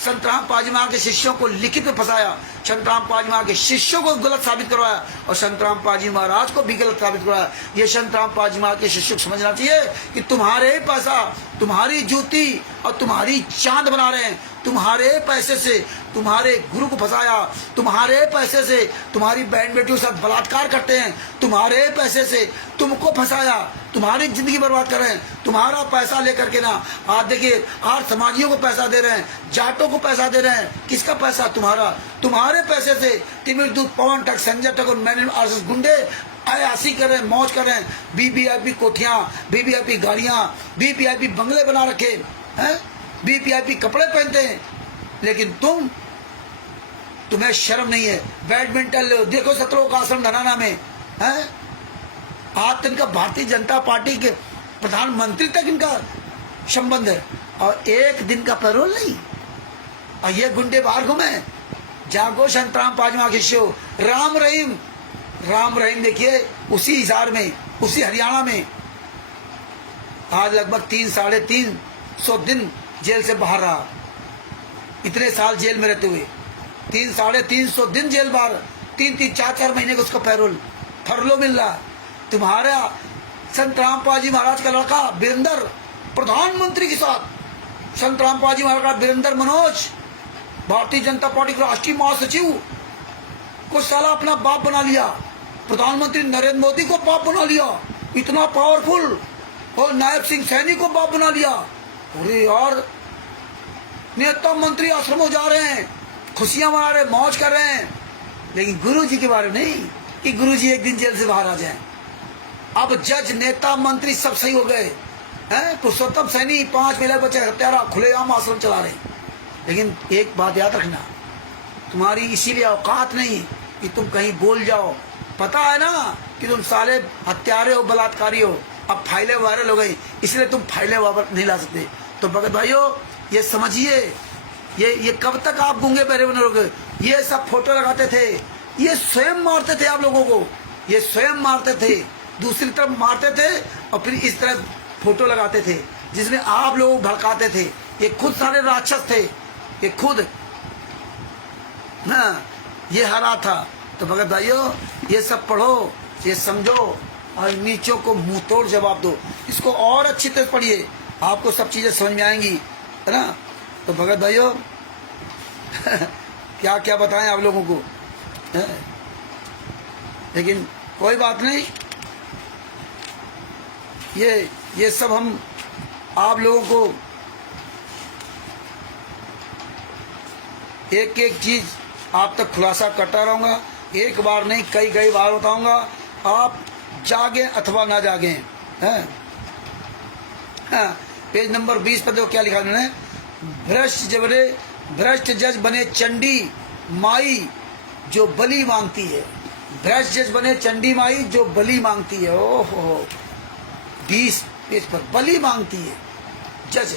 संत रामपाल जी महाराज के शिष्यों को लिखित में फंसाया, संत रामपाल जी महाराज के शिष्यों को गलत साबित करवाया और संत रामपाल जी महाराज को भी गलत साबित करवाया। ये संत रामपाल जी महाराज के शिष्यों को समझना चाहिए कि तुम्हारे पैसा, तुम्हारी जूती और तुम्हारी चांद बना रहे हैं। तुम्हारे पैसे से तुम्हारे गुरु को फंसाया, तुम्हारे पैसे से तुम्हारी बहन बेटियों के साथ बलात्कार करते हैं, तुम्हारे पैसे से तुमको फंसाया, तुम्हारी जिंदगी बर्बाद कर रहे हैं। तुम्हारा पैसा लेकर के ना आज देखिए, आज समाजियों को पैसा दे रहे हैं, जाटों को पैसा दे रहे हैं। किसका पैसा? तुम्हारा। तुम्हारे पैसे से तिमिर दूत, पवन टक, संजय टक और मैंने आरएसएस गुंडे अयासी कर रहे हैं, मौज कर रहे हैं। वीवीआईपी कोठियां, वीवीआईपी गाड़ियां, वीवीआईपी बंगले बना रखे हैं, वीवीआईपी कपड़े पहनते हैं। लेकिन तुम्हें शर्म नहीं है। बैडमिंटन लो, देखो सत्रों का आश्रम धनाना में है, आज इनका भारतीय जनता पार्टी के प्रधानमंत्री तक इनका संबंध है और एक दिन का पैरोल नहीं। और ये गुंडे बाहर घूमे। जागो संत रामपाल जी शिष्यो, राम रहीम देखिए उसी हिसार में, उसी हरियाणा में आज लगभग 300-350 दिन जेल से बाहर रहा। इतने साल जेल में रहते हुए 300-350 दिन जेल बाहर, 3-3, 4-4 महीने का उसका पैरोल फरलो मिल रहा। तुम्हारा संत रामपाल जी महाराज का लड़का वीरेंद्र प्रधानमंत्री के साथ, संत रामपाल जी महाराज का वीरेंद्र मनोज भारतीय जनता पार्टी के राष्ट्रीय महासचिव को साला अपना बाप बना लिया, प्रधानमंत्री नरेंद्र मोदी को बाप बना लिया, इतना पावरफुल, और नायब सिंह सैनी को बाप बना लिया। अरे यार, नेता मंत्री आश्रमों जा रहे हैं, खुशियां मना रहे, मौज कर रहे हैं, लेकिन गुरु जी के बारे में नहीं कि गुरु जी एक दिन जेल से बाहर आ जाएं। अब जज, नेता, मंत्री सब सही हो गए हैं। पुरुषोत्तम सैनी 5 महिला बच्चे हत्यारा खुलेआम आश्रम चला रहे। लेकिन एक बात याद रखना, तुम्हारी इसीलिए औकात नहीं कि तुम कहीं बोल जाओ। पता है ना कि तुम साले हत्यारे हो, बलात्कारी हो। अब फाइलें वायरल हो गई, इसलिए तुम फाइलें वापस नहीं ला सकते। तो भगत भाइयों, ये समझिए, ये कब तक आप गूंगे बहरे बने रहोगे? ये सब फोटो लगाते थे, ये स्वयं मारते थे आप लोगों को, ये स्वयं मारते थे, दूसरी तरफ मारते थे और फिर इस तरह फोटो लगाते थे जिसमें आप लोग भड़काते थे। ये खुद सारे राक्षस थे, ये खुद हाँ ये हरा था। तो भगत भाइयों ये सब पढ़ो, ये समझो और नीचों को मुंह तोड़ जवाब दो। इसको और अच्छी तरह पढ़िए, आपको सब चीजें समझ में आएंगी, है ना। तो भगत भाइयों क्या क्या बताएं आप लोगों को, है? लेकिन कोई बात नहीं, ये सब हम आप लोगों को एक एक चीज आप तक खुलासा करता रहूंगा। एक बार नहीं कई बार बताऊंगा, आप जागे अथवा ना जागे, हैं? हाँ, पेज नंबर 20 पर देखो क्या लिखा उन्होंने। भ्रष्ट जज बने चंडी माई जो बलि मांगती है। भ्रष्ट जज बने चंडी माई जो बलि मांगती है। ओहो 20 पेज पर बलि मांगती है जज।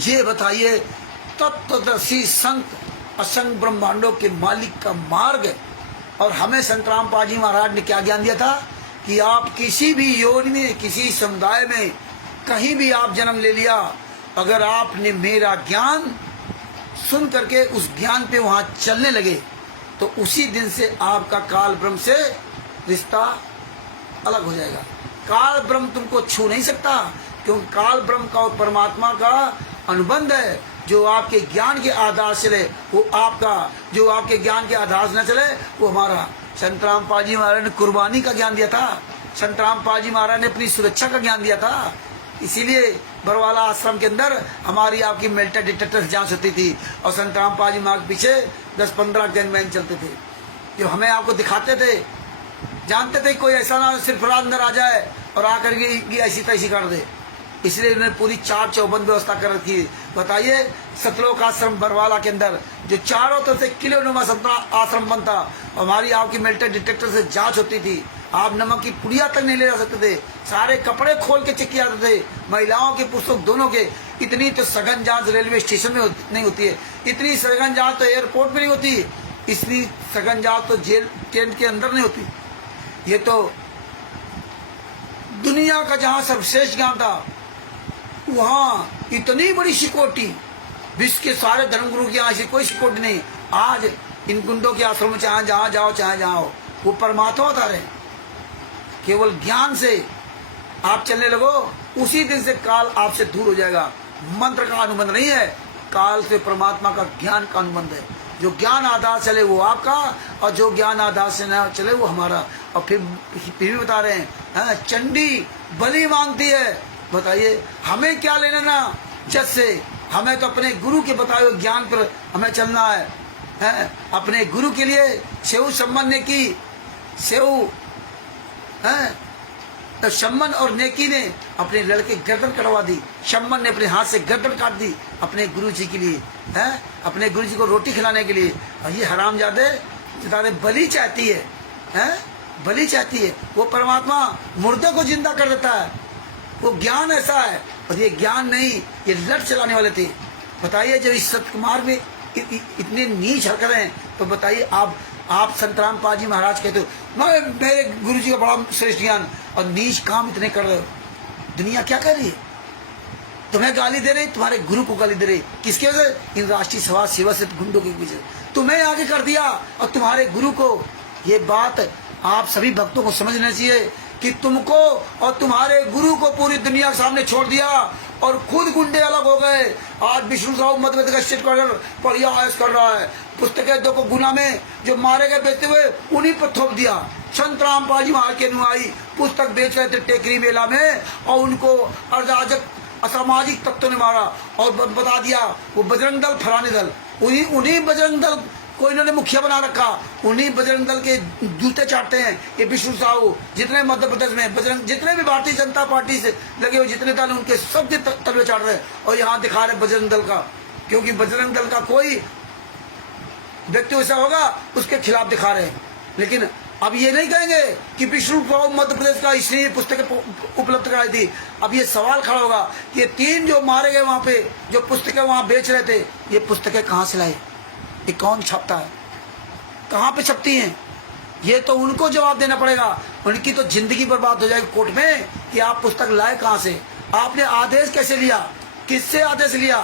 ये बताइए तत्वदर्शी संत असंग ब्रह्मांडों के मालिक का मार्ग है। और हमें संतराम पाजी महाराज ने क्या ज्ञान दिया था कि आप किसी भी योनि में, किसी समुदाय में, कहीं भी आप जन्म ले लिया, अगर आपने मेरा ज्ञान सुन करके उस ज्ञान पे वहां चलने लगे तो उसी दिन से आपका काल ब्रह्म से रिश्ता अलग हो जाएगा। काल ब्रह्म तुमको छू नहीं सकता, क्योंकि काल ब्रह्म का और परमात्मा का अनुबंध है। जो आपके ज्ञान के आधार से रहे वो आपका, जो आपके ज्ञान के आधार से न चले वो हमारा। संतराम पाजी महाराज ने कुर्बानी का ज्ञान दिया था, संतराम पाजी महाराज ने अपनी सुरक्षा का ज्ञान दिया था। इसीलिए बरवाला आश्रम के अंदर हमारी आपकी मेल्टर डिटेक्टर जांच होती थी और संतराम पाजी महाराज के पीछे 10-15 गनमैन चलते थे जो हमें आपको दिखाते थे। जानते थे कोई ऐसा ना सिर्फ अंदर आ जाए और आकर के ऐसी तैसी कर दे, इसलिए उन्होंने पूरी 4 चौबंद व्यवस्था कर रखी। बताइए सतलोक आश्रम बरवाला के अंदर जो चारों तरफ से किलोनुमा आश्रम बनता, हमारी आपकी मेल्टर डिटेक्टर से जांच होती थी। आप नमक की पुड़िया तक नहीं ले जा सकते थे, सारे कपड़े खोल के चेक किया जाते थे, महिलाओं के पुरुषों दोनों के। इतनी तो सघन जांच रेलवे स्टेशन में नहीं होती है, इतनी सघन जांच तो एयरपोर्ट में नहीं होती, इतनी सघन जांच तो जेल टेंट के अंदर नहीं होती। ये तो दुनिया का जहां सर्वश्रेष्ठ ज्ञान था वहां इतनी बड़ी सिक्योरिटी, विश्व के सारे धर्मगुरु की यहाँ से कोई सिक्योरिटी नहीं। आज इन गुंडों के आश्रम में चाहे जहां जाओ चाहे जहां हो, वो परमात्मा बता रहे। केवल ज्ञान से आप चलने लगो, उसी दिन से काल आपसे दूर हो जाएगा। मंत्र का अनुबंध नहीं है, काल से परमात्मा का ज्ञान का अनुबंध है। जो ज्ञान आधार चले वो आपका, और जो ज्ञान आधार से न चले वो हमारा। और फिर भी बता रहे हैं चंडी बलि मांगती है। बताइए हमें क्या लेना ना जज से, हमें तो अपने गुरु के बताए हुए ज्ञान पर हमें चलना है। अपने गुरु के लिए सेव सम्मन ने की, सेव तो शम्मन और नेकी ने अपने लड़के गर्दन कटवा दी, शम्मन ने अपने हाथ से गर्दन काट दी अपने गुरुजी के लिए, हैं अपने गुरुजी को रोटी खिलाने के लिए। और ये हरामजादे बलि चाहती है, हैं बलि चाहती है। वो परमात्मा मुर्दे को जिंदा कर देता है, वो ज्ञान ऐसा है। और ये ज्ञान नहीं, ये लट चलाने वाले थे। बताइए जब इस सतकुमार में इतने नीच हरकतें हैं, तो बताइए आप संतराम पाजी महाराज कहते हो मेरे गुरु जी का बड़ा श्रेष्ठ ज्ञान, और नीच काम इतने कर रहे हो। दुनिया क्या कर रही है? तुम्हें गाली दे रही, तुम्हारे गुरु को गाली दे रही। किसके वजह से? इन राष्ट्रीय समाज सेवा से गुंडों के पीछे तुम्हें आगे कर दिया और तुम्हारे गुरु को। ये बात आप सभी भक्तों को समझना चाहिए कि तुमको और तुम्हारे गुरु को पूरी दुनिया के सामने छोड़ दिया और खुद गुंडे अलग हो गए। आज विष्णु साहू मध्य प्रदेश का स्टेट कॉर्नर बढ़िया आयस कर रहा है, पुस्तकें दो को गुना में जो मारे गए बेचते हुए उन्हीं पर थोप दिया। संतराम पाजी महाराज के अनुयायी पुस्तक बेच रहे थे टेकरी मेला में, और उनको अराजक असामाजिक तत्वों ने मारा और बता दिया वो बजरंग दल फलाने दल, उन्हीं बजरंग दल को इन्होंने मुखिया बना रखा, उन्हीं बजरंग दल के जूते चाटते हैं ये विष्णु साहू। जितने मध्य प्रदेश में बजरंग, जितने भी भारतीय जनता पार्टी से लगे हुए जितने दल, उनके सब के तलवे चाट रहे हैं। और यहाँ दिखा रहे बजरंग दल का, क्योंकि बजरंग दल का कोई व्यक्ति ऐसा होगा उसके खिलाफ दिखा रहे हैं। लेकिन अब ये नहीं कहेंगे कि विष्णु साहू मध्य प्रदेश का इसलिए पुस्तकें उपलब्ध कराई थी। अब ये सवाल खड़ा होगा कि ये 3 जो मारे गए वहां पे, जो पुस्तकें वहां बेच रहे थे, ये पुस्तकें कहाँ से लाए? ये कौन छपता है? कहाँ पे छपती हैं? ये तो उनको जवाब देना पड़ेगा। उनकी तो जिंदगी बर्बाद हो जाएगी कोर्ट में कि आप पुस्तक लाए कहाँ से, आपने आदेश कैसे लिया, किससे आदेश लिया,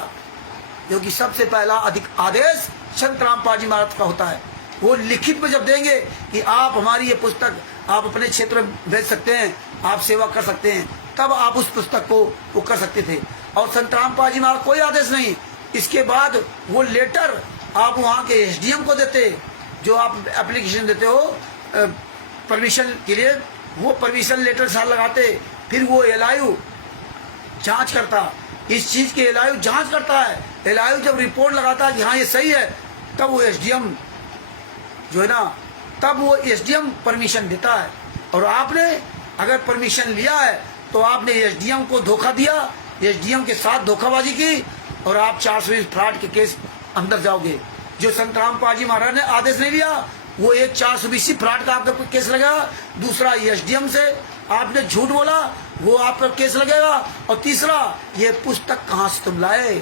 जो कि सबसे पहला अधिक आदेश संत रामपाल जी महाराज का होता है। वो लिखित में जब देंगे कि आप हमारी ये पुस्तक आप अपने क्षेत्र में भेज सकते हैं, आप सेवा कर सकते हैं, तब आप उस पुस्तक को वो कर सकते थे। और संत रामपाल जी महाराज कोई आदेश नहीं। इसके बाद वो लेटर आप वहाँ के एसडीएम को देते, जो आप एप्लीकेशन देते हो परमिशन के लिए, वो परमिशन लेटर साल लगाते। फिर वो एलआईयू जांच करता, इस चीज के एलआईयू जांच करता है। एलआईयू जब रिपोर्ट लगाता है कि हाँ ये सही है, तब वो एसडीएम जो है ना, तब वो एसडीएम परमिशन देता है। और आपने अगर परमिशन लिया है तो आपने एसडीएम को धोखा दिया, एसडीएम के साथ धोखाबाजी की, और आप 420 फ्रॉड के केस अंदर जाओगे। जो संत रामपाल जी महाराज ने आदेश नहीं दिया, वो एक 420 फ्रॉड का आपका केस लगेगा, दूसरा एसडीएम से आपने झूठ बोला, वो आप पर केस लगेगा, और तीसरा ये पुस्तक कहाँ से तुम लाए,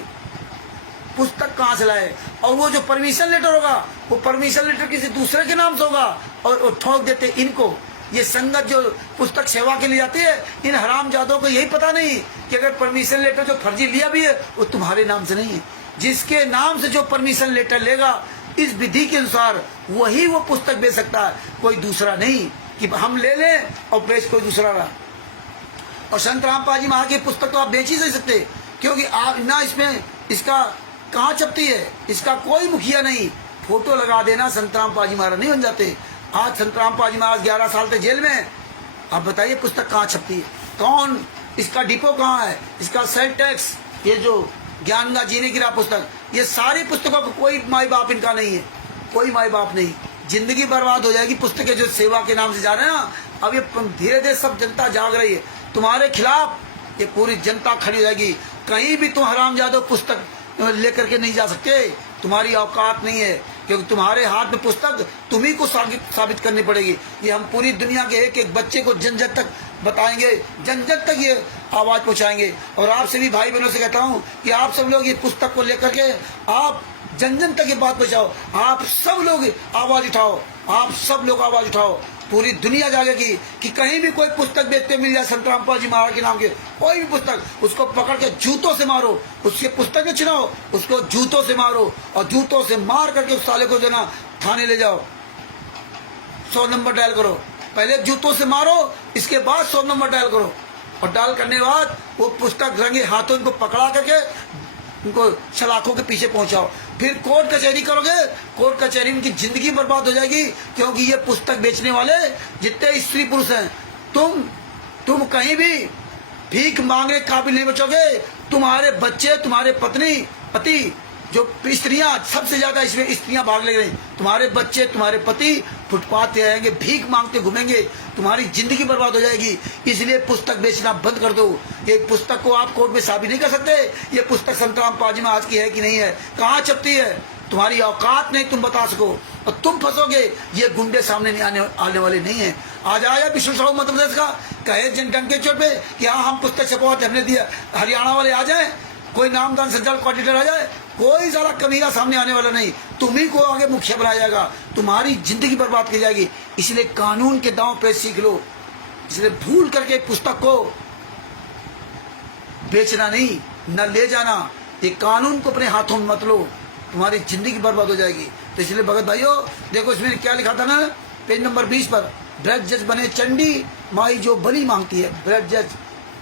पुस्तक कहाँ से लाए। और वो जो परमिशन लेटर होगा, वो परमिशन लेटर किसी दूसरे के नाम से होगा, और ठोक देते इनको। ये संगत जो पुस्तक सेवा के लिए जाती है, इन हरामजादों को यही पता नहीं कि अगर परमिशन लेटर जो फर्जी लिया भी है वो तुम्हारे नाम से नहीं है। जिसके नाम से जो परमिशन लेटर लेगा, इस विधि के अनुसार वही वो पुस्तक बेच सकता है, कोई दूसरा नहीं कि हम ले लें और बेच कोई दूसरा रहा। और संत रामपाल जी महाराज की पुस्तक तो आप बेच ही नहीं सकते, क्योंकि आप ना इसमें इसका कहाँ छपती है, इसका कोई मुखिया नहीं। फोटो लगा देना संत रामपाल जी महाराज नहीं बन जाते। आज संत रामपाल जी महाराज 11 साल तक जेल में, आप बताइए पुस्तक कहाँ छपती है, कौन, इसका डिपो कहाँ है, इसका सेल टैक्स, ये जो ज्ञान का जीने की राह पुस्तक, ये सारी पुस्तकों का कोई माई बाप इनका नहीं है, कोई माई बाप नहीं। जिंदगी बर्बाद हो जाएगी। पुस्तकें जो सेवा के नाम से जा रहे हैं ना, अब ये धीरे धीरे सब जनता जाग रही है तुम्हारे खिलाफ, ये पूरी जनता खड़ी हो जाएगी। कहीं भी तुम हरामजादो पुस्तक लेकर के नहीं जा सकते, तुम्हारी औकात नहीं है, क्योंकि तुम्हारे हाथ में पुस्तक तुम्ही को साबित करनी पड़ेगी। ये हम पूरी दुनिया के एक एक बच्चे को जन जन तक बताएंगे, जन जन तक ये आवाज पहुंचाएंगे। और आप सभी भाई बहनों से कहता हूँ कि आप सब लोग ये पुस्तक को लेकर के आप जन जन तक ये बात पहुंचाओ। आप सब लोग आवाज उठाओ, आप सब लोग आवाज उठाओ। पूरी दुनिया जागेगी कि कहीं भी कोई पुस्तक बेचते मिल जाए संत रामपाल जी महाराज के नाम के, कोई भी पुस्तक, उसको पकड़ के जूतों से मारो, उसके पुस्तकें छिनाओ, उसको जूतों से मारो, और जूतों से मार करके उस साले को देना थाने ले जाओ, 100 नंबर डायल करो। पहले जूतों से मारो, इसके बाद 100 नंबर डायल करो, और डायल करने के बाद वो पुस्तक रंगे हाथों इनको पकड़ा करके उनको सलाखों के पीछे पहुंचाओ। फिर कोर्ट कचहरी करोगे, कोर्ट कचहरी में उनकी जिंदगी बर्बाद हो जाएगी, क्योंकि ये पुस्तक बेचने वाले जितने स्त्री पुरुष हैं, तुम कहीं भी भीख मांगने काबिल नहीं बचोगे। तुम्हारे बच्चे, तुम्हारे पति, जो स्त्रियां, सबसे ज्यादा इसमें स्त्रियां भाग ले रही, तुम्हारे बच्चे, तुम्हारे पति फुटपाथ पे आएंगे, भीख मांगते घूमेंगे, तुम्हारी जिंदगी बर्बाद हो जाएगी। इसलिए पुस्तक बेचना बंद कर दो। ये पुस्तक को आप कोर्ट में साबित नहीं कर सकते ये पुस्तक संत रामपाल जी महाराज की है कि नहीं है, कहाँ छपती है, तुम्हारी औकात नहीं तुम बता सको, और तुम फंसोगे। ये गुंडे सामने नहीं आने वाले नहीं है। आज आया विष्णु साहू मध्य प्रदेश का, कहे जनटन के चोट पे कि हाँ हम पुस्तक छपवाते हमने दिया, हरियाणा वाले आ जाए, कोई नामदान संचालक कोऑर्डिनेटर आ जाए, कोई सारा कमीना सामने आने वाला नहीं। तुम्ही को आगे मुखिया बनाया जाएगा, तुम्हारी जिंदगी बर्बाद की जाएगी। इसलिए कानून के दांव पे सीख लो। इसलिए भूल करके पुस्तक को बेचना नहीं, न ले जाना, ये कानून को अपने हाथों में मत लो, तुम्हारी जिंदगी बर्बाद हो जाएगी। तो इसलिए भगत भाइयों देखो इसमें क्या लिखा था ना, पेज नंबर 20 पर, ब्रज जज बने चंडी माई जो बलि मांगती है। ब्रज जज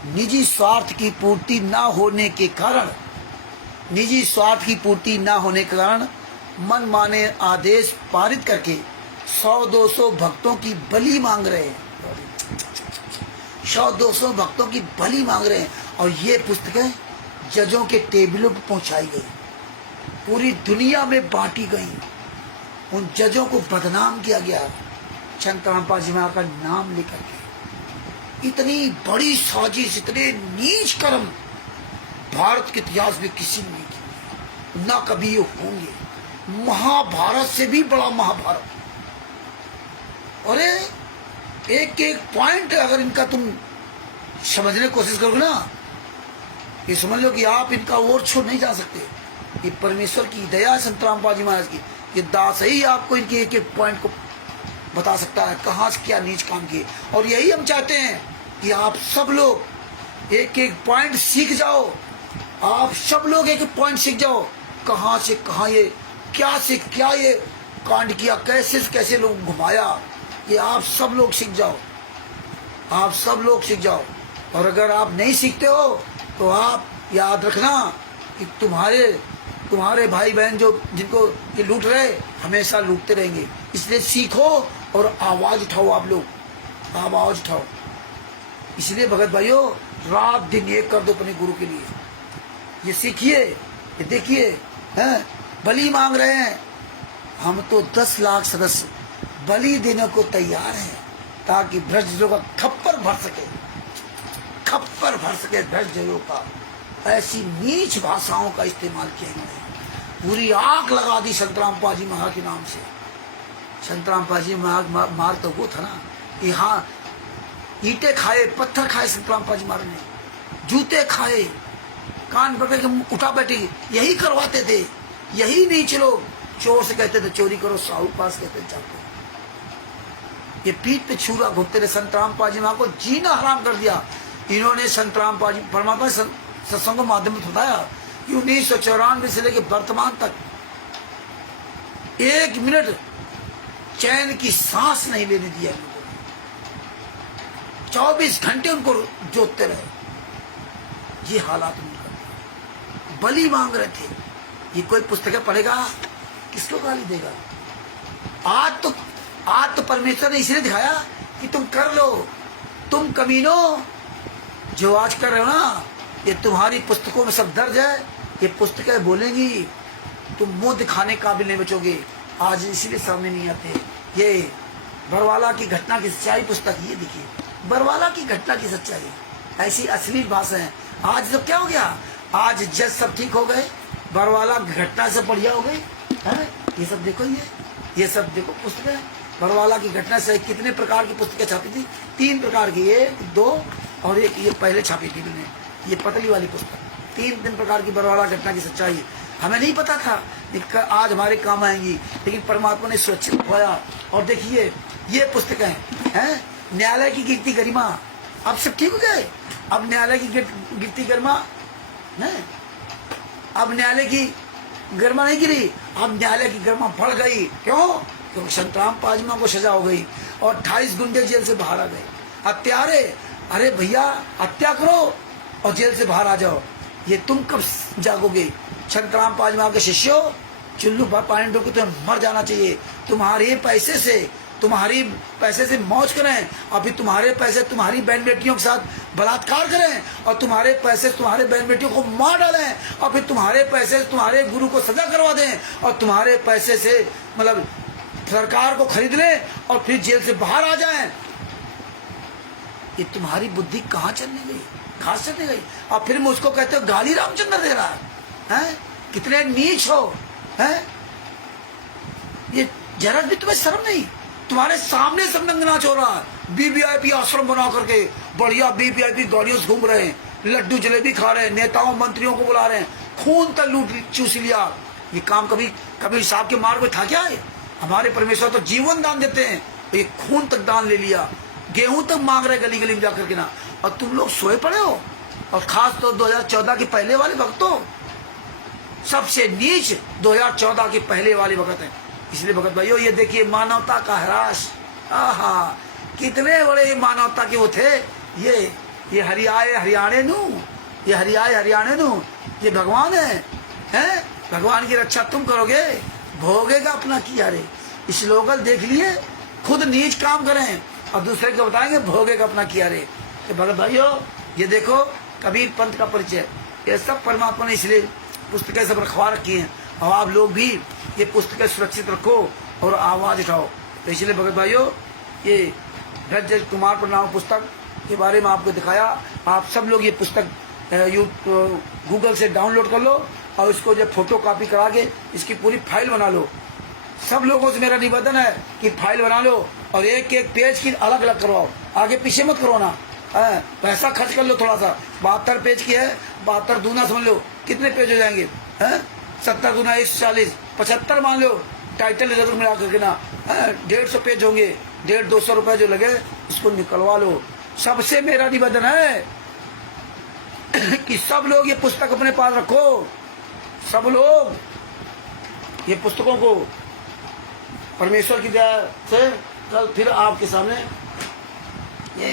निजी स्वार्थ की पूर्ति ना होने के कारण, निजी स्वार्थ की पूर्ति ना होने के कारण मन माने आदेश पारित करके 100-200 भक्तों की बलि मांग रहे हैं, 100-200 भक्तों की बलि मांग रहे हैं। और ये पुस्तकें जजों के टेबलों पर पहुंचाई गई, पूरी दुनिया में बांटी गई, उन जजों को बदनाम किया गया संत रामपाल जी महाराज का नाम लेकर के। इतनी बड़ी साजिश, इतने नीच कर्म भारत के इतिहास में किसी ने नहीं किया, ना कभी ये होंगे। महाभारत से भी बड़ा महाभारत। और एक एक पॉइंट अगर इनका तुम समझने की कोशिश करोगे ना, ये समझ लो कि आप इनका और छोड़ नहीं जा सकते। ये परमेश्वर की दया संत रामपाल जी महाराज की, ये दास ही आपको इनके एक एक पॉइंट को बता सकता है कहाँ से क्या नीच काम किए। और यही हम चाहते हैं कि आप सब लोग एक एक पॉइंट सीख जाओ, आप सब लोग एक एक पॉइंट सीख जाओ, कहां से कहां ये क्या से क्या ये कांड किया, कैसे से कैसे लोग घुमाया, ये आप सब लोग सीख जाओ, आप सब लोग सीख जाओ। और अगर आप नहीं सीखते हो तो आप याद रखना कि तुम्हारे भाई बहन जो जिनको ये लूट रहे हमेशा लूटते रहेंगे। इसलिए सीखो और आवाज उठाओ, आप लोग आवाज उठाओ। इसलिए भगत भाइयों रात दिन एक कर दो अपने गुरु के लिए। ये सीखिए, ये देखिए, हैं बलि मांग रहे हैं। हम तो 10 लाख सदस्य बलि देने को तैयार हैं ताकि भ्रष्टों का खप्पर भर सके, खप्पर भर सके भ्रष्टों का। ऐसी नीच भाषाओं का इस्तेमाल किया इन्होंने, पूरी आग लगा दी संतराम पाजी महाराज के नाम से। संतराम पाजी महाराज मार तो वो था ना कि हाँ ईंटें खाए, पत्थर खाए संतराम पाजी महाराज ने, जूते खाए, कान पकड़ के उठा बैठे, यही करवाते थे। यही नीच लोग चोर से कहते थे चोरी करो, साहू पास कहते थे जाओ। ये पीठ पे छुरा घुटते रहे। संतराम पाजी महाराज को जीना हराम कर दिया इन्होंने। संतराम पाजी परमात्मा सत्संग माध्यम में बताया कि 1994 से लेकर वर्तमान तक 1 मिनट चैन की सांस नहीं लेने दिया लोगों ने। 24 घंटे उनको जोतते रहे। ये हालात उनका, बलि मांग रहे थे। ये कोई पुस्तकें पढ़ेगा किसको गाली देगा? आज तो परमेश्वर ने इसलिए दिखाया कि तुम कर लो। तुम कमीनों जो आज कर रहे हो ना, ये तुम्हारी पुस्तकों में सब दर्ज है। ये पुस्तकें बोलेंगी, तुम मुंह दिखाने काबिल नहीं बचोगे। आज इसलिए सामने नहीं आते। ये बरवाला की घटना की सच्चाई पुस्तक, ये देखिए बरवाला की घटना की सच्चाई, ऐसी अश्लील भाषा है। आज तो क्या हो गया, आज जज सब ठीक हो गए, बरवाला घटना से बढ़िया हो गई है। ये सब देखो, ये सब देखो पुस्तकें। बरवाला की घटना से कितने प्रकार की पुस्तकें छापी थी? 3 प्रकार की, 1, 2 और एक ये पहले छापी थी मैंने, ये पतली वाली पुस्तक। 3 प्रकार की बरवाला घटना की सच्चाई हमें नहीं पता था, आज हमारे काम आएंगी। लेकिन परमात्मा ने सुरक्षित रखवाया। और देखिए ये पुस्तकें हैं, न्यायालय की गिरती गरिमा। अब सब ठीक हो गए, अब न्यायालय की गिरती गरिमा नहीं, अब न्यायालय की गरिमा नहीं गिरी, अब न्यायालय की गरिमा बढ़ गई। क्यों? क्योंकि संतराम पाजमा को सजा हो गई और 28 गुंडे जेल से बाहर आ गए। हत्यारे, अरे भैया हत्या करो और जेल से बाहर आ जाओ। ये तुम कब जागोगे? संतराम पाजमा के शिष्यों, चुल्लू भर पानी डूब के तुम्हें मर जाना चाहिए। तुम्हारे पैसे से मौज करें, अभी तुम्हारे पैसे तुम्हारी बहन बेटियों के साथ बलात्कार करें, और तुम्हारे पैसे तुम्हारे बहन बेटियों को मार डालें, और फिर तुम्हारे पैसे तुम्हारे गुरु को सजा करवा दें, और तुम्हारे पैसे से मतलब सरकार को खरीद लें और फिर जेल से बाहर आ जाएं। ये तुम्हारी बुद्धि कहाँ चलने गई, कहाँ चलने गई? और फिर मुझको कहते हो गाली रामचंद्र दे रहा है? कितने नीच हो, हैं? ये जरा भी तुम्हें शर्म नहीं? तुम्हारे सामने सब नंगनाच हो रहा है। BVIP आश्रम बना करके बढ़िया BVIP गाड़ियों से घूम रहे हैं, लड्डू जलेबी खा रहे हैं, नेताओं मंत्रियों को बुला रहे हैं, खून तक लूट चूस लिया। ये काम कभी कभी साहब के मार्ग में था क्या? हमारे परमेश्वर तो जीवन दान देते हैं, ये खून तक दान ले लिया, गेहूं तक मांग रहे गली गली में जाकर के ना, और तुम लोग सोए पड़े हो। और खास तो 2014 के पहले वाले भक्तों, सबसे नीच 2014 के पहले वाले भगत हैं। इसलिए भगत भाइयों ये देखिए मानवता का ह्रास, आहा कितने बड़े मानवता के वो थे। ये हरियाणे नू ये भगवान है, हैं? भगवान की रक्षा तुम करोगे, भोगेगा अपना किया रे। श्लोगन देख लिए, खुद नीच काम करें और दूसरे को बताएंगे भोगेगा अपना किया रे। तो भगत भाइयों ये देखो कबीर पंथ का परिचय, ये सब परमात्मा ने इसलिए पुस्तकें सब रखवा रखी हैं। और आप लोग भी ये पुस्तकें सुरक्षित रखो और आवाज उठाओ। तो इसलिए भगत भाइयों ये भ्रज कुमार प्रणाम पुस्तक के बारे में आपको दिखाया। आप सब लोग ये पुस्तक गूगल से डाउनलोड कर लो और इसको जब फोटो कॉपी करा के इसकी पूरी फाइल बना लो। सब लोगों से मेरा निवेदन है कि फाइल बना लो और एक एक पेज की अलग अलग करवाओ, आगे पीछे मत करवाना। पैसा खर्च कर लो थोड़ा सा। 72 पेज की है, 72 दूना समझ लो कितने पेज हो जाएंगे? 70 दूना 140, 75 मान लो टाइटल जरूर मिला करके ना। 150 पेज होंगे, 150-200 रुपए जो लगे उसको निकलवा लो। सबसे मेरा निवेदन है कि सब लोग ये पुस्तक अपने पास रखो, सब लोग ये पुस्तकों को परमेश्वर की दया से कल फिर आपके सामने ये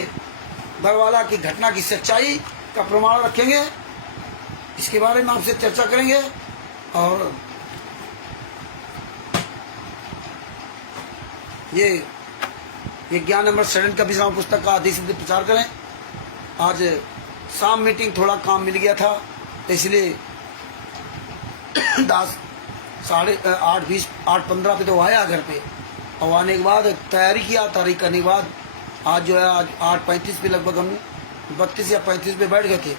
बरवाला की घटना की सच्चाई का प्रमाण रखेंगे। इसके बारे में आपसे चर्चा करेंगे और ये ज्ञान नंबर 7 का भी पुस्तक का अधिक से प्रचार करें। आज शाम मीटिंग थोड़ा काम मिल गया था, इसलिए 8:15 पे तो आया घर पे, और आने के बाद तैयारी किया, तैयारी करने के बाद आज जो है आज 8:35 पे लगभग हम 32 या 35 पे बैठ गए थे।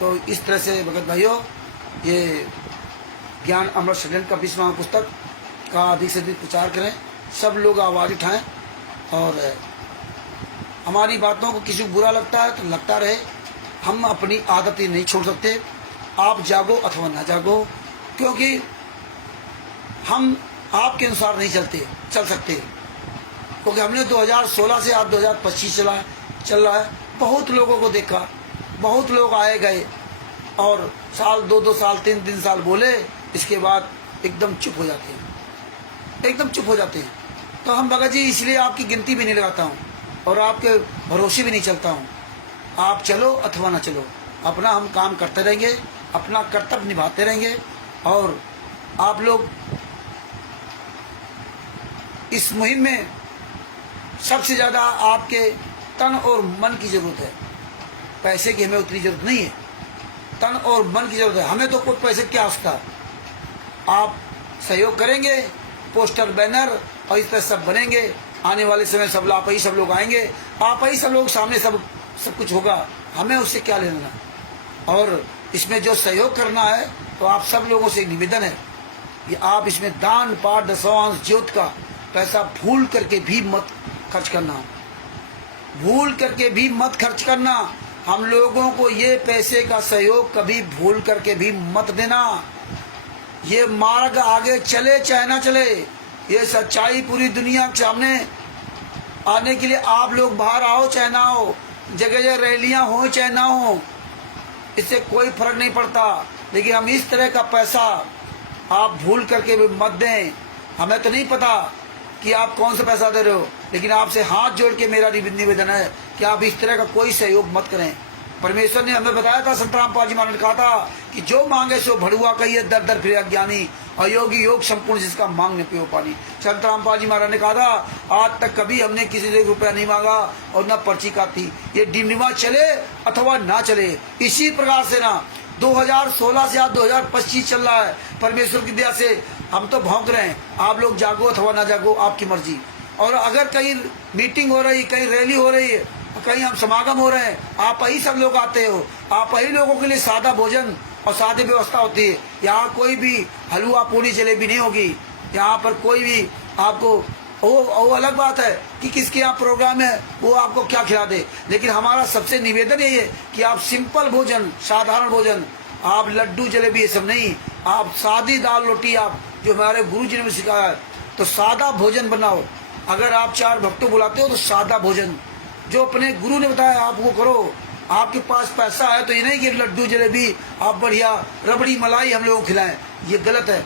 तो इस तरह से भगत भाइयों, ये ज्ञान अमृत सदन का 20वां पुस्तक का अधिक से अधिक प्रचार करें, सब लोग आवाज़ उठाएं, और हमारी बातों को किसी को बुरा लगता है तो लगता रहे, हम अपनी आदतें नहीं छोड़ सकते। आप जागो अथवा ना जागो, क्योंकि हम आपके अनुसार नहीं चल सकते, क्योंकि हमने 2016 से आज 2025 चल रहा है। बहुत लोगों को देखा, बहुत लोग आए गए और साल 2-2 साल 3-3 साल बोले, इसके बाद एकदम चुप हो जाते हैं, एकदम चुप हो जाते हैं। तो हम भगत जी इसलिए आपकी गिनती भी नहीं लगाता हूँ और आपके भरोसे भी नहीं चलता हूँ। आप चलो अथवा ना चलो, अपना हम काम करते रहेंगे, अपना कर्तव्य निभाते रहेंगे, और आप लोग इस मुहिम में सबसे ज़्यादा आपके तन और मन की ज़रूरत है। पैसे की हमें उतनी ज़रूरत नहीं है, तन और मन की ज़रूरत है। हमें तो कोई पैसे की आवश्यकता है। आप सहयोग करेंगे, पोस्टर बैनर और इस तरह सब बनेंगे। आने वाले समय सब आप ही सब लोग आएंगे, आप ही सब लोग सामने सब कुछ होगा, हमें उससे क्या लेना। और इसमें जो सहयोग करना है तो आप सब लोगों से एक निवेदन है कि आप इसमें दान पाठ दशवांश ज्योत का पैसा भूल करके भी मत खर्च करना, भूल करके भी मत खर्च करना। हम लोगों को ये पैसे का सहयोग कभी भूल करके भी मत देना। ये मार्ग आगे चले चाहे ना चले, ये सच्चाई पूरी दुनिया के सामने आने के लिए आप लोग बाहर आओ चाहे ना हो, जगह जगह रैलियां हो चाहे ना हो, इससे कोई फर्क नहीं पड़ता। लेकिन हम इस तरह का पैसा आप भूल करके भी मत दें। हमें तो नहीं पता कि आप कौन सा पैसा दे रहे हो, लेकिन आपसे हाथ जोड़ के मेरा निवेदन है कि आप इस तरह का कोई सहयोग मत करें। परमेश्वर ने हमें बताया था, संत रामपाल जी महाराज ने कहा था कि जो मांगे सो भड़ुआ कहिए, दर दर फिरे अज्ञानी, अयोगी योग संपूर्ण जिसका मांगने पियो पानी। संत रामपाल जी महाराज ने कहा था, आज तक कभी हमने किसी से रुपया नहीं मांगा और न पर्ची काटी। ये डिमडिमा चले अथवा ना चले, इसी प्रकार से ना 2016 से आज 2025 चल रहा है। परमेश्वर की दया से हम तो भौंक रहे हैं, आप लोग जागो अथवा ना जागो आपकी मर्जी। और अगर कहीं मीटिंग हो रही, कहीं रैली हो रही है, कहीं हम समागम हो रहे हैं, आप ही सब लोग आते हो, आप ही लोगों के लिए सादा भोजन और सादी व्यवस्था होती है। यहाँ कोई भी हलवा पूरी जलेबी नहीं होगी, यहाँ पर कोई भी आपको वो अलग बात है कि किसके यहाँ प्रोग्राम है वो आपको क्या खिला दे, लेकिन हमारा सबसे निवेदन यही है कि आप सिंपल भोजन, साधारण भोजन, आप लड्डू जलेबी ये सब नहीं, आप सादी दाल रोटी, आप जो हमारे गुरु जी ने सिखाया है, तो सादा भोजन बनाओ। अगर आप 4 भक्तों बुलाते हो तो सादा भोजन जो अपने गुरु ने बताया आप वो करो। आपके पास पैसा है तो ये नहीं कि लड्डू जलेबी आप बढ़िया रबड़ी मलाई हम लोगों को खिलाएं, ये गलत है।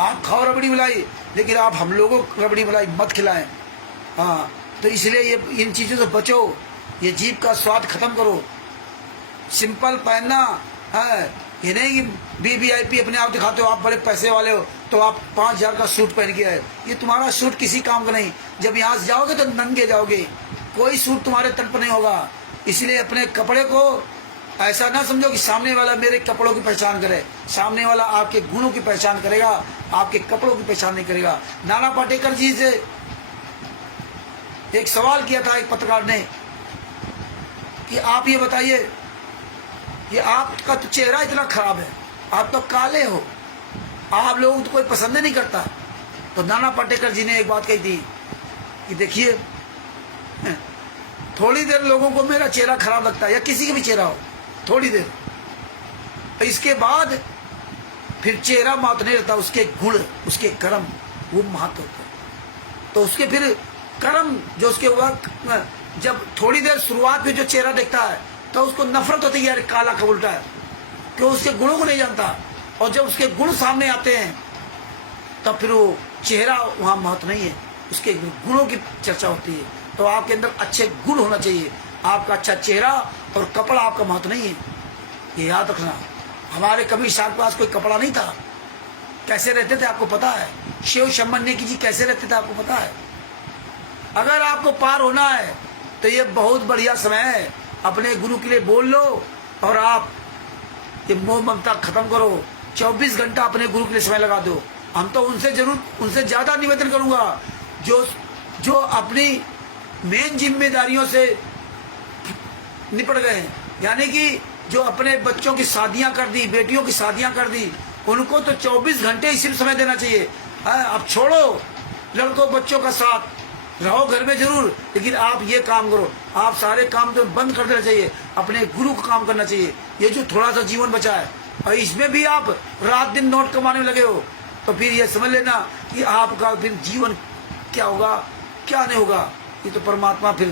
आप खाओ रबड़ी मलाई, लेकिन आप हम लोगों को रबड़ी मलाई मत खिलाएं। हाँ, तो इसलिए ये इन चीज़ों से बचो, ये जीभ का स्वाद खत्म करो। सिंपल पहनना है, ये नहीं कि VVIP अपने आप दिखाते हो, आप बड़े पैसे वाले हो तो आप 5000 का सूट पहन के आए। ये तुम्हारा सूट किसी काम का नहीं, जब यहाँ से जाओगे तो नंगे जाओगे, कोई सूट तुम्हारे तन पर नहीं होगा। इसलिए अपने कपड़े को ऐसा ना समझो कि सामने वाला मेरे कपड़ों की पहचान करे, सामने वाला आपके गुणों की पहचान करेगा, आपके कपड़ों की पहचान नहीं करेगा। नाना पाटेकर जी से एक सवाल किया था एक पत्रकार ने कि आप ये बताइए कि आपका तो चेहरा इतना खराब है, आप तो काले हो, आप लोगों को तो कोई पसंद नहीं करता। तो नाना पाटेकर जी ने एक बात कही थी कि देखिए, थोड़ी देर लोगों को मेरा चेहरा खराब लगता है, या किसी का भी चेहरा हो, थोड़ी देर, तो इसके बाद फिर चेहरा महत्व नहीं रहता, उसके गुण, उसके कर्म वो महत्व होता है। तो उसके फिर कर्म जो उसके वक्त, जब थोड़ी देर शुरुआत में जो चेहरा देखता है तो उसको नफरत होती है, यार काला का उल्टा है, क्यों उसके गुणों को नहीं जानता। और जब उसके गुण सामने आते हैं तब फिर वो चेहरा वहाँ महत्व नहीं है, उसके गुणों की चर्चा होती है। तो आपके अंदर अच्छे गुण होना चाहिए, आपका अच्छा चेहरा और कपड़ा आपका महत्व नहीं है, ये याद रखना। हमारे कबीर साहब के पास कोई कपड़ा नहीं था, कैसे रहते थे आपको पता है। शिव शंभन्य की जी कैसे रहते थे आपको पता है। अगर आपको पार होना है तो ये बहुत बढ़िया समय है, अपने गुरु के लिए बोल लो और आप ये मोह ममता खत्म करो। 24 घंटा अपने गुरु के लिए समय लगा दो। हम तो उनसे ज्यादा निवेदन करूंगा जो अपनी मेन जिम्मेदारियों से निपट गए हैं, यानी कि जो अपने बच्चों की शादियां कर दी, बेटियों की शादियां कर दी, उनको तो 24 घंटे ही सिर्फ समय देना चाहिए। अब छोड़ो लड़कों बच्चों का साथ, रहो घर में जरूर, लेकिन आप ये काम करो, आप सारे काम तो बंद कर देना चाहिए, अपने गुरु का काम करना चाहिए। ये जो थोड़ा सा जीवन बचा है और इसमें भी आप रात दिन नोट कमाने में लगे हो, तो फिर ये समझ लेना कि आपका फिर जीवन क्या होगा क्या नहीं होगा, ये तो परमात्मा फिर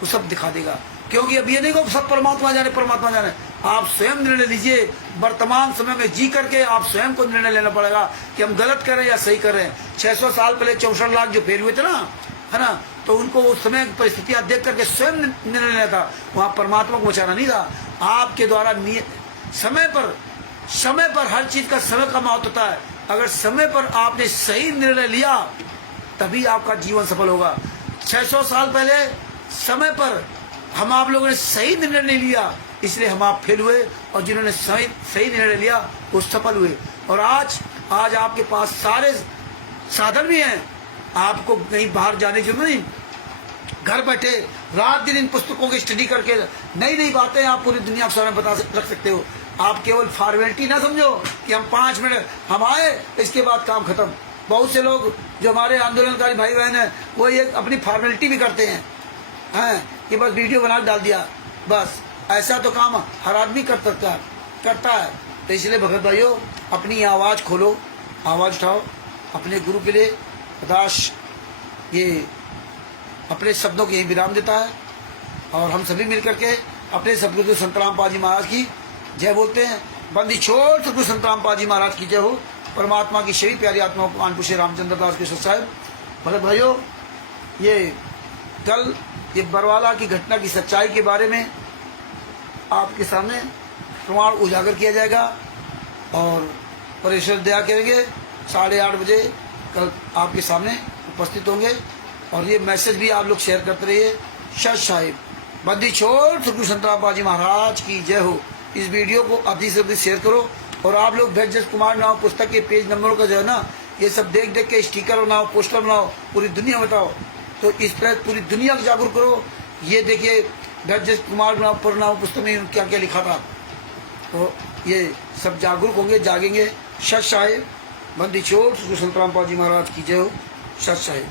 वो सब दिखा देगा। क्योंकि अब ये नहीं को सब परमात्मा जाने, आप स्वयं निर्णय लीजिए। वर्तमान समय में जी करके आप स्वयं को निर्णय लेना पड़ेगा कि हम गलत कर रहे हैं या सही कर रहे हैं। 600 साल पहले 64 लाख जो फेल हुए थे ना, है ना, तो उनको उस समय परिस्थितियां देख करके स्वयं निर्णय लेना था, वहां परमात्मा को बचाना नहीं था। आपके द्वारा समय पर हर चीज का समय का महत्व होता है। अगर समय पर आपने सही निर्णय लिया तभी आपका जीवन सफल होगा। 600 साल पहले समय पर हम आप लोगों ने सही निर्णय नहीं लिया, इसलिए हम आप फेल हुए, और जिन्होंने सही निर्णय लिया वो सफल हुए। और आज आपके पास सारे साधन भी हैं, आपको कहीं बाहर जाने की जरूरत नहीं। घर बैठे रात दिन इन पुस्तकों की स्टडी करके नई नई बातें आप पूरी दुनिया के सामने रख सकते हो। आप केवल फॉर्मेलिटी ना समझो कि हम 5 मिनट हम आए इसके बाद काम खत्म। बहुत से लोग जो हमारे आंदोलनकारी भाई बहन हैं वो ये अपनी फॉर्मेलिटी भी करते हैं, कि बस वीडियो बना डाल दिया बस। ऐसा तो काम हर आदमी करता है। तो इसलिए भगत भाइयों, अपनी आवाज़ खोलो, आवाज़ उठाओ अपने गुरु के लिए। दास ये अपने शब्दों के विराम देता है, और हम सभी मिलकर के अपने सदगुरु संत रामपाल जी महाराज की जय बोलते हैं। बंदी छोड़ सदगुरु संत रामपाल जी महाराज की जय हो। परमात्मा की सभी प्यारी आत्माओं को कानपुर से रामचंद्र दास के साहब। भगत भाइयों, ये कल ये बरवाला की घटना की सच्चाई के बारे में आपके सामने प्रमाण उजागर किया जाएगा, और परमेश्वर दया करेंगे 8:30 बजे कल आपके सामने उपस्थित होंगे। और ये मैसेज भी आप लोग शेयर करते रहिए। सत साहिब, बंदी छोड़ सदगुरु संत रामपाल जी महाराज की जय हो। इस वीडियो को अधिक से अधिक शेयर करो, और आप लोग भेजस कुमार नाव पुस्तक के पेज नंबरों का जो है ना, ये सब देख देख के स्टिकर बनाओ, पोस्टर बनाओ, पूरी दुनिया बताओ। तो इस पर पूरी दुनिया को जागरूक करो। ये देखिए भेजस कुमार नाव पुस्तक में क्या क्या लिखा था, तो ये सब जागरूक होंगे, जागेंगे। सत साहिब, बंदी छोड़ सदगुरु संत रामपाल जी महाराज की जय हो। सत साहिब।